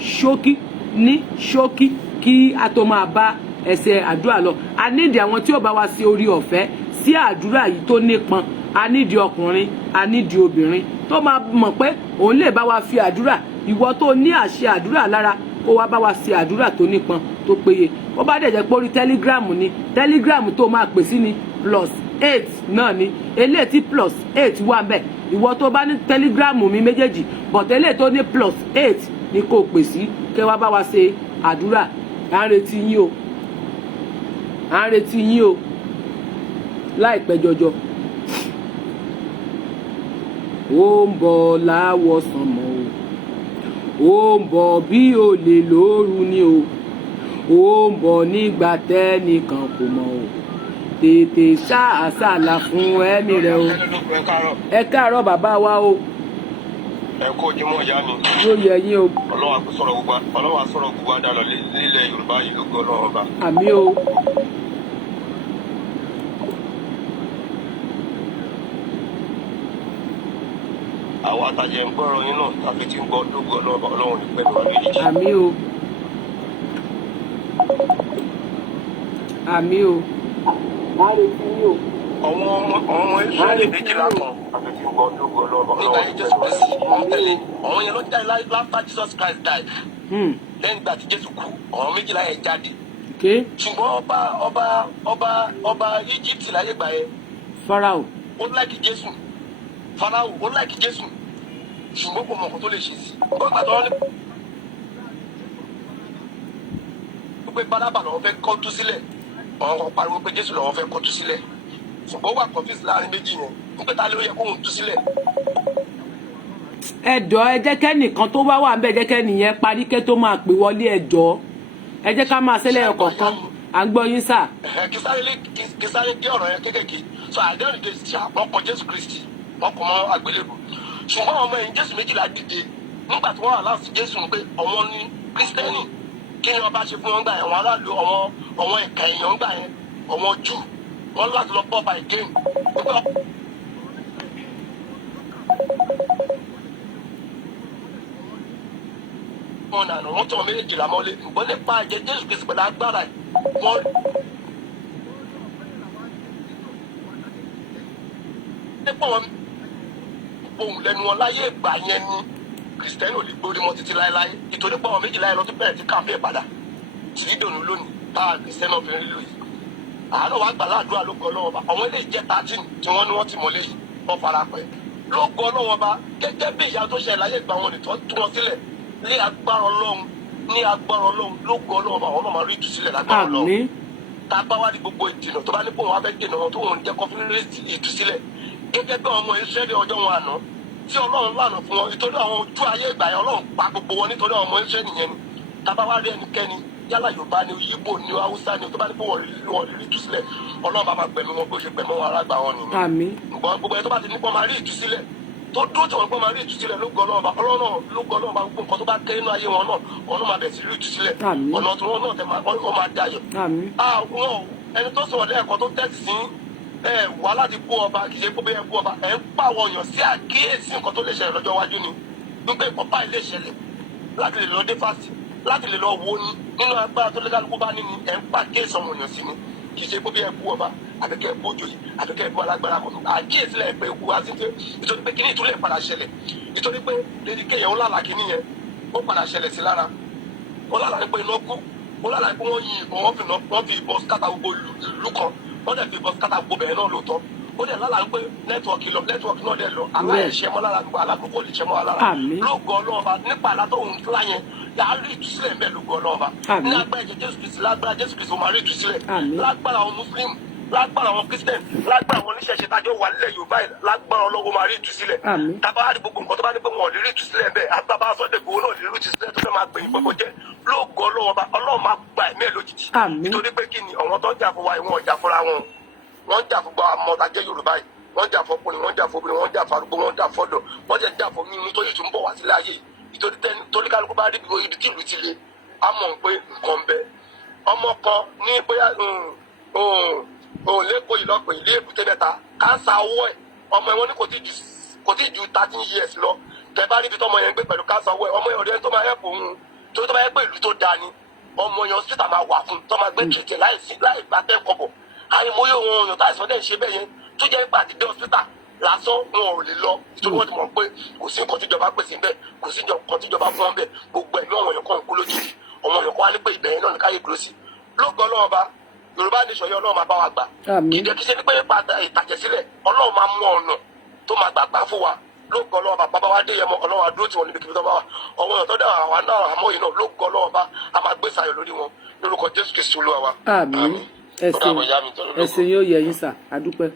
ṣókí kí a tó máa bá ẹsẹ̀ àdúrà lọ. a nídìí àwọn tí ó bá wa sí orí ọ̀fẹ́ sí àdúrà yìí tó nípọn. a nídìí ọkùnrin a nídìí obìnrin tó máa mọ̀ pé òun lè bá wa fi àdúrà. ìwọ tó ní àṣẹ àdúrà lára kó wá bá wa ṣe àdúrà tó nípọn tó péye. ó bá dẹ̀ jẹ́ pé orí Telegram ni Telegram tó máa pè sí ni +8 náà ni eléyìí tí +8 wà bẹ́ẹ̀. ìwọ tó bá ní Telegram mi méjèèjì but eléyìí tó ní +8 ni kò pè sí kẹ́ wá bá wa ṣe àdúrà. à ń retí yín o à ń retí yín o láìpẹ́ jọjọ. ó ń bọ̀ láwọ̀sán mọ́ o ó ń bọ̀ bí olè lóru ni o ó ń bọ̀ nígbà tẹ́nìkan kò mọ̀ o tètè ṣáàṣàlà fún ẹ̀mí rẹ o. ẹ káàárọ̀ bàbá wa o. ẹ kó ojúmọ́ ìyá mi. yóò yẹ yín o. ọlọ́wà sọ̀rọ̀ gbogbo àdàlọ́ nílẹ̀ Yorùbá yìí ló gbọ́ lọ́wọ́ bá. àmì o. àwọn àtàjẹ̀ ń gbọ́rọ̀ yín náà tàbí tí ń gbọ́ lógo Ọlọ́run ní pẹ̀lú ọdún yìí. àmì o. àmì o. àwọn ọmọ Ísírẹ́lì méjìlá kan tàbí tí ń gbọ́ lógo Ọlọ́run ní Jésù Kristi wọ́n tẹ̀lé àwọn yẹn ló jáde láfta Jesus Christ died. lẹ́yìn ìgbà tí Jésù kú àwọn méjìlá yẹn jáde. ṣùgbọ́n ọba Egypt láyé gbà yẹn. Fáráò. ó láìkì Jésù. Fáráò ó láìkì Jésù ṣùgbọ́n kò mọ̀ nǹkan tó lè ṣe sí i. ọgbà tó wọ́n ní pé Bárábà lọ́wọ́ fẹ́ kọ́ tú sílẹ̀ àwọn kan pariwo pé Jésù lọ́wọ́ fẹ́ kọ́ tú sílẹ̀ ṣùgbọ́n ó wà confuse láàrin méjì yẹn nípa ta ló yẹ kóhun tú sílẹ̀. ẹ̀dọ́ ẹ jẹ́ kẹ́nìkan tó bá wà ń bẹ̀ jẹ́ kẹ́nìyẹn parí kẹ́ tó máa pè wọlé ẹ̀dọ́ ẹ jẹ́ ká máa ṣẹlẹ̀ ọ̀kọ̀ọ̀kan à ń gbọ́ yín sà. kí sáré gé ọ̀rọ̀ yẹn kékèké so àdéhùn ìdè sí àpọ̀kọ Jésù Kristi wọn kò mọ àgbélébùú ṣùgbọ́n ọmọ ẹ̀yìn Jésù méjìlá dìde nígbà tí wọ́n wà láti Jésù pé ọ̀wọ́n ní Kristẹni kí ni wọ́n bá ṣe fún wọn gbà yẹn wọn aráàlú ọ̀wọ́n ẹ̀ka èèyàn gbà yẹn ọ̀wọ́n jù wọ́n láti lọ bọ́ by game nígbà. wọn nànú wọn tọ̀ méjìlá mọ́lé ìbọn lè pa ẹ̀jẹ̀ Jésù Kristi pẹ̀lú agbára ẹ̀ wọ́n. nípa wọn ohun lẹ́nu wọn láyé ìgbà yẹn ni Kristẹni ò lè gbórí mọ́ títí láéláé nítorí pé àwọn méjìlá yẹn lọ tó bẹ̀rẹ̀ sí káfíń padà tí dídòní lónìí táwa Kristẹni ọ̀fìn rí lóyè àárọ̀ wa gbà láàdúrà ló gbọ́ lọ́wọ́ bá àwọn ilé ìjẹ́ 13 tí wọ́n ní wọ́n ti mọ̀lé yìí wọ́n fara pẹ́ ló gbọ́ lọ́wọ́ bá gẹ́gẹ́ bí ìyá tó ṣẹlẹ̀ láyé ìgbà wọn nìtọ́ tú wọn sílẹ̀ ní agbára Ọlọ́run ló gbọ́ lọ́wọ́ bá wọn náà máa rí ìtúsílẹ̀ lágbára Ọlọ́run tá a bá wá ní gbogbo ìdènà tó bá ní pé wọn á fẹ́ dènà wọn tó wọn jẹ́ kọ́fínírẹ́sì ìtúsílẹ̀ gẹ́gẹ́ bí ọmọ Ísírẹ́lì ọjọ́ wọn àná tí Ọlọ́run lànà fún wọn nítorí àwọn ojú ayé ìgbà yẹn Ọlọ́run pa gbogbo wọn nítorí àwọn ọmọ Ísírẹ́lì yẹn ni tábà wá rí ẹnikẹ́ni yálà Yorùbá ni Yíbò ni Haúsá ni tó bá ní pé wọ́n rí ìtúsílẹ̀ Ọlọ́run bá máa gbẹ̀mí wọn bó ṣe gbẹ̀mí wọn arágbá wọn nìyẹn. gbogbo ẹ tó bá ti ní pọ́n máa rí ìtúsílẹ̀ tó dúró tí wọ́n pọ́n máa rí ìtúsílẹ̀ ló gbọ́ Ọlọ́run bá gbogbo nǹkan tó bá kéré inú ayé wọn náà Ọlọ́run máa bẹ̀ sí rí ìtúsílẹ̀ ọ̀nà tí wọ́n náà tẹ̀ máa dayọ̀. ẹni tó sọ̀rọ̀ lẹ́ẹ̀kan tó tẹ̀sí sí wà láti bú ọba kì í ṣe pé bẹ́ẹ̀ bú ọba ẹ̀ ń pàwọ̀ yàn sí àkíyèsí nǹkan tó lè ṣẹlẹ̀ lọ́jọ́ iwájú ni nígbà ìpọ́pá ilé ìṣẹ̀lẹ̀ láti lè lọ dé fásitì láti lè lọ wo ni nínú agbára tó lẹ́gàlùkù bá ní ni ẹ̀ ń pa kéèsì ọmọ èèyàn sí ni kì í ṣe pé bẹ́ẹ̀ bú ọba àbíkẹ́ bú òjòyè àbíkẹ́ bú alágbára kan àkíyèsí lẹ̀ pé ewu wá sí pé nítorí pé kíní ìtúlẹ̀ padà ṣẹlẹ̀ nítorí pé lédi kéèyàn ó lálàá kíní yẹn ó padà ṣẹlẹ̀ sí lára ó lálàá ní pé iná kú ó lálàá ní pé wọ́n yin ìbọn wọ́n fi ìbọn skátà gbogbo ìlú kan wọ́n dẹ̀ fi ìbọn skátà gbogbo bẹ̀rẹ̀ náà lóòótọ́ ó dẹ̀ lálàá pé nẹ́tíwọ̀kì náà dẹ̀ lọ aláìṣẹ́ mọ́ lára gbogbo alákòókò lè ṣẹ́ mọ́ lára lóògùn ọlọ́ọ̀ba nípa àlátọ̀hún ńlá yẹn yàrá rí ìtúsílẹ̀ ń bẹ̀ lóògùn ọlọ́ọ̀ba ní agbára ẹ̀jẹ̀ Jésù Kristi lágbára Jésù Kristi ó máa rí ìtúsílẹ̀ lágbára àwọn Mùsùlùmí lágbára àwọn Christian lágbára àwọn oníṣẹ̀ṣe tájọ́ wà nílẹ̀ Yorùbá yìí lágbára Ọlọ́run máa rí ìtúsílẹ̀ tábà á rí gbogbo nǹkan tó bá ní pé wọn ò lè rí ìtúsílẹ̀ bẹ́ẹ̀ àgbàbá Sunday Igboho náà lè rí ìtúsílẹ̀ tó fẹ́ máa gbẹ̀yìn gbogbo jẹ́ lóògùn Ọlọ́run máa gba ẹ̀mí ẹ̀ lójijì nítorí pé kí ni àwọn tó ń jà fún wa ìwọ̀n ọ̀jà fúnra wọn wọ́n ń jà fún gbọ́ àmọ́tàjẹ́ Yorùbá yìí wọ́n jà fún ọkùnrin wọ́n jà fún obìnrin wọ́n jà fún arúgbó wọ́n jà fún ọ̀dọ́ wọ́n jẹ́ jà fún mímú tó yìí tún bọ̀ wá sílẹ̀ ayé torí kálukú bá rí ibi tí ìlú ti le á mọ̀ pé nǹkan bẹ ọmọ kan ní bóyá òun lẹ́kọ̀ọ́ yìí lọ́pọ̀ ilé èbúté mẹ́ta káńsà ọwọ́ ẹ̀ ọmọ ẹ̀ wọ́n ní kò tí ju 13 years lọ tẹ bá níbi tọmọ yẹn gbé pẹ̀lú káńsà ọwọ́ ẹ̀ ọmọ yẹn ọ̀dẹ́ tó máa yẹ kó òun tó máa yẹ pé ìlú tó dáa ni ọmọ yẹn hospital máa wà fún tó máa gbé tìrìtì láì gbà tẹ́ kọ̀bọ̀ àìmọye ohun ọ̀yàn tá àìsàn dẹ̀ ń ṣe bẹ́ẹ̀ yẹn tó jẹ́ pé àti dé hospital lásán wọn ò lè lọ nítorí wọn ti mọ̀ pé kò sí nǹkan tíjọba pèsè bẹ́ẹ̀ kò sí nǹkan tíjọba fún wọn bẹ́ẹ̀ gbogbo ẹ̀mí ọmọ yẹn kọ́ ń kú lójijì ọmọ yẹn kọ́ wá ní pé ìbẹ̀yẹn náà ní káyé dúró sí lóògùn ọlọ́run ọba yorùbá nation yẹn ọlọ́run máa bá wa gbà ìjẹ́ kí ṣe ní pé ìtàjẹ̀sílẹ̀ ọlọ́run máa mú ọ̀nà tó máa gbà fún wa lóògùn ọlọ́run ọba bàbá wa dé yẹmọ ọlọ́run àdúró tí wọn níbi kíbi tó bá wà ọmọ yẹn tó dá àwa náà àmọ́ yìí náà lóògùn ọlọ́run ọba a máa gbé sayọ̀ lórí wọn lórúkọ jésù kristu olúwa wa. àmín ẹ̀sìn yóò yẹ yín sà adúpẹ́.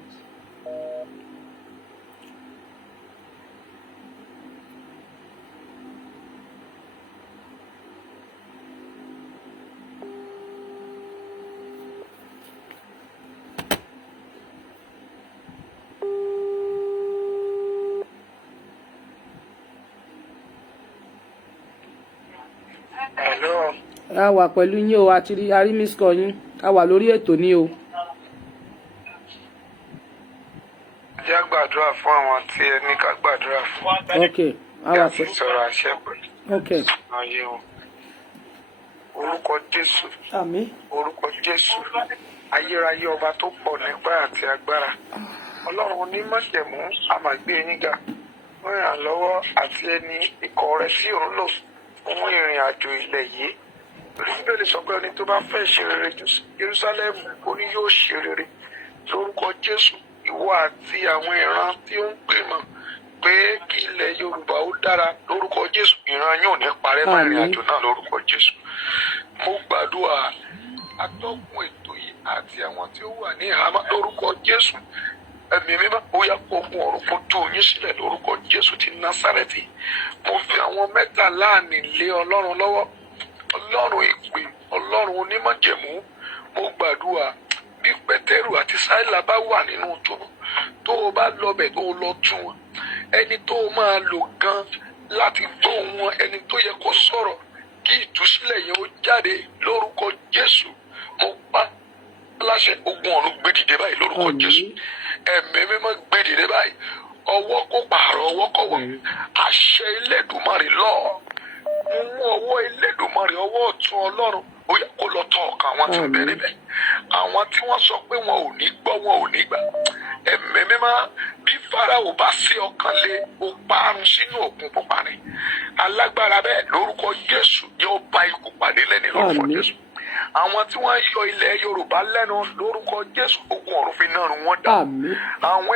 a wà pẹ̀lú yín o àti arí miss call yín a wà lórí ètò ní o. jẹ́ gbàdúrà fún àwọn tí ẹ ní ká gbàdúrà fún. ok a wà pẹ̀lú. sọ̀rọ̀ àṣẹ pẹ̀lú. ok. ayé o orúkọ jésù. àmín. orúkọ jésù ayérayé ọba tó pọ̀ nípa àti agbára ọlọ́run onímọ̀jẹ̀mú àmàgbé yín ga fún ìrànlọ́wọ́ àti ẹni ikọ̀ rẹ̀ sí òun lò fún ìrìn àjò ilẹ̀ yìí. Bíbélì sọ pé ẹni tó bá fẹ́ ṣe rere Jerusalem ó ní yóò ṣe rere lórúkọ Jésù ìwọ àti àwọn ìran tí ó ń gbìmọ̀ pé kí ilẹ̀ Yorùbá ó dára lórúkọ Jésù ìran yóò ní parẹ́ mọ́ ìrìn àjò náà lórúkọ Jésù. Mo gbàdúrà atọ́kùn ètò yìí àti àwọn tí ó wà ní ìhámọ́ lórúkọ Jésù ẹ̀mí mímọ́ ó yá kó gun ọ̀run kó tú yín sílẹ̀ lórúkọ Jésù ti Násárẹ́tì. Mo fi àwọn mẹ́tàlá àní lé Ọlọ́run lọ́wọ́ ọlọ́run ìpè ọlọ́run onímọ̀jẹ̀mú mo gbàdúrà bí pétérù àti sáìlà bá wà nínú túbú tó o bá lọbẹ̀ tó o lọ tún wọn ẹni tó o máa lò gan láti gbọ́ wọn ẹni tó yẹ kó sọ̀rọ̀ kí ìtúsílẹ̀ yẹn ó jáde lórúkọ jésù mo pa láṣẹ ogun ọ̀run gbé dìde báyìí lórúkọ jésù ẹ̀mí mímọ́ gbé dìde báyìí ọwọ́ kó pààrọ̀ ọwọ́ kọ̀wọ́ àṣẹ Elédùmarè lọ́ọ̀ mú ọwọ́ Elédùmarè ọwọ́ ọ̀tún ọlọ́run ó yẹ kó lọ tọ̀ ọkàn àwọn tí ń bẹ níbẹ̀ àwọn tí wọ́n sọ pé wọn ò ní gbọ́ wọn ò ní gbà ẹ̀mí mímọ́ bí Fáráò bá sí ọkàn lé ó parun sínú òkun pupa ni alágbára bẹ́ẹ̀ lórúkọ Jésù yóò bá ikú pàdé lẹ́ni lórúkọ Jésù àwọn tí wọ́n yọ ilẹ̀ Yorùbá lẹ́nu lórúkọ Jésù ogun ọ̀run fi náà rún wọn dà àwọn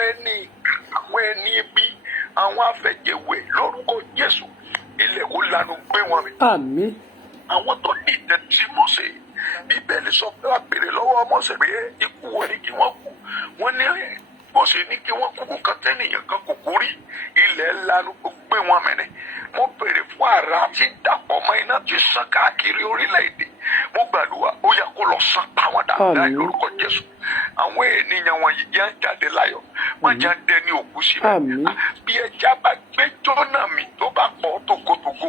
ẹni ibi àwọn afẹ̀jẹ̀wé lórúkọ Jésù ilẹ̀ kó lanu gbé wọn mi. àmín. àwọn tó ní ìtẹ́ tí Mósè Bíbélì sọ pé wàá béèrè lọ́wọ́ Mósè pé ikú wo ni kí wọ́n kú wọ́n ní Mósè ní kí wọ́n kúkú kan tẹ́nìyàn kan kò kú rí ilẹ̀ lanu gbé wọn mẹ́rin. mo béèrè fún àrá tí ń dàpọ̀ mọ́ iná tí sàn káàkiri orílẹ̀-èdè mo gbàdúrà ó yẹ kó lọ sàn pa wọn dáadáa lórúkọ Jésù àwọn ènìyàn wọ̀nyí yẹn ń jáde láyọ̀ wọ́n já ń dẹni òkú sílẹ̀ bí ẹja bá gbé Jónà mì tó bá pọ̀ tókótókó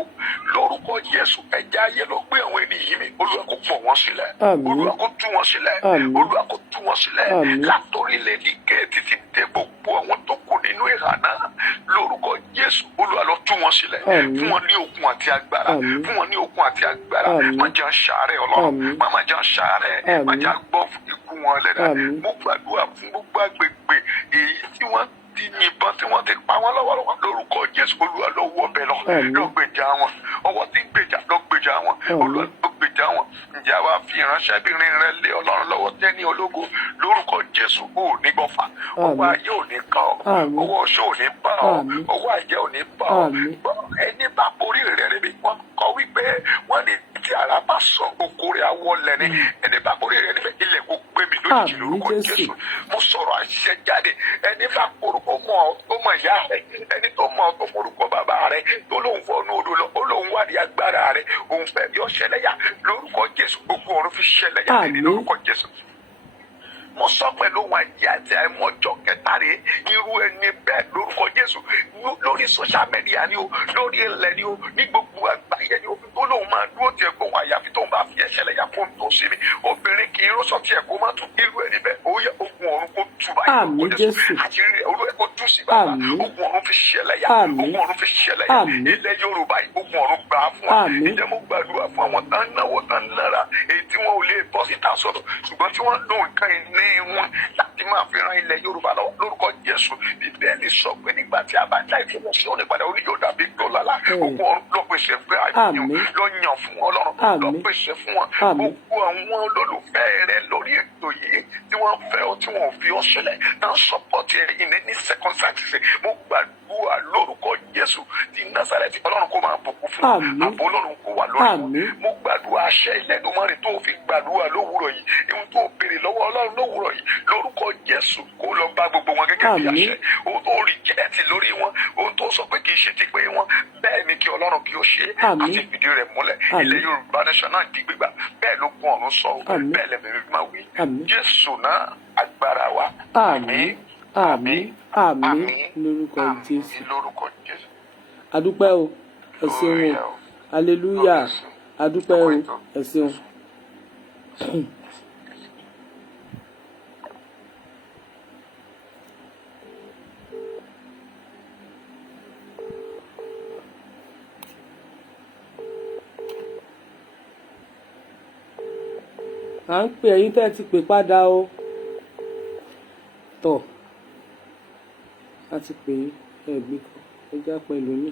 lórúkọ Jésù ẹja ayé ló gbé àwọn ènìyàn mi Olúwa kó pọ̀ wọ́n sílẹ̀ Olúwa kó tú wọn sílẹ̀ Olúwa kó tú wọn sílẹ̀ látòrílẹ̀-èdè Gẹ̀ẹ́sì ti dé gbogbo àwọn tó kù nínú ìhà náà lórúkọ Jésù Olúwa lọ tú wọn sílẹ̀ fún wọn ní okun àti agbára fún wọn ní okun àti agbára má jẹ́ ń ṣàárẹ̀ Ọlọ́run má jẹ́ ń ṣàárẹ̀ má jẹ́ gbọ́ ikú wọn lẹ́dà mo gbàdúrà fún gbogbo agbègbè èyí tí wọ́n ti yìnbọn tí wọ́n ti pa wọ́n lọ́wọ́lọ́wọ́ lórúkọ Jésù Olúwa lọ wọ́ bẹ́ẹ̀ lọ gbèjà wọn ọwọ́ tí ń gbèjà lọ gbèjà wọn Olúwa lọ gbèjà wọn ǹjẹ́ àwa fi ìránṣẹ́bìnrin rẹ lé Ọlọ́run lọ́wọ́ tẹ́ni ológo lórúkọ Jésù ò ní gbọ́fà ọwọ́ ayé ò ní kàn ọ́ ọwọ́ ọṣọ́ ò ní bá ọ́ ọwọ́ àjẹ́ ò ní bá ọ́ ẹni bá borí rẹ̀ níbi wọ́n kọ́ wípé wọ́n ní tí ara bá sọ gbogbo rẹ̀ awọ lẹ́ni ẹni bá borí rẹ̀ níbẹ̀ ilẹ̀ kó gbé mi lójijì lórúkọ Jésù mo sọ̀rọ̀ àṣẹ jáde ẹni bá orúkọ mọ̀ ìyá rẹ̀ ẹni tó mọ̀ tó orúkọ bàbá rẹ̀ tó lóun fọnú odò lọ ó lóun wádìí agbára rẹ̀ òun fẹ́ yọ ṣẹlẹ́yà lórúkọ Jésù gbogbo ọ̀run fi ṣẹlẹ́yà lórúkọ Jésù mo sọ pẹ̀lú wọn àti àti àìmọ̀jọ kẹta rẹ̀ irú ẹni bẹ́ẹ̀ lórúkọ Jésù lórí social media ni o lórí ilẹ̀ ni o ní gbogbo àgbáyé ni o tó lóun máa dúró tiẹ̀ kó wọn àyàfi tóun bá fi ẹ̀ṣẹ̀ lẹ́yà fún tó sí mi obìnrin kì í rọ́ṣọ́ tiẹ̀ kó má tún irú Àmín Jésù. àti olú ẹ̀kọ́ tú sí bàbá Àmín. ogun ọ̀run fi ṣẹlẹ̀ yá Àmín. ogun ọ̀run fi ṣẹlẹ̀ yá Àmín. ilẹ̀ Yorùbá yìí ogun ọ̀run gbà á fún wa Àmín. ìjẹ́ mo gbàdúrà fún àwọn tán náwó tán nára èyí tí wọn ò lè bọ́ síta sọ̀rọ̀ ṣùgbọ́n tí wọ́n lò nǹkan ìní wọn láti máa fi ran ilẹ̀ Yorùbá lọ lórúkọ Jésù Bíbélì sọ pé nígbà tí a bá dá ìfowópamọ́ sí onípadà orí yóò dàbí gbọ́lálá ogun ọ̀run lọ pèsè fún àyàn Àmín. lọ yàn fún Ọlọ́run lọ Àmín. pèsè fún wọn Àmín. gbogbo àwọn olólùfẹ́ rẹ lórí ètò yìí tí wọ́n fẹ́ ọ tí wọ́n ò fi ọ sílẹ̀ náà sọpọ́tì ẹ̀ in any circumstances mo gbàdúrà lórúkọ Jésù ti Násárẹ́tì Ọlọ́run kó máa bùkún fún Àmín. àbò Ọlọ́run kó wà lórí wọn Àmín. mo gbàdúrà àṣẹ Ẹlẹ́dùmarè tó fi gbàdúrà lówùúrọ̀ yìí ohun tó béèrè lọ́wọ́ Ọlọ́run lówùúrọ̀ yìí lórúkọ Jésù kó lọ bá gbogbo wọn gẹ́gẹ́ bí Àmín. àṣẹ ohun tó rí jẹ́ẹ̀tì lórí wọn ohun tó sọ pé kì í ṣe ti pé wọn bẹ́ẹ̀ ni kí Ọlọ́run kí ó ṣe Àmín. àti fìdí rẹ̀ múlẹ̀ Àmín. ilẹ̀ Yorùbá nation náà di gbígbà bẹ́ẹ̀ ló gun ọ̀run sọ Àmín. bẹ́ẹ̀ lẹ́mìí máa wí Àmín. Jésù náà agbára wa Àmín. Àmín. Àmín lórúkọ Jésù. lórúkọ Jésù. Adúpẹ́ o, ẹ ṣeun o. Hallelujah. Adúpẹ́ o, ẹ ṣeun. À ń pè ẹ̀yin tẹ́ ti pè padà o. Tọ̀ a ti pè ẹ̀gbẹ́ kan ẹja pẹ̀lú mi.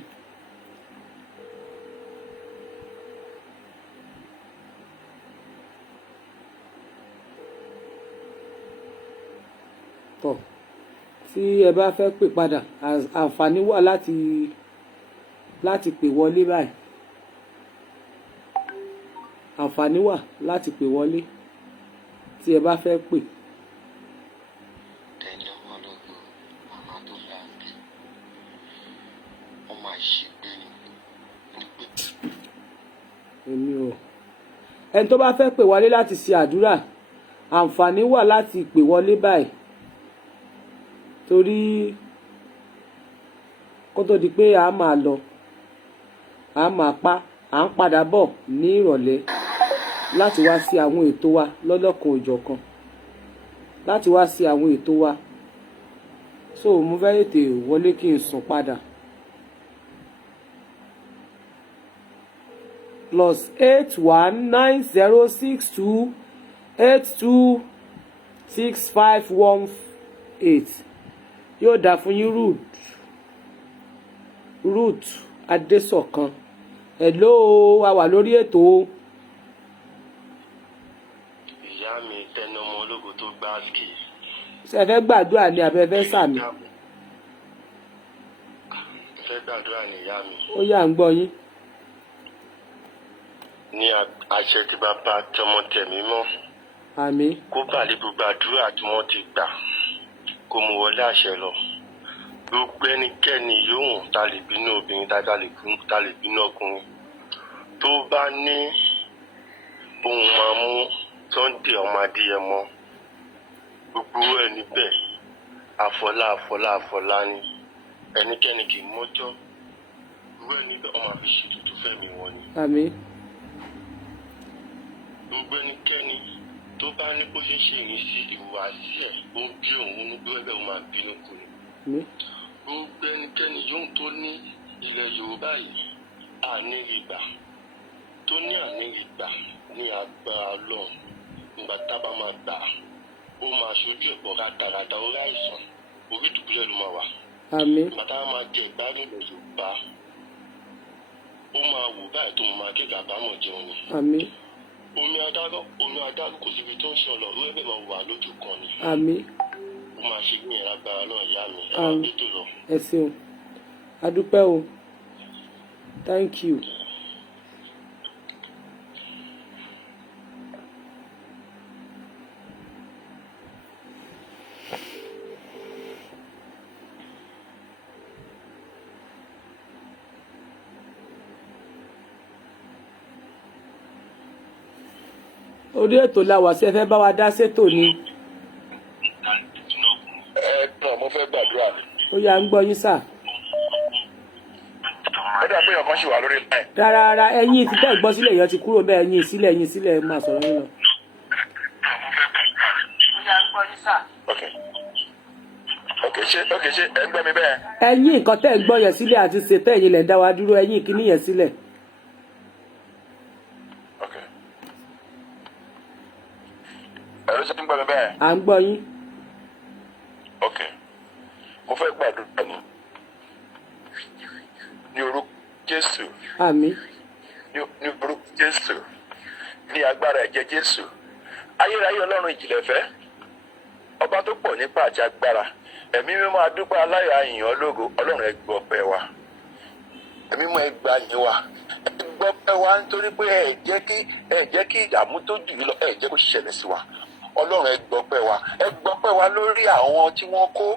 Tọ̀ tí ẹ bá fẹ́ pè padà àǹfààní wà láti pè wọlé báyìí. Àǹfààní wà láti pè wọlé tí ẹ bá fẹ́ pè. tẹ́lẹ̀ ọlọ́gbọ́ màmá tó láàbí wọ́n máa ṣègbè ní Èmi ò ẹni tó bá fẹ́ pè wọlé láti ṣe àdúrà àǹfààní wà láti pè wọlé báyìí torí kó tó di pé a máa lọ a máa à ń padà bọ̀ ní ìrọ̀lẹ́ láti wá sí àwọn ètò wa lọ́lọ́kan òjọ̀kan láti wá sí àwọn ètò wa so mo fẹ́ tètè wọlé kí n sùn padà. +819062826518 yóò dà fún yín Ruth Adésọ̀kan hello a wà lórí ètò o. ìyá mi tẹnu ọmọ ológo tó gbá ski. ṣe fẹ́ gbàdúrà ní abẹ́fẹ́ sàmì. fẹ́ gbàdúrà ní ìyá mi. ó yá ń gbọ́ yín. ní àṣẹ tí bàbá tọmọ tẹ̀mí mọ́ àmín. kó bàlẹ́ gbogbo àdúrà tí wọ́n ti gbà kó mú wọlé àṣẹ lọ gbogbo ẹnikẹ́ni yòówù ta lè bínú obìnrin ta lè bínú ọkùnrin tó bá ní ohun máa mú Sunday ọmọ Adéyẹmọ gbogbo ẹ níbẹ̀ àfọlá ni ẹnikẹ́ni kì í mọ́jọ́ gbogbo ẹ níbẹ̀ ọmọ àfi ṣètùtù fẹ́mi wọn ni. àmín. gbogbo ẹnikẹ́ni tó bá ní bó ṣe ṣe ìrísí ìhùwàsí ẹ̀ ó bí òun ní gbẹ́gbẹ́ òun máa bínú kù ni. àmín. gbogbo ẹnikẹ́ni yóò tó ní ilẹ̀ Yorùbá yìí ànírígbà tó ní ànírígbà ní agbára Ọlọ́run nígbà tábà máa gbà ó máa ṣojú ẹ̀pọ̀ rádaràda orí àìsàn orí ìdúgbòlẹ̀ ló máa wà. àmín. nígbà tábà máa jẹ ìgbádùn ilẹ̀ Yorùbá ó máa wò báyìí tó máa kéka àbámọ̀ jẹun ni. àmín. omi adágún kò síbi tó ń ṣe ọ̀nà orí ẹ̀bẹ̀ máa wà lójú kan ni. àmín. ó máa ṣe gbìyànjú agbára náà ìyá mi ẹ máa àmín. gbé tó lọ. ẹ ṣeun adúpẹ́ o thank you. orí ètò la wà sí ẹ fẹ́ bá wa dá sétò ni. ẹ tán mo fẹ́ gbàdúrà ni. ó yá ń gbọ́ yín sà. ó dà pé ọkàn ṣì wà lórí line. rárá ẹ̀yin ti bẹ́ẹ̀ gbọ́ sílẹ̀ yẹn ti kúrò bẹ́ẹ̀ ẹ̀yin sílẹ̀ máa sọ̀rọ̀ yín lọ. ok Okay, ṣé ẹ ń gbọ́ mi bẹ́ẹ̀? ẹ̀yin nǹkan tẹ́ ẹ gbọ́ yẹn sílẹ̀ àti ṣètò ẹ̀yin lẹ̀ ń dá wa dúró ẹ̀yin kìíní yẹn sílẹ̀. Okay. Ẹ̀rọ ṣe ń gbọ́ mi bẹ́ẹ̀? à ń gbọ́ yín. Okay. Mo fẹ́ gbàdúrà ní orúkọ Jésù. àmín. Ní orúkọ Jésù. Ní agbára ẹ̀jẹ̀ Jésù. Ayérayé Ọlọ́run ìjìnlẹ̀ fẹ́. Ọba tó pọ̀ nípa àti agbára. Ẹ̀mí mímọ́ adúpẹ́ aláyọ̀ àyìn ológo. Ọlọ́run ẹ gbọ́ ọpẹ́ wa. Ẹ̀mí mímọ́ ẹ gbà yín wa. Ẹ gbọ́ ọpẹ́ wa nítorí pé ẹ jẹ́ kí ìdààmú tó jù yín lọ ẹ jẹ́ kó ṣẹlẹ̀ sí wa. Ọlọ́run ẹ gbọ́ ọpẹ́ wa. Ẹ gbọ́ ọpẹ́ wa lórí àwọn tí wọ́n kó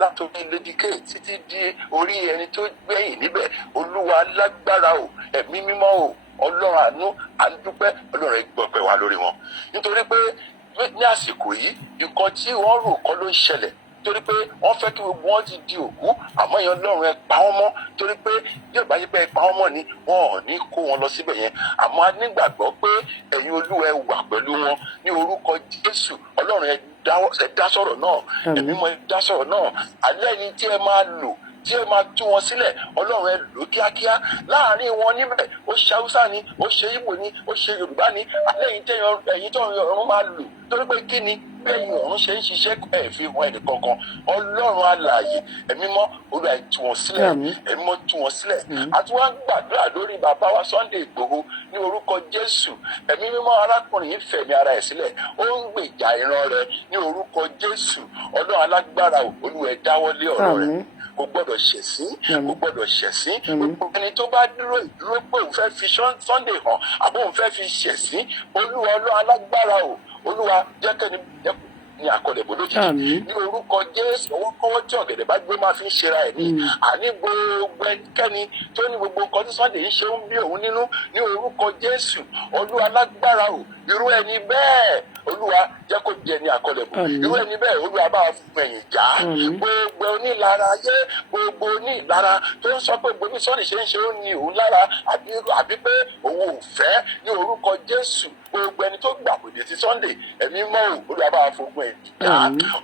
látòrí Lady K títí di orí ẹni tó gbẹ̀yìn níbẹ̀. Olúwa lágbára o, ẹ̀mí mímọ́ o, Ọlọ́run àánú àdúpẹ́, Ọlọ́run ẹ gbọ́ ọpẹ́ wa lórí wọn. Nítorí pé ní àsìkò yìí nǹkan tí wọ́n rò kọ́ ló ń ṣẹlẹ̀ torí pé wọ́n fẹ́ kí gbogbo wọn ti di òkú àmọ́ èèyàn Ọlọ́run ẹ pa wọ́n mọ́ torí pé yóò bá yí pé ẹ pa wọ́n mọ́ ni wọn ò ní kó wọn lọ síbẹ̀ yẹn àmọ́ a nígbàgbọ́ pé ẹ̀yin Olúwa ẹ wà pẹ̀lú wọn ní orúkọ Jésù. Ọlọ́run ẹ dá sọ̀rọ̀ náà ẹ̀mí mọ́ ẹ dá sọ̀rọ̀ náà alẹ́ yìí tí ẹ máa lò tí ẹ máa tú wọn sílẹ̀ Ọlọ́run ẹ lò kíákíá láàrin wọn níbẹ̀ ó ṣe Haúsá ni ó ṣe Ìgbò ni ó ṣe Yorùbá ni alẹ́ yìí ẹ̀yin tó ọ̀run máa lò torí pé kí ni bẹ́ẹ̀ni ọ̀run ṣe ń ṣiṣẹ́ ẹ̀ fi hàn ẹnì kankan Ọlọ́run alààyè ẹ̀mí mọ́ Olúwa ẹ tú wọn sílẹ̀ ẹ̀mí mọ́ tú wọn sílẹ̀ àti wọ́n gbàdúrà lórí bàbá wa Sunday Ìgbòho ní orúkọ Jésù ẹ̀mí mímọ́ arákùnrin yìí fẹ̀mí ara ẹ̀ sílẹ̀ ó ń gbèjà ìran rẹ̀ ní orúkọ Jésù Ọlọ́run alágbára Olúwa ẹ dáwọ́lé ọ̀rọ̀ rẹ̀ kò gbọ́dọ̀ ṣẹ̀sín kò gbọ́dọ̀ ṣẹ̀sín gbogbo ẹni tó bá dúró pé òun fẹ́ fi Sunday hàn àbó òun fẹ́ fi ṣẹ̀sín Olúwa Ọlọ́run alágbára o Olúwa jẹ́kẹ́ni ní àkọlẹ̀bọ̀ lójijì ní orúkọ Jésù ọwọ́ kọ́wọ́ tí ọ̀gẹ̀dẹ̀ bá gbé máa fi ń ṣera ẹ̀ ní àní gbogbo ẹnikẹ́ni tó ní gbogbo nǹkan tí Sunday ń ṣe ń bí òun nínú ní orúkọ Jésù Olúwa lágbára o irú ẹni bẹ́ẹ̀ Olúwa jẹ́ kó jẹ ní àkọlẹ̀bọ̀ irú ẹni bẹ́ẹ̀ Olúwa bá fún ẹ̀yìn já gbogbo onílara ayé gbogbo onílara tó ń sọ pé gbogbo Sunday ṣe ń ṣe ó ní òun lára àbí pé òun ò fẹ́ ní orúkọ Jésù gbogbo ẹni tó gbàgbọ́dé ti Sunday ẹ̀mí mọ́ ò Olúwa bá fogun ẹ̀yìn já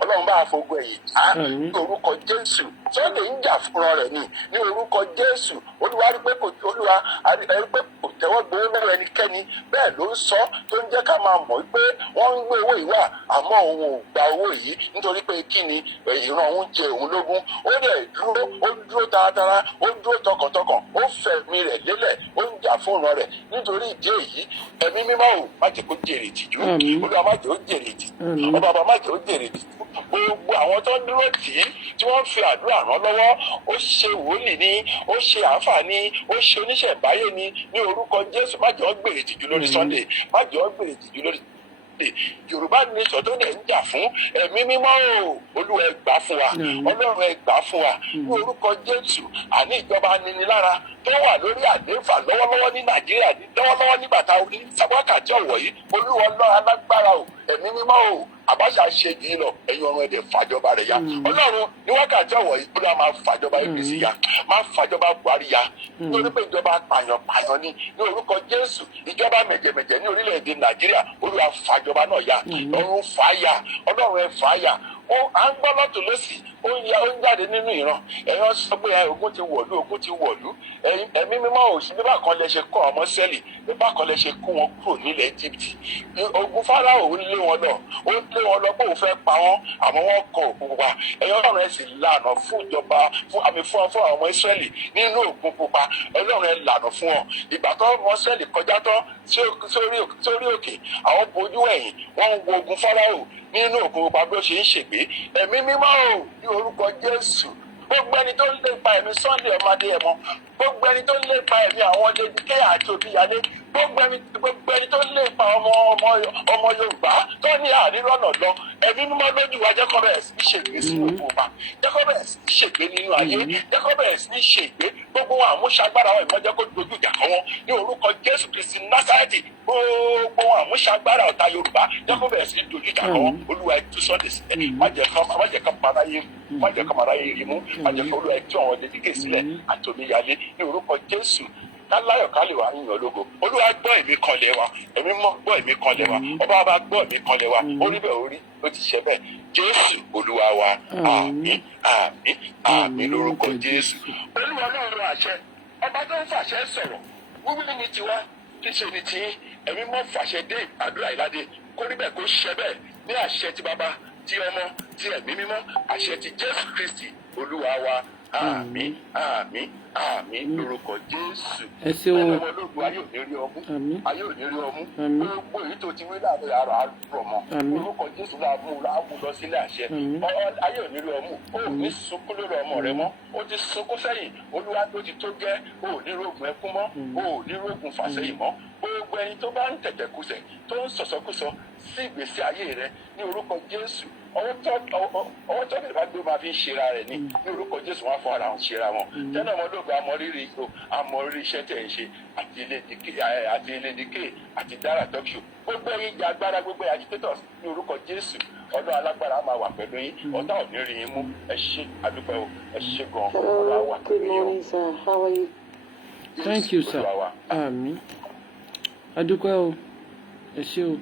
Ọlọ́run bá fogun ẹ̀yìn já ní orúkọ Jésù Sunday ń jà fúnra rẹ̀ ní orúkọ Jésù Olúwa rí pé kò tẹ́wọ́ gbowó lọ́wọ́ ẹnikẹ́ni bẹ́ẹ̀ ló ń sọ tó ń jẹ́ ká máa mọ̀ pé wọ́n ń gbé owó yìí wá àmọ́ òun ò gba owó yìí nítorí pé kí ni ìran òun jẹ òun lógún ó dẹ̀ dúró taratara ó dúró tọkàntọkàn ó fẹ̀mí rẹ̀ lélẹ̀ ó ń jà fún ìran rẹ̀ nítorí ìdí èyí ẹ̀mí mímọ́ ò má jẹ́ kó jèrè ìtìjú Olúwa má jẹ́ ó jèrè ìtìjú ọba má jẹ́ ó jèrè ìtìjú gbogbo àwọn tó ń dúró tì í tí wọ́n fi àdúrà ràn lọ́wọ́ ó ṣe wòlíì ni ó ṣe àáfàá ni ó ṣe oníṣẹ̀báyé ni ní orúkọ Jésù má jẹ́ ó gbèrè ìtìjú lórí Sunday má jẹ́ ó gbèrè ìtìjú lórí Yorùbá nation tó dẹ̀ ń jà fún ẹ̀mí mímọ́ o Olúwa ẹ gbà fún wa Ọlọ́run ẹ gbà fún wa ní orúkọ Jésù àní ìjọba aninilára tó wà lórí àlééfà lọ́wọ́lọ́wọ́ ní Nàìjíríà lọ́wọ́lọ́wọ́ nígbà tá a rí wákàtí ọ̀wọ̀ yìí Olúwa Ọlọ́run alágbára o ẹ̀mí mímọ́ o àbáṣà ṣe jì í lọ ẹ̀yin ọ̀run ẹ̀dẹ̀ fàjọba rẹ̀ ya Ọlọ́run ní wákàtí ọ̀wọ̀ yìí Olúwa máa fàjọba APC ya máa fàjọba Buhari ya nítorí pé ìjọba pààyàn ní orúkọ Jésù ìjọba mẹ̀jẹ̀mẹ̀jẹ̀ ní orílẹ̀-èdè Nàìjíríà Olúwa fàjọba náà ya ọ̀run fà á ya Ọlọ́run ẹ fà á ya à ń gbọ́ lọ́tún lọ́sì ó ń jáde nínú ìran ẹ̀yàn sọ pé ogun ti wọ̀lú ẹ̀mí mímọ́ òsì bí bákan lẹ ṣe kọ́ ọmọ sẹ́lì bí bákan lẹ ṣe kó wọn kúrò nílẹ̀ Íjíbítì ogun Fáráò ń lé wọn lọ pé òun fẹ́ pa wọ́n àmọ́ wọ́n kọ òkun pupa ẹ̀yàn Ọlọ́run ẹ̀ sì lànà fún ìjọba fún àwọn ọmọ Ísírẹ́lì nínú òkun pupa Ọlọ́run ẹ̀ lànà fún wọn ìgbà tó ọmọ Ísírẹ́lì kọjá tán sórí òkè àwọn bojú ẹ̀yìn wọ́n ń wo ogun Fáráò nínú òkun pupa bí ó ṣe ń ṣègbè ẹ̀mí mímọ́ ò ní orúkọ Jésù gbogbo ẹni tó ń lépa ẹ̀mí Sunday ọmọdé ẹ̀mọ́ gbogbo ẹni tó ń lépa ẹ̀mí àwọn Lady K àti Omíyalé gbogbo ẹni tó ń lépa ọmọ Yorùbá tó ní àrírọ́nà lọ ẹ̀mí mímọ́ lójú wa jẹ́kọ́ bẹ̀rẹ̀ sí ṣègbè sínú òkúpa jẹ́kọ́ bẹ̀rẹ̀ sí ṣègbè nínú ayé jẹ́kọ́ bẹ̀rẹ̀ sí ṣègbè gbogbo àmúṣagbára wọn ìmọ̀jẹ́ kó dojú ìjà kọ́ wọn ní orúkọ Jésù Kristi Násárẹ́tì gbogbo àmúṣagbára ọ̀tá Yorùbá jẹ́kọ́ bẹ̀rẹ̀ sí dojú ìjà kọ́ wọn Olúwa ẹ tú Sunday sílẹ̀ má jẹ́ kọ́ maráyé rí mú má jẹ́ kọ́ Olúwa ẹ tú àwọn Lady K sílẹ̀ àti Omíyalé ní orúkọ Jésù ká láyọ̀ ká lè wá yìn ọ́ lógo. Olúwa gbọ́ èmi kanlẹ̀ wa, ẹ̀mí mọ́ gbọ́ èmi kanlẹ̀ wa, ọba ọba gbọ́ èmi kanlẹ̀ wa, orí bẹ́ẹ̀ orí ó ti ṣe bẹ́ẹ̀. Jésù Olúwa wa, àmín àmín àmín lórúkọ Jésù. Olúwa náà rọ àṣẹ, ọba tó ń fàṣẹ sọ̀rọ̀, wíwí ní tiwa kí ṣe ni tí ẹ̀mí mọ́ fàṣẹ dé àdúrà ìlàdé, kórí bẹ́ẹ̀ kó ṣe bẹ́ẹ̀ ní àṣẹ ti bàbá, ti ọmọ, ti ẹ̀mí mímọ́, àṣẹ ti Jésù Kristi Olúwa wa. Àmín àmín àmín lórúkọ Jésù. Ẹ ṣeun. Ọmọ ológun ayé ò ní rí ọmú. Àmín. Ayé ò ní rí ọmú. Àmín. Gbogbo èyí tó ti wí láàbẹ̀ àrò àrò mọ́. Àmín. Orúkọ Jésù láàmú lọ sílé àṣẹ. Àmín. Ayé ò ní rí ọmú. O ò ní sunkún lórí ọmọ rẹ mọ́. O ti sunkún sẹ́yìn. Olúwa tó ti tó gẹ́. O ò ní rògùn ẹkún mọ́. O ò ní rògùn fàsẹ́yìn mọ́. Gbogbo ẹni tó bá ń tẹ̀tẹ̀kùsẹ̀ tó ń sọ̀sọ́kùsọ sí ìgbésí ayé rẹ ní orúkọ Jésù. Ọwọ́ tó lè bá gbé máa fi ń ṣera rẹ̀ ní orúkọ Jésù wọn fún ara wọn ṣera wọn. Tẹ́lẹ̀ ọmọdógún amọ̀rírì iṣẹ́ tẹ̀ ń ṣe àti ilé dike àti dára talk show. Gbogbo ẹ̀yin ìjà agbára gbogbo agitators ní orúkọ Jésù. Ọlọ́run alágbára máa wà pẹ̀lú yín. Ọ̀tá ò ní rí yín mú. Ẹ ṣé àdúpẹ́ o. Ẹ ṣé gan-an. Ọlọ́run wà Good pẹ̀lú yín o. morning, sir. How are you? Thank you, sir. Olúwa wa. Àmín. Adúpẹ́ o. Ẹ ṣé o.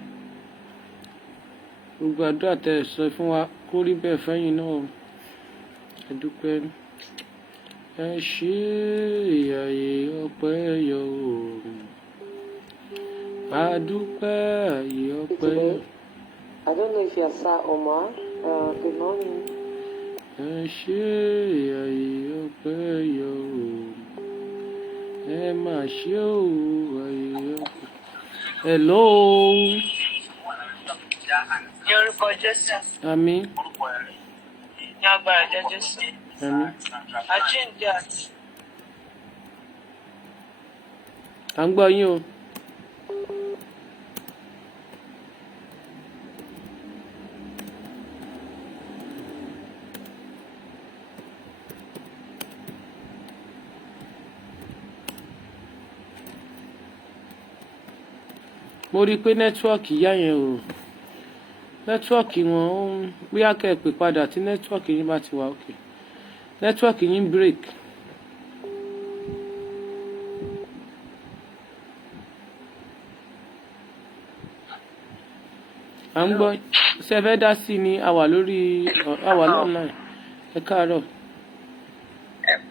Gbogbo àdúrà tẹ́ ẹ sọ fún wa kó rí bẹ́ẹ̀ fẹ́yìn náà o. Adúpẹ́. Ẹ ṣé àyè ọpẹ́ yọ o. Adúpẹ́ àyè ọpẹ́ yọ. I don't know if you're Sir Omar. Good morning. Ẹ ṣé àyè ọpẹ́ yọ o. Ẹ mà ṣé o àyè ọpẹ́. Hello. Ní orúkọ Jésù, Àmín. ní agbára jẹ́ Jésù, Àmín. àjíǹde àti À ń gbọ́ yín o. Mo rí i pé nẹ́tíwọ́ọ̀kì yá yẹn o. Nẹ́tíwọ́ọ̀kì wọn ó ń bóyá kẹ́ ẹ pè padà tí nẹ́tíwọ́ọ̀kì yín bá ti wà òkè. Nẹ́tíwọ́ọ̀kì yín break. À ń gbọ́ ṣe fẹ́ dá sí ni a wà lórí online. Ẹ káàárọ̀.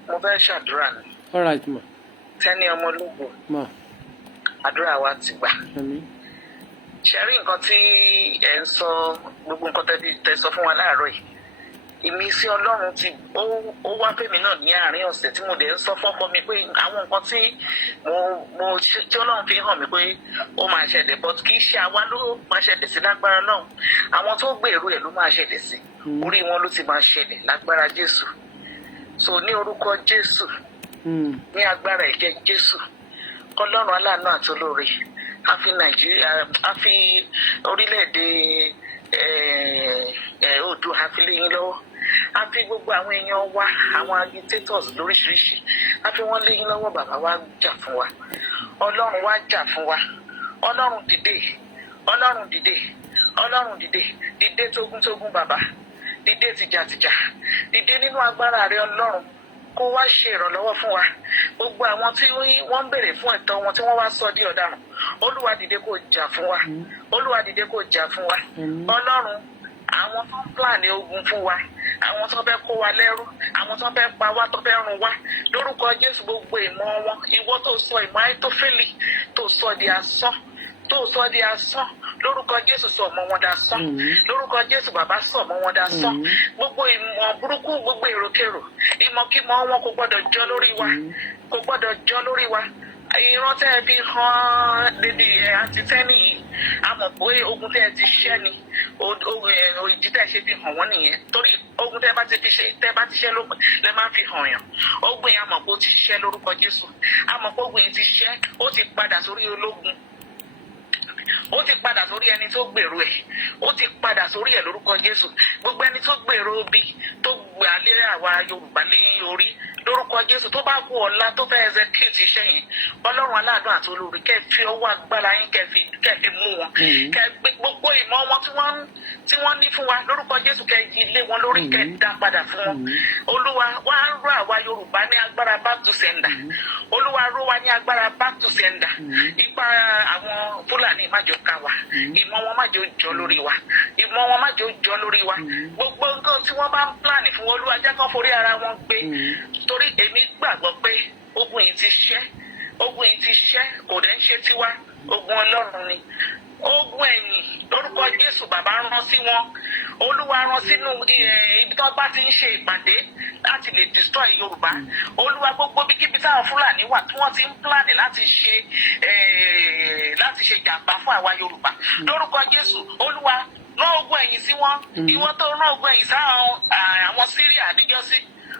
mo fẹ́ ṣàdúrà ni. All right ma. Tẹ́ni ọmọ ológun, Ma. àdúrà wa ti gbà. Àmín. Ṣé rí nǹkan tí ẹ̀ ń sọ, gbogbo nǹkan tẹ́ sọ fún wa láàárọ̀ yìí? Ìmísí Ọlọ́run ó wá fèmí náà ní àárín ọ̀sẹ̀ tí mo dẹ̀ ń sọ fọ́kọ mi pé àwọn nǹkan tí tí Ọlọ́run fi hàn mí pé ó máa ṣẹlẹ̀, but kì í ṣe àwa ló máa ṣẹlẹ̀ sí lágbára náà. Àwọn tó gbèrú ẹ̀ ló máa ṣẹlẹ̀ sí. Orí wọn ló ti máa ṣẹlẹ̀ lágbára Jésù. So ní orúkọ Jésù, ní agbára ẹ̀jẹ̀ Jésù, Ọlọ́run aláàánú àti olóore, a fi Nàìjíríà, a fi orílẹ̀-èdè Oòduà, a fi lé yín lọ́wọ́. A fi gbogbo àwọn èèyàn wa, àwọn agitators lóríṣiríṣi, a fi wọ́n lé yín lọ́wọ́. Bàbá wa jà fún wa, Ọlọ́run wa jà fún wa. Ọlọ́run dìde, Ọlọ́run dìde, Ọlọ́run dìde, dìde tógúntógún bàbá, dìde tìjàtìjà, dìde nínú agbára rẹ Ọlọ́run, kó wá ṣe ìrànlọ́wọ́ fún wa. Gbogbo àwọn tí wọ́n ń béèrè fún ẹ̀tọ́ wọn tí wọ́n wá sọ di ọ̀daràn, Olúwa dìde kó jà fún wa, Olúwa dìde kó jà fún wa. Ọlọ́run, àwọn tó ń pláàni ogun fún wa, àwọn tó fẹ́ kó wa lẹ́rú, àwọn tó fẹ́ pa wá, tó fẹ́ run wá, lórúkọ Jésù gbogbo ìmọ̀ wọn, ìwọ tó sọ ìmọ̀ Ahítófélì tó sọ di asán, lórúkọ Jésù sọ ọmọ wọn dasán, lórúkọ Jésù bàbá sọ ọmọ wọn dasán. Gbogbo ìmọ̀ burúkú, gbogbo èròkèrò, ìmọ̀kímọ̀ wọn kò gbọ́dọ̀ jọ lórí wa, kò gbọ́dọ̀ jọ lórí wa. Ìran tẹ́ ẹ fi hàn dédé àti tẹ́nì yìí, a mọ̀ pé ogun tẹ́ ẹ ti ṣẹ́ ni, ìdí tẹ́ ẹ ṣe fi hàn wọ́n nìyẹn. Torí ogun tẹ́ ẹ bá ti ṣẹ́ lópin lẹ́ máa ń fi hàn yàn. Ogun yẹn a mọ̀ pé ó ti ṣẹ́ lórúkọ Jésù, a mọ̀ pé ogun yẹn ti ṣẹ́, ó ti padà sórí ológun, ó ti padà sórí ẹni tó gbèrò ẹ̀, ó ti padà sórí ẹ̀ lórúkọ Jésù. Gbogbo ẹni tó gbèrò bí tó gbà lé àwa Yorùbá lé orí lórúkọ Jésù tó bá kú ọ̀la tó fẹ́ execute iṣẹ́ yẹn ọlọ́run aláàánú àti olórí kẹ́ fi ọwọ́ agbára yín kẹ́ fi mú wọn kẹ́ gbé gbogbo ìmọ̀ wọn tí wọ́n ní fún wa lórúkọ Jésù kẹ́ yí lé wọn lórí kẹ́ dá padà fún wọn olúwa wá ró àwa Yorùbá ní agbára back to sender olúwa ró wa ní agbára back to sender ipa àwọn Fúlàní má jọ ká wa ìmọ̀ wọn má jọ jọ lórí wa ìmọ̀ wọn má jọ jọ lórí wa gbogbo nǹkan tí wọ́n bá ń plan fún olúwa jẹ́ kán forí ara wọn gbé torí èmi gbàgbọ́ pé ogun yìí ti ṣẹ́ kò dẹ̀ ń ṣe tiwa ogun Ọlọ́run ni ogun ẹ̀yìn lórúkọ Jésù bàbá rán sí wọn olúwa rán sínú ibi tó bá ti ń ṣe ìpàdé láti lè destroy Yorùbá olúwa gbogbo bíkíbi táwọn Fúlàní wà tí wọ́n ti ń plan láti ṣe jàǹbá fún àwa Yorùbá lórúkọ Jésù olúwa rán ogun ẹ̀yìn sí wọn ìwọ tó rán ogun ẹ̀yìn sáwọn àwọn Síríà níjọ́sí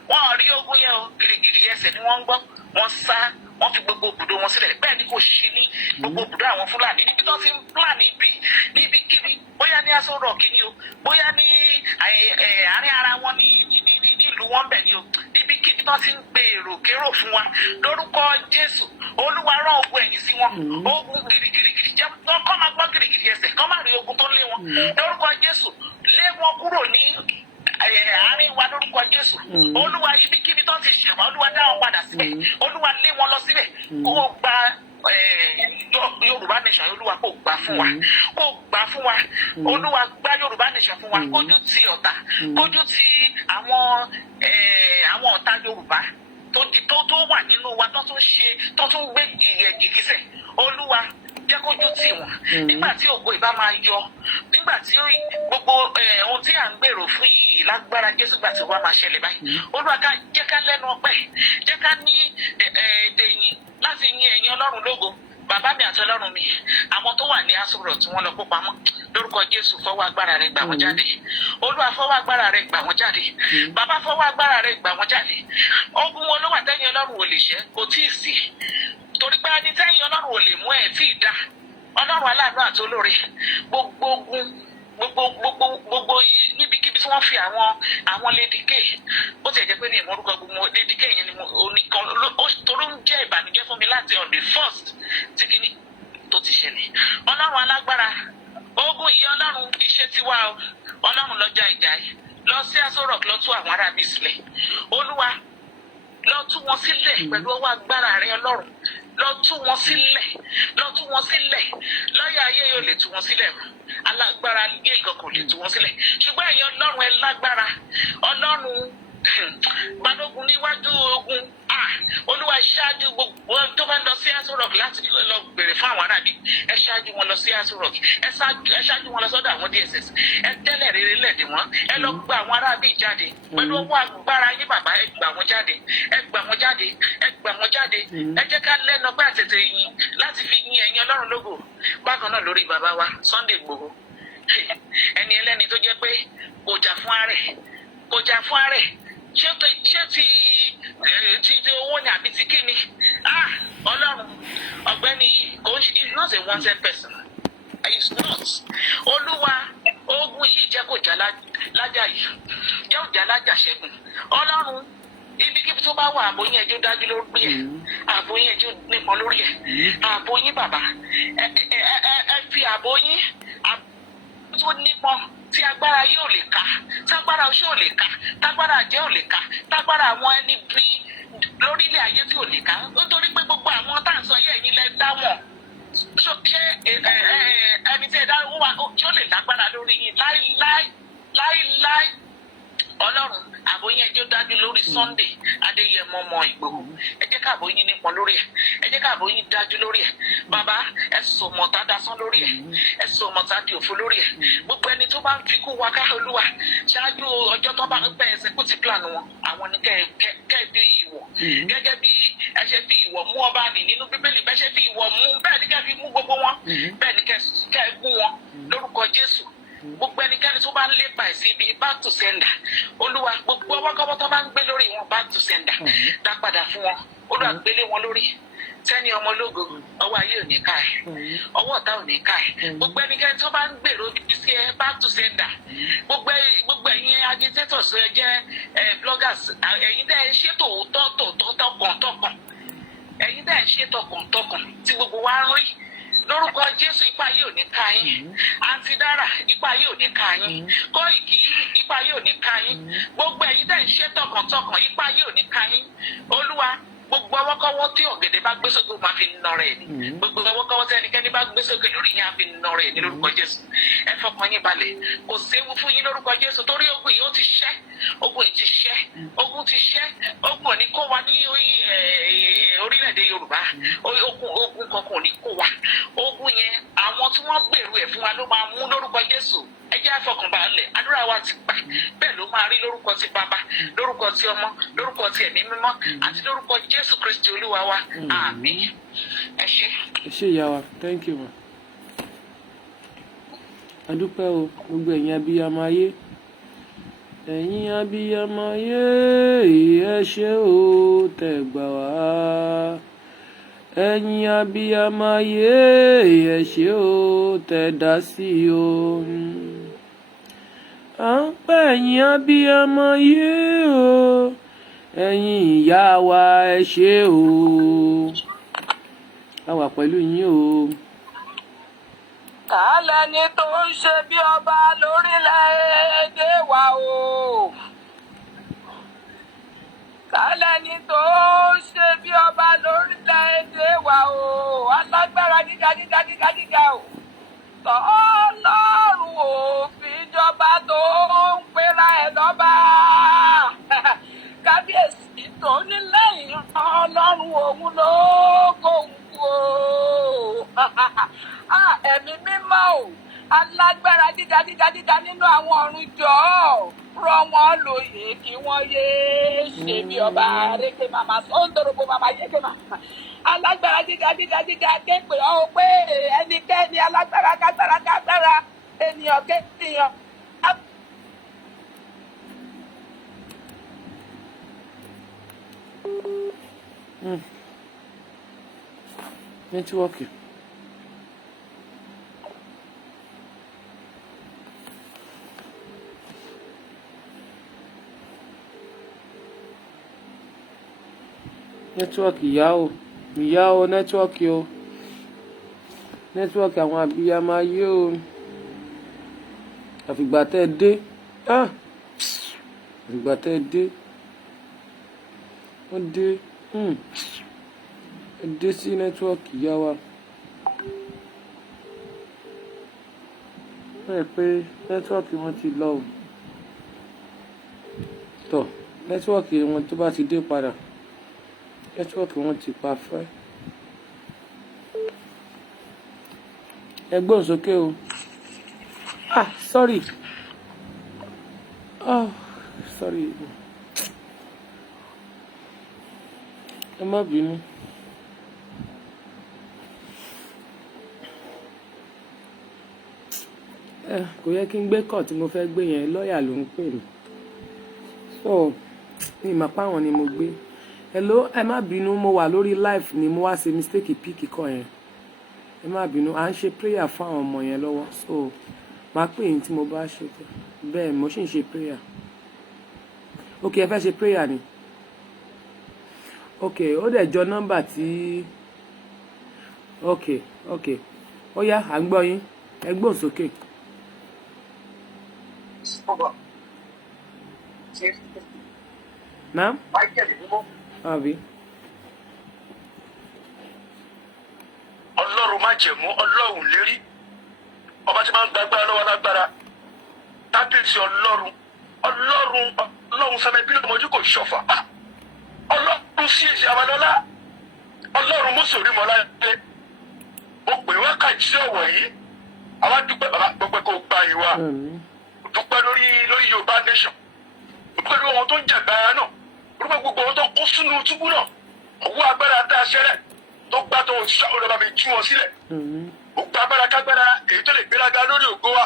wọn rí ogun yẹn o gìrìgìrì ẹsẹ̀ ni wọ́n ń gbọ́ wọ́n sá wọ́n fi gbogbo ibùdó wọn sílẹ̀ bẹ́ẹ̀ ni kò ṣí ní gbogbo ibùdó àwọn Fúlàní níbi tó ti ń plan níbikíbi bóyá ní Aso Rock ni o bóyá ní àárín ara wọn ní ìlú wọn bẹ̀ ni o níbikíbi tó ti ń gbé èrò kérò fún wa lórúkọ Jésù olúwa rán ogun ẹ̀yìn sí wọn ogun gìrìgìrì jẹ́ kọ́ máa gbọ́ gìrìgìrì ẹsẹ̀ kọ́ máa rí ogun tó lé wọn lórúkọ Jésù lé wọn kúrò ní àárín wa lórúkọ Jésù olúwa ibikíbi tó ti ṣẹ̀wá olúwa dá wọn padà síbẹ̀ olúwa lé wọn lọ síbẹ̀ kó gba Yorùbá nation olúwa kó gbà fún wa olúwa gbà Yorùbá nation fún wa kójú ti ọ̀tá kójú ti àwọn ọ̀tá Yorùbá tó wà nínú wa tó tún gbé gìgísẹ̀ olúwa jẹ́ kójú tì wọ́n nígbà tí ògo ìbá máa yọ nígbà tí gbogbo ohun tí à ń gbèrò fún yìí lágbára Jésù gbà tí wọ́n máa ṣẹlẹ̀ báyìí olúwa jẹ́ ká lẹ́nu ọpẹ́ jẹ́ ká ní èdè yìn láti yin ẹ̀yin Ọlọ́run lógo bàbá mi àti Ọlọ́run mi àwọn tó wà ní Aso Rock tí wọ́n lọ kó pamọ́ lórúkọ Jésù fọwọ́ agbára rẹ̀ gbà wọ́n jáde olúwa fọwọ́ agbára rẹ̀ gbà wọ́n jáde bàbá fọwọ́ agbára rẹ̀ gbà wọ́n jáde ogun wọn ló wà tẹ́yìn Ọlọ́run ò lè ṣẹ́ kò tíì sí torí pé ẹni tẹ́yìn Ọlọ́run ò lè mú ẹ̀ tí ì dá Ọlọ́run aláàánú àti olóore gbogbo ogun gbogbo níbikíbi tí wọ́n fi àwọn Lady K ó ti jẹ́ pé ní ìmọ̀rúkọ gbogbo Lady K yẹn ni oníkan torí ń jẹ́ ìbànújẹ́ fún mi láti on the first tí kìíní tó ti ṣẹlẹ̀ Ọlọ́run alágbára ogun yìí Ọlọ́run iṣẹ́ tiwa o Ọlọ́run lọ́jà ìjà yìí lọ sí Aso Rock lọ tú àwọn arábí sílẹ̀ olúwa lọ tú wọn sílẹ̀ pẹ̀lú ọwọ́ agbára rẹ Ọlọ́run lọ tú wọn sílẹ̀ lọ́yà ayé yóò lè tú wọn sílẹ̀ alágbára ayé nǹkan kò lè tú wọn sílẹ̀ ṣùgbọ́n ẹ̀yin Ọlọ́run ẹ lágbára Ọlọ́run balógun níwájú ogun olúwa ṣáájú gbogbo tó bá lọ sí Aso Rock láti lọ béèrè fún àwọn aráàlú ẹ ṣáájú wọn lọ sí Aso Rock ẹ ṣáájú wọn lọ sọ́dọ̀ àwọn DSS ẹ tẹ́lẹ̀ rere lẹ̀dí wọn ẹ lọ gba àwọn aráàlú jáde pẹ̀lú owó agbára yín bàbá ẹ gbà wọn jáde ẹ jẹ́ ká lẹ́nu ọgbà tètè yín láti fi yin ẹ̀yin Ọlọ́run lógo bákan náà lórí bàbá wa Sunday Igboho ẹni ẹlẹ́ni tó jẹ́ pé kò jà fún ààrẹ ṣé ti owó ni àbí ti kíni Ọlọ́run ọ̀gbẹ́ni yìí kò is not a wanted person it's not olúwa ogun yìí jẹ́ kó jà lájà yìí jẹ́ kó jà lájà ṣẹ́gun Ọlọ́run ibikíbi tó bá wà ààbò yín ẹjọ́ dájú lórí ẹ̀ ààbò yín ẹjọ́ nípọn lórí ẹ̀ ààbò yín bàbá ẹ fi ààbò yín tó nípọn tí agbára yóò lè ká tágbára oṣù ò lè ká tágbára àjẹ́ ò lè ká tágbára àwọn ẹni bí lórílẹ̀ ayé tí ò lè ká nítorí pé gbogbo àwọn tá à ń sọ yẹ ẹ̀yin lẹ dá wọn ṣé ẹni tí ẹ dá wà tí ó lè lágbára lórí yín láíláí Ọlọ́run àbóyín ẹjọ́ dájú lórí Sunday Adéyẹmọ ọmọ Ìgbòho ẹ jẹ́ ká àbóyín nípọn lórí ẹ̀ ẹ jẹ́ ká àbóyín dájú lórí ẹ̀ bàbá ẹ sọ mọ̀tá dasán lórí ẹ̀ ẹ sọ mọ̀tá di òfo lórí ẹ̀ gbogbo ẹni tó bá ń fi kú wa ká Olúwa ṣáájú ọjọ́ tó bá ń pẹ́ ẹsẹ̀ kó ti plan wọn àwọn ni kẹ́ ẹ fi ìwọ̀ gẹ́gẹ́ bí ẹ ṣe fi ìwọ̀ mú ọba nì nínú Bíbélì bẹ́ẹ̀ ṣe fi ìwọ̀ mú bẹ́ẹ̀ ni kẹ́ fi mú gbogbo wọn bẹ́ẹ̀ ni kẹ́ ẹ gún wọn lórúkọ Jésù gbogbo ẹnikẹ́ni tó bá ń lépa ẹ̀sìn ibi back to sender Olúwa gbogbo ọwọ́kọ́wọ́ tó bá ń gbé lórí wọn back to sender dá padà fún wọn Olúwa gbélé wọn lórí tẹ́ni ọmọ ológo ọwọ́ ayé ò ní ká ẹ̀ ọwọ́ ọ̀tá ò ní ká ẹ̀ gbogbo ẹnikẹ́ni tó bá ń gbèrò bíbí sí ẹ back to sender gbogbo ẹ̀yin agitators ẹ jẹ́ blogger others ẹ̀yin tẹ́ ẹ ṣe tòótọ́ tọkàntọkàn ẹ̀yin tẹ́ ẹ ṣe tọkàntọkàn tí gbogbo wa ń rí lórúkọ Jésù ipa yìí ò ní ká yín àǹtí dára ipa yìí ò ní ká yín Kóìkì ipa yìí ò ní ká yín gbogbo ẹ̀yin tẹ́ ẹ ṣe tọkàntọkàn ipa yìí ò ní ká yín Olúwa gbogbo ọwọ́kọ́wọ́ tí ọ̀gẹ̀dẹ̀ bá gbé sókè máa fi nà rẹ̀ ni gbogbo ọwọ́kọ́wọ́ tí ẹnikẹ́ni bá gbé sókè lórí yín á fi nà rẹ̀ ní lórúkọ Jésù ẹ fọkàn yín balẹ̀ kò séwu fún yín lórúkọ Jésù torí ogun yìí ó ti ṣẹ́ ogun yìí ti ṣẹ́ ogun ti ṣẹ́ ogun ò ní kó wa ní orílẹ̀-èdè Yorùbá ogun kankan ò ní kó wa ogun yẹn àwọn tí wọ́n gbèrú ẹ̀ fún wa ló máa mú lórúkọ Jésù ẹ jẹ́ àfọkànbalẹ̀ àdúrà wa ti gbà bẹ́ẹ̀ ló máa rí lórúkọ ti Bàbá lórúkọ ti Ọmọ lórúkọ ti Ẹ̀mí Mímọ́ àti lórúkọ Jésù Kristi Olúwa wa àmín ẹ ṣé. ẹ ṣé ìyá wa, thank you ma. adúpẹ́ o gbogbo ẹ̀yin abiyamọ ayé ẹ̀yin abiyamọ ayé ẹ ṣé o tẹ́ gbà wá ẹ̀yin abiyamọ ayé ẹ ṣé o tẹ́ dá sí o à ń pè ẹ̀yin abiyamọ ayé o ẹ̀yin ìyá wa ẹ ṣé o a wà pẹ̀lú yín o. Kálẹ̀ ni tó ń ṣe bí ọba lórílẹ̀‐èdè wa o. Kálẹ̀ ni tó ń ṣe bí ọba lórílẹ̀‐èdè wa o. Alágbára gíga o. Ọlọ́run ò fi jọba tó ń pera ẹ̀ lọ́ba. Kábíyèsí tó ní lẹ́yìn Ọlọ́run òun ló kóhun kú o. Ẹ̀mí mímọ́ o, alágbára gíga nínú àwọn ọ̀run jọ̀ọ́ rọ̀ wọ́n lóyè kí wọ́n yéé ṣe bí ọba rékè màmá sọ́ńdòròbó màmá yékè màmá. Alágbára gíga képe ọ́ pé ẹnikẹ́ni alágbára kágbára ènìyàn kéèyàn. Nẹ́tíwọ́ọ̀kì. Nẹ́tíwọ́ọ̀kì ìyá o nẹ́tíwọ́ọ̀kì o nẹ́tíwọ́ọ̀kì àwọn abiyamọ ayé o àfìgbà tẹ́ ẹ dé àfìgbà tẹ́ ẹ dé wọ́n dé ẹ dé sí nẹ́tíwọ́ọ̀kì ìyá wa bẹ́ẹ̀ pé nẹ́tíwọ́ọ̀kì wọn ti lọ o tọ̀ nẹ́tíwọ́ọ̀kì wọn tó bá ti dé padà nẹ́tíwọ́ọ̀kì wọn ti pa fẹ́ ẹ gbóhùn sókè o sorry sorry ẹ má bínú kò yẹ kí n gbé kọ̀ tí mo fẹ́ gbé yẹn lọ́ọ̀yà ló ń pè mí so ní ìmọ̀pá wọn ni mo gbé hello ẹ má bínú mo wà lórí live ni mo wá ṣe mistake píkì kọ yẹn ẹ má bínú à ń ṣe prayer fún àwọn ọmọ yẹn lọ́wọ́ so máa pè yín tí mo bá ṣe tẹ bẹ́ẹ̀ mo sì ń ṣe prayer ok ẹ fẹ́ ṣe prayer ni ok ó dẹ̀ jọ nọ́mbà tí ok ó yá à ń gbọ́ yín ẹ gbóhùn sókè. Naam? Àbí. Ọlọ́run má jẹ̀mú Ọlọ́run lérí ọba tí máa ń gbàgbára lọ́wọ́ lágbára tábìlì Ọlọ́run sẹ́mi bí lọ́mọdé kò ṣọ̀fà Ọlọ́run sí èsì Abalọ́lá Ọlọ́run mọ́sòrí mọ́láyé ó pè wákàtí sí ọ̀wọ̀ yìí àwa dúpẹ́ bàbá gbogbo kò gba ìwà dúpẹ́ lórí Yorùbá nation dúpẹ́ lórí ohun tó ń jàgbára náà dúpẹ́ gbogbo ohun tó kó sínú túbú náà ọwọ́ agbára tá a ṣẹlẹ̀ tó gbá tó olùbá mi tú wọn sílẹ̀ ó gba agbára kágbára èyí tó lè gbéraga lórí ògo wa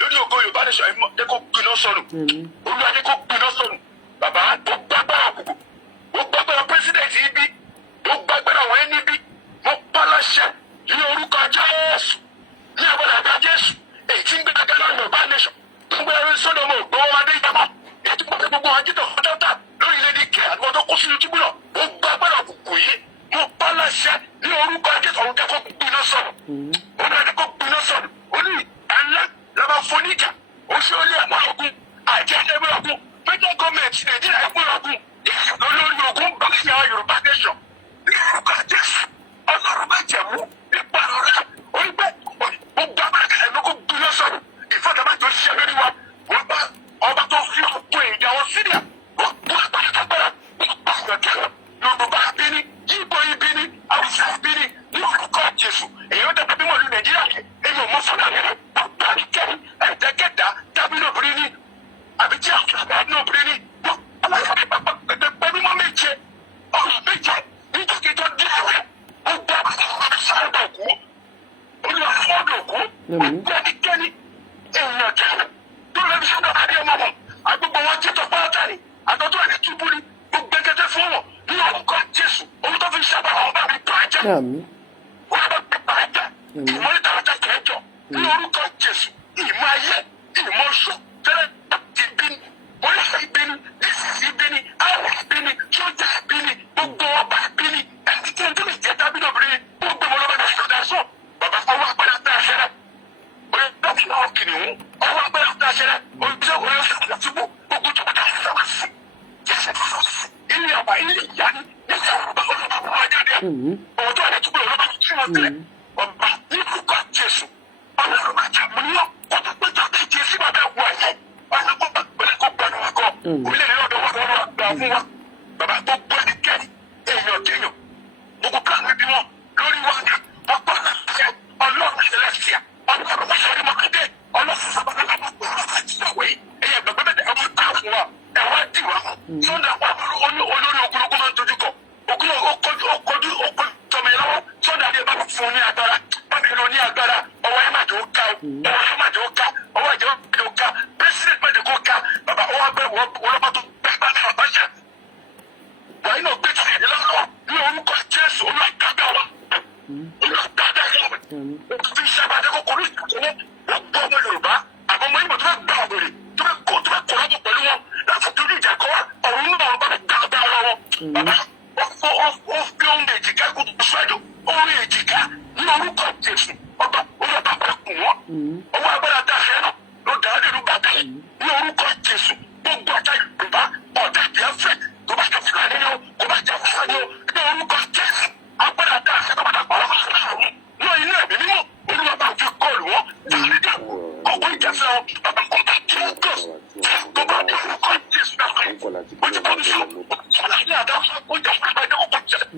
lórí ògo Yorùbá nation yìí jẹ́ kó gbiná sọnù Olúwa jẹ́ kó gbiná sọnù bàbá ó gbàgbára àkùkù ó gbàgbára pírẹsidẹ̀ntì ibi ó gbàgbára wọn níbi mo pa láṣẹ ní orúkọ Jésù ní agbára àgbà Jésù èyí tí ń gbéraga lórí Yorùbá nation tó ń gbéraga lórí sọ́dọ̀ ọmọ ògbó wọn adé ìjàmbá èyí tí wọ́n fi gbogbo wọn jítọ̀ ọjọ́ tá àfoníjà oṣù olè ẹ̀mọ́ ogun àjẹjẹ ẹgbẹ́ ogun federal government nàìjíríà ẹgbẹ́ ogun olórí ogun bá ṣe àwọn yorùbá nation ní orúkọ jésù ọlọ́run bá jẹ̀mú nípa ọ̀rẹ́ onígbẹ́ gbogbo abáyé ẹ̀mí kò gbiná sọ̀rọ̀ ìfọ̀dàbà tó ṣiṣẹ́ lórí wa wọ́n bá ọba tó fi ọkọ̀ èdè àwọn síríà wọ́n bú agbára ọ̀gẹ̀kẹ̀ yorùbá bíní yíbo ibíní haúsá ibíní ní orúkọ jésù èyí ó dàbí mọ̀ ní nàìjíríà èyí ò mọ fúnra rẹ̀ ọ̀gbà àríkẹ́ni ẹ̀ẹ́dẹ́gẹ́dá dábìlì obìnrin ní àbí tí àwọn àbí obìnrin ní pẹ̀lú mọ́ méje ọ̀rọ̀ méje nítorí tó dé ẹ̀rẹ́ gbogbo àwọn sáàdà òkú olùwàfọ́dọ̀ òkú ẹnikẹ́ni èèyàn jẹ́ tó lẹ́bi sọ́dọ̀ àdé ọmọ wọn agbègbè wọn títọ́ pátá ni àtọ́tọ́ ẹni túbú ni gbogbo ẹgẹdẹ fún wọn ní orúkọ jésù ohun tó fi sábà wọn bá mi tó ẹjẹ wọn bá mi tó ẹjẹ ìmọ̀ ìtàwọ́jà kẹjọ ní orúkọ jésù ìmọ̀ ayé ìmọ̀ ọ̀ṣọ́ tẹ́lẹ̀ ìbíni oríṣi ìbíni ìsìsì ìbíni àwọn ìbíni sójà ìbíni gbogbo ọba ìbíni ẹni tí ń tún lè jẹ dábìlì obìnrin gbogbo ọmọlọ́wọ́ ní ìṣọ̀dá sọ bàbá ọwọ́ agbára tá a ṣẹlẹ̀ oye dọ́kítà kìnìún ọwọ́ agbára tá a ṣẹlẹ̀ oye oye ṣubú gbogbo tó bá dáa sọ́wọ́ sí jẹ́sẹ̀ ilé ọba ilé ìyá ni nígbà ọba ọlọ́pàá jáde ọjọ́ àti túbọ̀ ọlọ́pàá tí wọ́n tẹ̀lé ọba nígbà jésù ọlọ́pàá jàmú ní ọ̀pọ̀lọpọ̀ kéje sí bàbá ẹ̀wọ̀ ẹ̀yẹ ọlọ́pàá pẹ̀lú kó gbẹnu wa kọ́ orílẹ̀-èdè ọ̀dọ́ wọn lọ́wọ́ gbà fún wa bàbá gbogbo ẹnikẹ́ni èèyàn kéèyàn gbogbo káàmì bí wọn lórí wa ní ọgbọ́n àṣẹ ọlọ́run celestia ọlọ́run mọ́ṣẹ́rí mọ́kàndé ọlọ́run sábàbà ọlọ́run àtìyàwó ẹ̀yẹ gbẹgbẹ́ ẹ̀wọ̀n ká fún wa ẹ̀wọ̀n dì wá sọ́dà wà olórí ogunlógún máa ń dojú kọ ogun okojú tọmọ ẹ lọ́wọ́ sọ́dà adé bá fún un ní agbára bábí lọ ní agbára ọwọ́ ẹ̀ máa jẹ́ ó ká ọwọ́ ẹ̀ máa jẹ́ ó ká ọwọ́ ẹ̀ jẹ́ ó ká president máa jẹ́ kó ká bàbá ọwọ́ agbẹ́ wọlọ́pàá tó gbẹ́ bá náà bá ṣe wàá iná gbé tì í lọ́wọ́ ní orúkọ jésù olùwàgbàgbà wa olùwàgbàgbà wa fi sábàdé kòkòrò ìkàkọ́wọ́ wọ́n gbọ́ ọmọ yorùbá àbọ̀ ọmọ ìmọ̀ tó bá gbà wèrè tó bá kó lọ́bọ̀ pẹ̀lú wọn láti dojú ìjà kọ́ wa ọ̀run náà bá gbàgbà wọn bàbá ó fi ohun èjìká kó tó sọ́dọ̀ ohun èjìká ní orúkọ jésù ọba olùwàgbà bá kù wọ́n ọwọ́ agbára tá a fẹ́ náà ló dá lè lù bàtà ní orúkọ jésù gbogbo ọ̀tá yorùbá ọ̀tá ìdíyàfẹ́ tó bá jẹ́ fúlàní ni ó kó bá jẹ́ fúlàní ó ní orúkọ jésù agbára tá a fẹ́ tó bá dà pàrọ̀ náà inú ẹ̀mí mímọ́ olùwàgbà fi kọlù wọn dáadáa kọ̀ọ̀kọ́ ìjẹsẹ̀ wọn bàbá kọ̀ọ̀kọ́ jésù tó bá dé orúkọ jésù náà fẹ́ ó ti kọ́ ní sọ fúlàní àdáwọ̀ ó jà fún abẹ́jẹ́ kọ́kọ́ jẹsẹ̀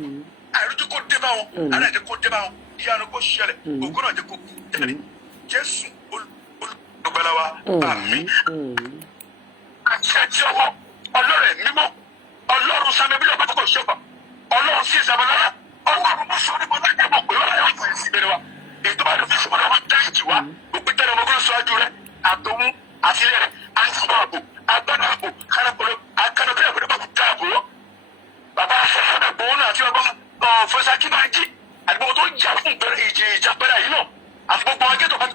àìrójú kó dé bá wọn aláìjẹ́ kó dé bá wọn ìyanu kó ṣẹlẹ̀ ògùn náà jẹ́ kó tẹ̀lé jésù olùgbàlà wa àmín àti ẹtí ọwọ́ ọlọ́rẹ̀ mímọ́ ọlọ́run sábẹ́ bí ọba tó kọ̀ ṣẹ́fà ọlọ́run sí ìsàbẹ̀lára ọlọ́run mú sọ́ọ́ nípa láti ẹ̀mọ́ pé ọlọ́run yóò fẹ̀yìn sí ìbẹ̀rẹ̀ wa èyí tó bá dé fún ọlọ́run dá ìjì wa gbogbo ìtẹ́lẹ̀ ọmọkùnrin sọ́ọ́jú rẹ̀ àtòmú àtìlẹ̀ rẹ̀ àtìmọ́ àbò agbádá àbò kánápọ̀lọ́ akánapẹ́ àbò nípa kúta àbò wọ́ bàbá afẹ́fẹ́ àbòwọ́n náà àti ọba fẹsẹ̀ akíbájí àgbègbè tó jà fún ìjà pẹ́rẹ́ yìí náà àti gbogbo akẹ́tọ̀ bá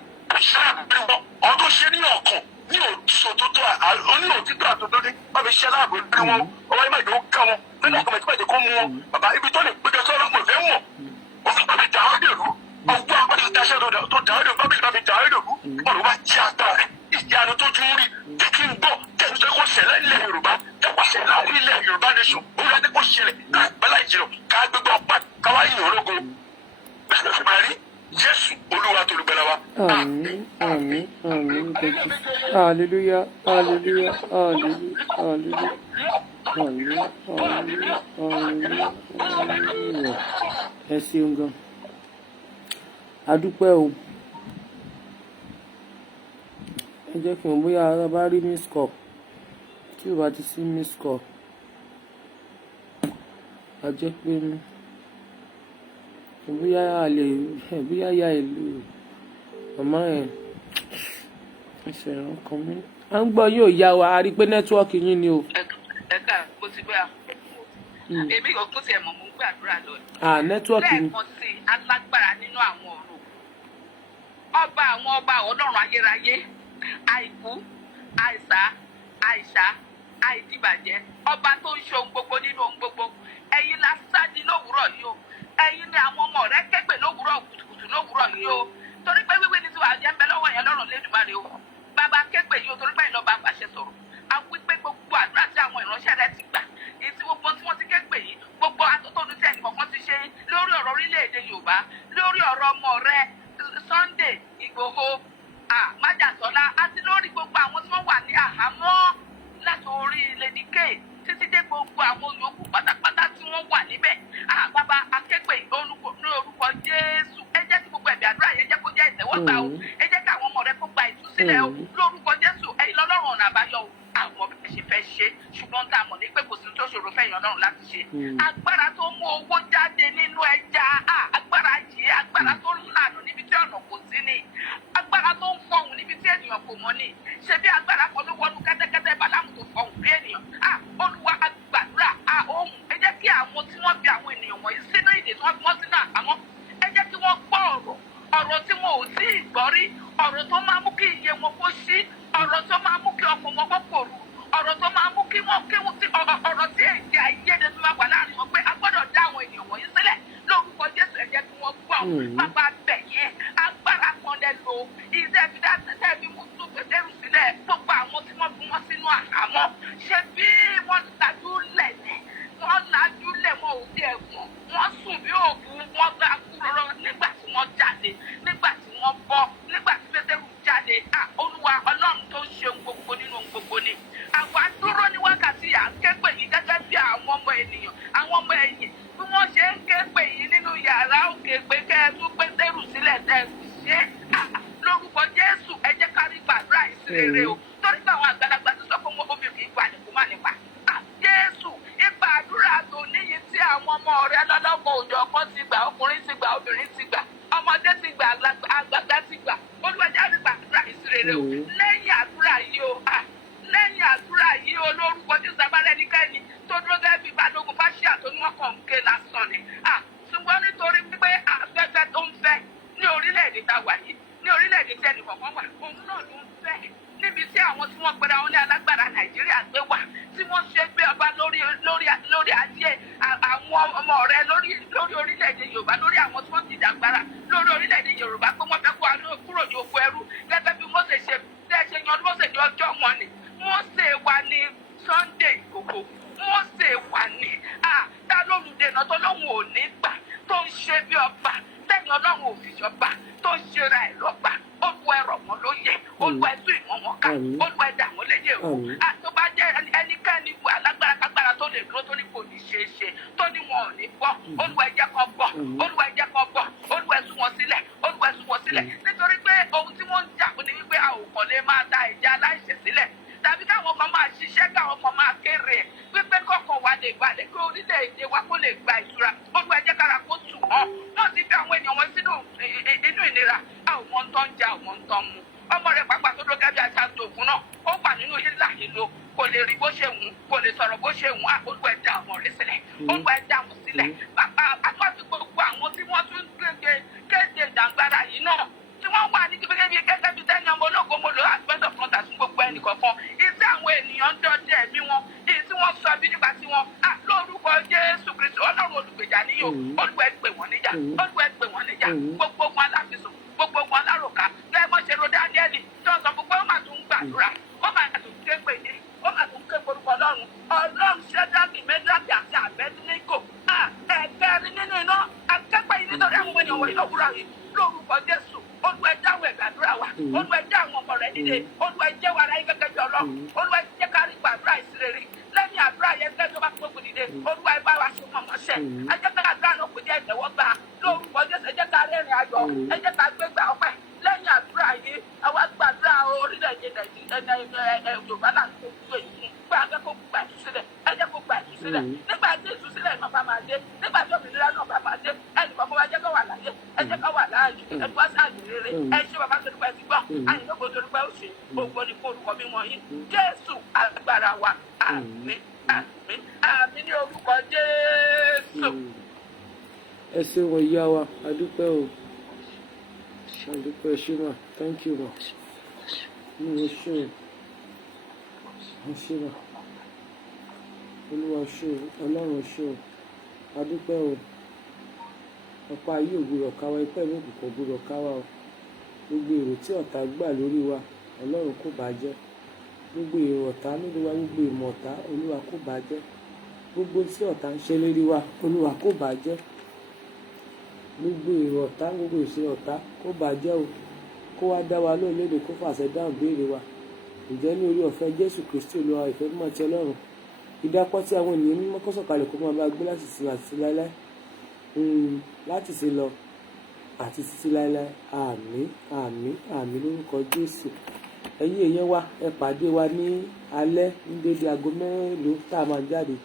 ṣe àbẹ̀rẹ̀ wọn ọdún ṣe ní ọkàn ní òtítọ́ òtítọ́ àtòtọ́ ní bàbá iṣẹ́ aláàbò ní wọn ọwọ́ ẹ̀ máa jẹ́ ó ká wọn nínú ọkọ̀ mẹ́tí máa jẹ́ kó mú wọn bàbá ibi tó lè péjọ sọ́ọ́ lọ́pọ̀ ìfẹ́ wọn ó fi bàbá jà ọ́dẹ̀ rú ọgbọ́n àpàdé dáṣẹ́ tó dà ọ́dẹ̀ bàbá ìbàbí jà ọ́dẹ̀ rú ọ̀rọ̀ wá jí àgbà rẹ̀ ìyanu tó tún rí jẹ́ kí n gbọ́ tẹ̀sí tó kó ṣẹlẹ̀ ilẹ̀ yorùbá tẹ́kọ̀ ṣẹlẹ̀ ilẹ̀ yorùbá nation ó yà tẹ́kọ̀ ṣẹlẹ̀ káàgbẹ́lá ìjìnà káàgbẹ́gbẹ́ ọ̀pá káwá yìí ológo bẹ́ẹ̀ ló fi máa rí jésù olúwa tó lùgbẹ́lá wa. Àmín, àmín, àmín. Hallelujah, hallelujah, hallelujah, hallelujah. Hallelujah, hallelujah, hallelujah, hallelujah. Ẹ ṣeun gan. A dúpẹ́ o. Ẹ jẹ́ kí n bóyá ara bá rí miss call. Tí o bá ti sí miss call, a jẹ́ pé bóyá ya ìlú màmá ẹ̀ ẹsẹ̀ ìrànkan mi. À ń gbọ́ yóò yá wa, a rí i pé nẹ́tíwọ́ọ̀kì yín ni o. ẹ̀ka mo ti gbé èmi kò kó tiẹ̀ mọ̀ mo ń gbàdúrà lọ. Nẹ́tíwọ́ọ̀kì ni. lẹ́ẹ̀kan sí alágbára nínú àwọn ọ̀run ọba àwọn ọba ọlọ́run ayérayé àìkú àìsà àìsà àìdíbàjẹ́ ọba tó ń ṣe ohun gbogbo nínú ohun gbogbo ẹ̀yin la sáàdì lówùúrọ̀ yìí o ẹ̀yin ni àwọn ọmọ rẹ kẹ́gbẹ́ lówùúrọ̀ kùtùkùtù lówùúrọ̀ yìí o torí pé wíwí ni tiwa jẹ́ ń bẹ lọ́wọ́ yẹn lọ́rùn lẹ́dùnmáre o bàbá képe yìí torí pé ìlọba àgbàṣe sọ̀rọ̀ a wí pé gbogbo àdúrà tí àwọn ìránṣẹ́ rẹ ti gbà èyí tí gbogbo tí wọ́n ti képe yìí gbogbo atótónu tí ẹnì kọ̀ọ̀kan ti ṣe lórí ọ̀rọ̀ orílẹ̀-èdè Yorùbá lórí ọ̀rọ̀ ọmọ rẹ Sunday Ìgbòho Májàsọ́lá àti lórí gbogbo àwọn tí wọ́n wà ní àhámọ́ láti orí Lady K títí dé gbogbo àwọn yòókù pátápátá tí wọ́n wà níbẹ̀ bàbá aképe ní orúkọ Jésù ẹ jẹ́ kí gbogbo ẹ̀bí àdúrà yẹn jẹ́ kó jẹ́ ìtẹ́wọ́gbà o ẹ jẹ́ kí àwọn ọmọ rẹ kó gba ìtúsílẹ̀ o lórúkọ Jésù ẹ̀yin lọ́lọ́run ọ̀nà àbáyọ o àwọn ọmọ bẹ̀rẹ̀ ṣe fẹ́ ṣe ṣùgbọ́n tá a mọ̀ ní pé kò sí tó ṣòro fẹ́ yan Ọlọ́run láti ṣe agbára tó mú owó jáde nínú ẹja agbára yìí agbára tó lànà níbi tí ọ̀nà kò sí ni agbára tó ń fọhùn níbi tí ènìyàn kò mọ̀ ni ṣe bí agbára kan ló wọnú kẹ́tẹ́kẹ́tẹ́ Bálámù tó fọhùn bí ènìyàn Olúwa agbàdúrà ohùn ẹ jẹ́ kí àwọn tí wọ́n fi àwọn ènìyàn wọ̀nyí sínú ìdè tí wọ́n fi wọ́n sínú àpamọ́ ẹ jẹ́ kí wọ́n gbọ́ ọ̀rọ̀ tí wọn ò tí ì gbọ́ rí ọ̀rọ̀ tó máa mú kí iye wọn kó ṣí ọ̀rọ̀ tó máa mú kí ọkàn wọn kó pòrú ọ̀rọ̀ tó máa mú kí wọ́n ọ̀rọ̀ tí èdè àìyedè tó máa wà láàrin wọn pé a gbọ́dọ̀ dá àwọn ènìyàn wọ̀nyí sílẹ̀ lórúkọ Jésù ẹ jẹ́ kí wọ́n gbọ́ bàbá bẹ̀ yẹn agbára kan lẹ lò iṣẹ́ fi dá tẹ́tẹ́ bí mo tún Pétérù sílẹ̀ gbogbo àwọn tí wọ́n fi wọ́n sínú àhámọ́ ṣe bí wọ́n lajú lẹ̀ ní wọ́n lajú lẹ̀ wọn ò dé ẹ̀wọ̀n wọ́n sùn bí òkú wọ́n gbá kúrò nígbà tí wọ́n jáde nígbà tí wọ́n bọ́ nígbà tí Pétérù jáde Olúwa Ọlọ́run tó ń ṣe ohun gbogbo nínú ohun gbogbo ni àwa dúró ní wákàtí à ń ké pè yín gẹ́gẹ́ bí àwọn ọmọ ènìyàn àwọn ọmọ ẹ̀yìn bí wọ́n ṣe ń ké pè yín nínú yàrá òkè pé kẹ́ ẹ tún Pétérù sílẹ̀ tẹ́ ẹ ṣe lórúkọ Jésù ẹ jẹ́ ká rí gbàdúrà ìsirere o torí pé àwọn àgbàlagbà ti sọ pé wọn omi kì í pa nìkú má nípa Jésù ipa àdúrà tó níyì tí àwọn ọmọ rẹ lọ́lọ́kọ̀ òjò kan ti gbà ọkùnrin ti gbà obìnrin ti gbà ọmọdé ti gbà àgbàgbà ti gbà Olúwa jẹ́ ká rí gbàdúrà ìsirere o lẹ́yìn àdúrà yìí o lẹ́yìn àdúrà yìí olórúkọ tí sábàlẹ̀ nìkẹ́ni tó dúró gẹ́gẹ́ bí Balógun Fáṣíà tó ní wọ́n kàn ń ké lásán ni ṣùgbọ́n nítorí pé afẹ́fẹ́ tó ń fẹ́ ní orílẹ̀-èdè tá a wà yìí ní orílẹ̀-èdè tí ẹnì kọ̀ọ̀kan wà òun náà ló ń fẹ́ níbi tí àwọn tí wọ́n pera wọn ní alágbára Nàìjíríà gbé wà tí wọ́n ṣe gbé ọba lórí ajé àwọn ọmọ rẹ lórí orílẹ̀-èdè Yorùbá lórí àwọn tí wọ́n ti dàgbára lórí orílẹ̀-èdè Yorùbá pé wọ́n fẹ́ kó wa kúrò ní oko ẹrú gẹ́gẹ́ bí Mósè ṣe yan Mósè ní ọjọ́ wọn ni Mósè wà ní Sunday Ìgbòho Mósè wà ní ta lólùdènà tó lóun ò ní gbà tó ń ṣe bí ọba lẹ́yìn Ọlọ́run ò fi jọba tó ń ṣe ra ẹ̀ lọ́gbà Olúwa ẹ̀rọ wọn ló yẹ Olúwa ẹ̀sùn ìmọ̀ wọn ká Olúwa ẹ̀dá wọn léyè o tó bá jẹ́ ẹnikẹ́ni wà lágbára kágbára tó lè dúró tó ní kò ní ṣeé ṣe tó ní wọn ò ní bọ́ Olúwa ẹ jẹ́ kó bọ́ Olúwa ẹ jẹ́ kó bọ́ Olúwa ẹ̀sùn wọn sílẹ̀ Olúwa ẹ̀sùn wọn sílẹ̀ nítorí pé ohun tí wọ́n ń jà fún ni wípé a ò kàn lè máa da ìjà aláìṣẹ̀ sílẹ̀ tàbí káwọn kan máa ṣiṣẹ́ káwọn kan máa kéré ẹ̀ wípé kọ̀ọ̀kan wa lè balẹ̀ kí orílẹ̀-èdè wa kó lè gba ìtura Olúwa ẹ jẹ́ kára kó tù wọ́n wọ́n ti fi àwọn ènìyàn wọn sínú inú ìnira àwọn tó ń jẹ àwọn tó ń mu ọmọ rẹ̀ pàápàá tó dókẹ́ bí aṣáájú ògùn náà ó wà nínú hílà ìlò kò lè rí bó ṣe wù kò lè sọ̀rọ̀ bó ṣe wù Olúwa ẹ dá ọmọ rẹ̀ sílẹ̀ Olúwa ẹ dá wọn sílẹ̀ àtúntò gbogbo àwọn tí wọ́n tún kéde ìdàgbára yìí náà tí wọ́n wà ní gẹ́gẹ́ bí tẹ́ni ọmọ ológun mo lò àgbẹ̀dọ̀ fún ọ̀tà sí gbogbo ẹnì kọ̀ọ̀kan iṣẹ́ àwọn ènìyàn ń dọ́dẹ ẹ̀mí wọn èyí tí wọ́n sọ bí nípa tí wọ́n lórúkọ Jésù Kristi Ọlọ́run olùgbèjà níyò Olúwa ẹ pè wọ́n níjà Olúwa ẹ pè wọ́n níjà gbogbo wọn aláfisùn gbogbo wọn alárùkà bẹ́ẹ̀ mọ́ ṣe ro Dáníẹ́lì tó ń sọ fún pé ó máa tún gbàdúrà ó máa tún ké pè ní ó máa tún ké porúkọ Ọlọ́run Ṣẹ́dákì Médákì àti Àbẹ́dínígò ẹ̀ẹ́dẹ́rin nínú iná akẹ́pẹ́ yìí nítorí àwọn ènìyàn wọ̀nyí lówùúrọ̀ yìí lórúkọ Jésù Olúwa ẹ dáhùn ẹ̀gbàdúrà wa Olúwa ẹ dá àwọn ọmọ rẹ̀ nílé Olúwa ẹ jẹ́ wàrà yín gẹ́gẹ́ bí Ọlọ́run Olúwa ẹ jẹ́ ká rí gbàdúrà ìsirere lẹ́yìn àdúrà yẹn gẹ́gẹ́ tó bá gbógun dìde Olúwa ẹ bá wa ṣe mọ̀ mọ́ṣẹ́ ẹ jẹ́ ká àdúrà náà kò jẹ́ ìtẹ́wọ́gbà lórúkọ Jésù ẹ jẹ́ ká rẹ́rìn ayọ̀ ẹ jẹ́ ká gbégbá ọpẹ́ lẹ́yìn àdúrà yìí àwa gbàdúrà orílẹ̀-èdè Yorùbá náà tó tó èyí pé akẹ́kọ̀ọ́ gbà ìtúsílẹ̀ ẹ jẹ́ kó gbà ìtúsílẹ̀ nígbà tí ìtúsílẹ̀ náà bá máa dé nígbà tí òmìnira náà bá máa dé ẹnì kan wá jẹ́ ká wà láyé ẹ jẹ́ ká wà láàyè ẹ tó wá sáàyè rere ẹ ṣé bàbá tó dúpẹ́ ti gbọ́ àyè lóko tó dúpẹ́ ó ṣe gbogbo ní orúkọ mímọ́ yín Jésù agbára wa àmín àmín àmín ní orúkọ Jésù. ẹ ṣé wọ ìyá wa adúpẹ́ o adúpẹ́ ṣé mà thank you ma ní o ṣé o ṣé mà Olúwa ṣé o Ọlọ́run ṣé o adúpẹ́ o ọ̀pá ayé ògbúrọ̀ káwa ipẹ́ ìlú òkùnkùn ògbúrọ̀ káwa o gbogbo èrò tí ọ̀tá gbà lórí wa ọlọ́run kò bàjẹ́, gbogbo èrò ọ̀tá lórí wa, gbogbo ìmọ̀ ọ̀tá olúwa kò bàjẹ́, gbogbo tí ọ̀tá ń ṣe lórí wa olúwa kò bàjẹ́, gbogbo èrò ọ̀tá gbogbo ìṣe ọ̀tá kò bàjẹ́ o, kó wá dá wa lóhùn lédè, kó fàṣẹ dáhùn béèrè wa. Ǹjẹ́ ní orí ọ̀fẹ́ Jésù Kristi olúwa, ìfẹ́ mímọ́ ti ọlọ́run, ìdápọ̀ tí àwọn ènìyàn mímọ́ kó sọ̀kalẹ̀ kó máa bá gbé láti sí àti láéláé, láti sí lọ àti títí láéláé. Àmín àmín àmín lórúkọ Jésù. Ẹ̀yin èèyàn wa, ẹ pàdé wa ní alẹ́ ní dédé aago mélòó tá a máa jáde,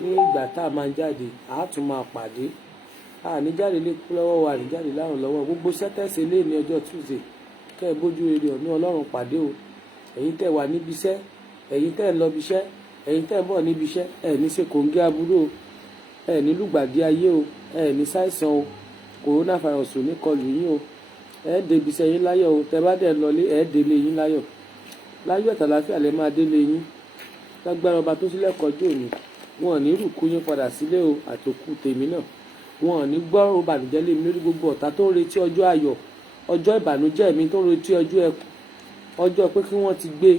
ní ìgbà tá a máa jáde a tún máa pàdé, a ní jáde lé kú lọ́wọ́ wa, ní jáde láàrùn lọ́wọ́. Gbogbo sẹ́tẹ̀sì lé ní ọjọ́ Tuesday kẹ́ ẹ bójú rere ọ̀nà ọlọ́run pàdé o. Ẹ̀yin tẹ́ wà níbi iṣẹ́, ẹ̀yin tẹ́ ń lọ ibi iṣẹ́, ẹ̀yin tẹ́ ń bọ̀ níbi iṣẹ́, ẹ̀ ní ṣe kòńgẹ́ aburú o, ẹ̀ ní lùgbàdì ayé o, ẹ̀ ní ṣàìsàn o, coronavirus ò ní kọlù yín o, ẹ̀ débi iṣẹ́ yín láyọ̀ o, tẹ́ bá dẹ̀ lọlé ẹ̀ délé yín láyọ̀, láyọ̀ àtàlàfíà lẹ́ máa délé yín. Lágbára ọba tó sílẹ̀ kọjú òní, wọn ò ní rùkú yín padà sílé o, àtòkù tèmi náà, wọn ò ní gbọ́ ìbànújẹ́ lé mi lórí. Gbogbo ọ̀tá tó ń retí ọjọ́ ayọ̀, ọjọ́ ìbànújẹ́ mi, tó ń retí ọjọ́ ẹkún, ọjọ́ pé kí wọ́n ti gbé,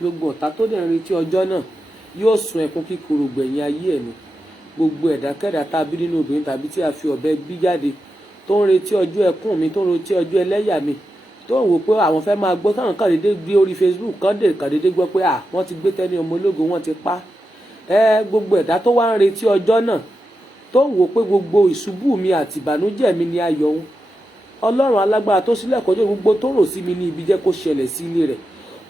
gbogbo ọ̀tá tó dẹ̀ ń retí ọjọ́ náà yóò sun ẹkún kíkorò gbẹ̀yìn ayé ẹ̀ ni. Gbogbo ẹ̀dákẹ́dà tá a bí nínú obìnrin tàbí tí a fi ọ̀bẹ bí jáde, tó ń retí ọjọ́ ẹkún mi, tó ń retí ọjọ́ ẹlẹ́yà mi, tó ń wò pé àwọn fẹ́ máa gbọ́, káwọn kàn déédéé gbé orí Facebook kàn déédéé gbọ́ pé wọ́n ti gbé Tẹ́ni ọmọ ológo, wọ́n ti pa. Gbogbo ẹ̀dá tó wá ń retí ọjọ́ náà, tó ń wò pé gbogbo ìṣubú mi àti ìbànújẹ́ mi ni ayọ̀ òun, ọlọ́run alágbára tó sílẹ̀ kọjú gbogbo tó rò sí mi ní ibi jẹ́ kó ṣẹlẹ̀ sí ilé rẹ̀.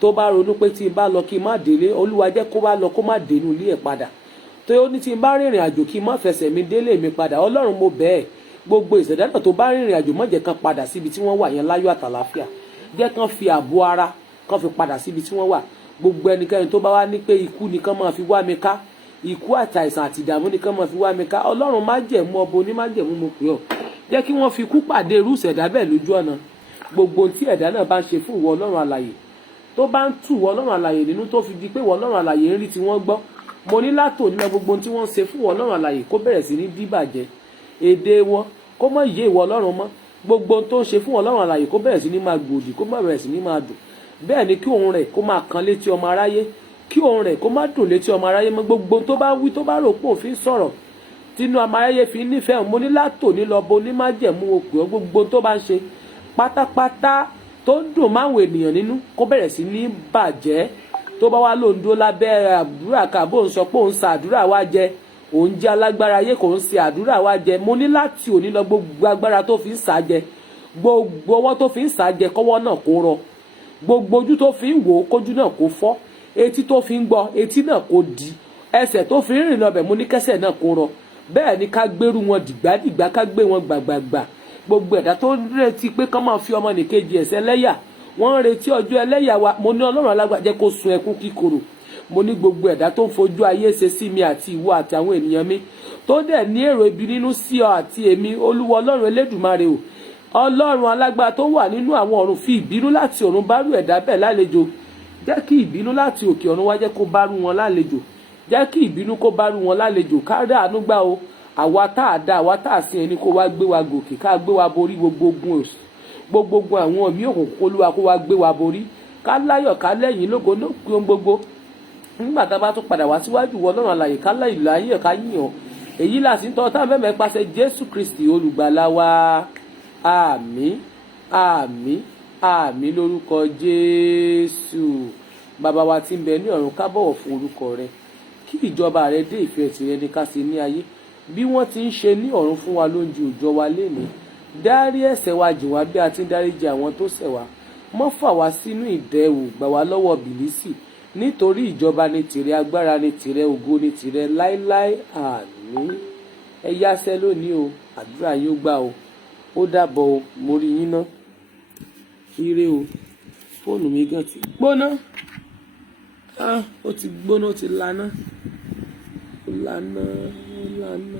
Tó bá ronú pé tí n bá lọ kí n má délé, olúwa jẹ́ kó bá lọ kó má dénú ilé ẹ̀ padà. Tó yóò ní tí n bá rìnrìn àjò kí n má fẹsẹ̀ mi délé mi padà, ọlọ́run mo bẹ̀ ẹ́, gbogbo ìṣẹ̀dá náà tó bá rìnrìn àjò má jẹ́ kan padà síbi tí wọ́n wà yẹn láyọ̀ àtàlàfíà, jẹ́ kan fi ààbò ara kan fi padà síbi tí wọ́n wà. Gbogbo ẹnikẹ́ni tó bá wá ní pé ikú nìkan máa fi wá mi ká, ikú àtàìsàn àti ìdààmú nìkan máa fi wá mi ká, ọlọ́run má jẹ̀mú ọbọ ní má jẹ̀mú mo pè ọ́, jẹ́ kí wọ́n fi ikú pàdé irú ìṣẹ̀dá bẹ́ẹ̀ lójú ọ̀nà. Gbogbo tí ẹ̀dá náà bá ń ṣe fún ìwọ ọlọ́run alààyè, tó bá ń tù ìwọ ọlọ́run alààyè nínú, tó fi di pé ìwọ ọlọ́run alààyè ń rí tí wọ́n gbọ́, mo ní látò nínú gbogbo tí wọ́n ń ṣe fún ìwọ ọlọ́run alààyè kó bẹ̀rẹ̀ sí ní díbàjẹ́, èdè wọn kó má yé ìwọ ọlọ́run mọ́, gbogbo tó ń ṣe fún ìwọ ọlọ́run alààyè kó bẹ̀rẹ̀ sí ní máa gbòdì, kó má bẹ̀rẹ̀ sí ní máa dùn. Bẹ́ẹ̀ ni kí òun rẹ̀ kó máa kan létí ọmọ aráyé, kí òun rẹ̀ kó má dùn létí ọmọ aráyé mọ́. Gbogbo tó bá wí, tó bá rò pé òfin sọ̀rọ̀ tínú ọmọ aráyé fi nífẹ̀ẹ́, mo ní látò ní lọ bo ní má jẹ̀mú òpè ọ́. Gbogbo tó bá ń ṣe pátápátá tó ń dùn máwọn ènìyàn nínú kó bẹ̀rẹ̀ sí ní bàjẹ́. Tó bá wá lóun dúró lábẹ́ àdúrà kàbó ń sọ pé òun sa àdúrà wá jẹ, òun jẹ́ alágbára ayé, kò ń ṣe àdúrà wá jẹ, mo ní láti òní lọ gbogbo agbára tó fi ń sá jẹ, gbogbo ọwọ́ tó fi ń sá jẹ kọ́wọ́ náà kó rọ, gbogbo ojú tó fi ń wò ó kójú náà kó fọ́, etí tó fi ń gbọ́ etí náà kó di, ẹsẹ̀ tó fi ń rìn lọ bẹ̀ mo ní kẹ́sẹ̀ náà kó rọ. Bẹ́ẹ̀ ni ká gbérú wọn dìgbàdìgbà, ká gbé wọn gbàgbàgbà. Gbogbo ẹ̀dá tó ń retí pé kán máa fi ọmọ nìkejì ẹ̀sẹ̀ lẹ́yà, wọ́n ń retí ọjọ́ ẹlẹ́yà wa, mo ní ọlọ́run alágbára jẹ́ kó sun ẹkún kíkorò. Mo ní gbogbo ẹ̀dá tó ń fojú ayé ṣe sí mi àti ìwọ àti àwọn ènìyàn mi, tó dẹ̀ ní èrò ibi nínú sí ọ àti èmi, olúwa ọlọ́run elédùmarè o, ọlọ́run alágbára tó wà nínú àwọn ọ̀run, fi ìbínú láti ọ̀run bárú ẹ̀dá bẹ́ẹ̀ lálejò. Jẹ́ kí ìbínú láti òkè ọ̀run wá jẹ́ kó bárú wọn lálejò, jẹ́ kí ìbínú kó bárú wọn lálejò. Ká rí àánú gbà o, àwa tá a dá, àwa tá a sin ẹni kó wá gbé wa gòkè, ká gbé wa borí gbogbo ogun òsì, gbogbo àwọn ẹ̀mí òkùnkùn, olúwa kó wá gbé wa borí. Ká láyọ̀ ká lẹ́yìn lógo náà pé ohun gbogbo. Nígbà tá a bá tún padà wá síwájú wọ ọlọ́run alààyè, ká láyọ̀ láyọ̀ ká yìn. Èyí là sí ń tọ́ tá a fẹ́ pàṣẹ Jésù Kristi olùgbàlà wa. Àmín àmín àmín lórúkọ Jésù. Bàbá wa tí ń bẹ ní ọ̀run, ká bọ̀wọ̀ fún orúkọ rẹ, kí ìjọba rẹ dé, ìfẹ́ tìrẹ ní ká ṣe ní ayé bí wọ́n ti ń ṣe ní ọ̀run. Fún wa lóúnjẹ òòjọ́ wa lénìí, dárí ẹ̀ṣẹ̀ wa jì wá bí a ti ń dáríjì àwọn tó ṣẹ̀ wá, mọ́ fà wá sínú ìdẹwò, gbà wá lọ́wọ́ bìlísì, nítorí ìjọba ni tìrẹ, agbára ni tìrẹ, ògo ni tìrẹ láéláé. Àmín. Ẹ yáṣẹ́ lónìí o, àdúrà yín ó gbà o. Ó dàbọ̀ o, mo rí yín ná. Ire o. Fóònù mi gan ti gbóná, ó ti gbóná, ó ti laná, ó laná, ó laná.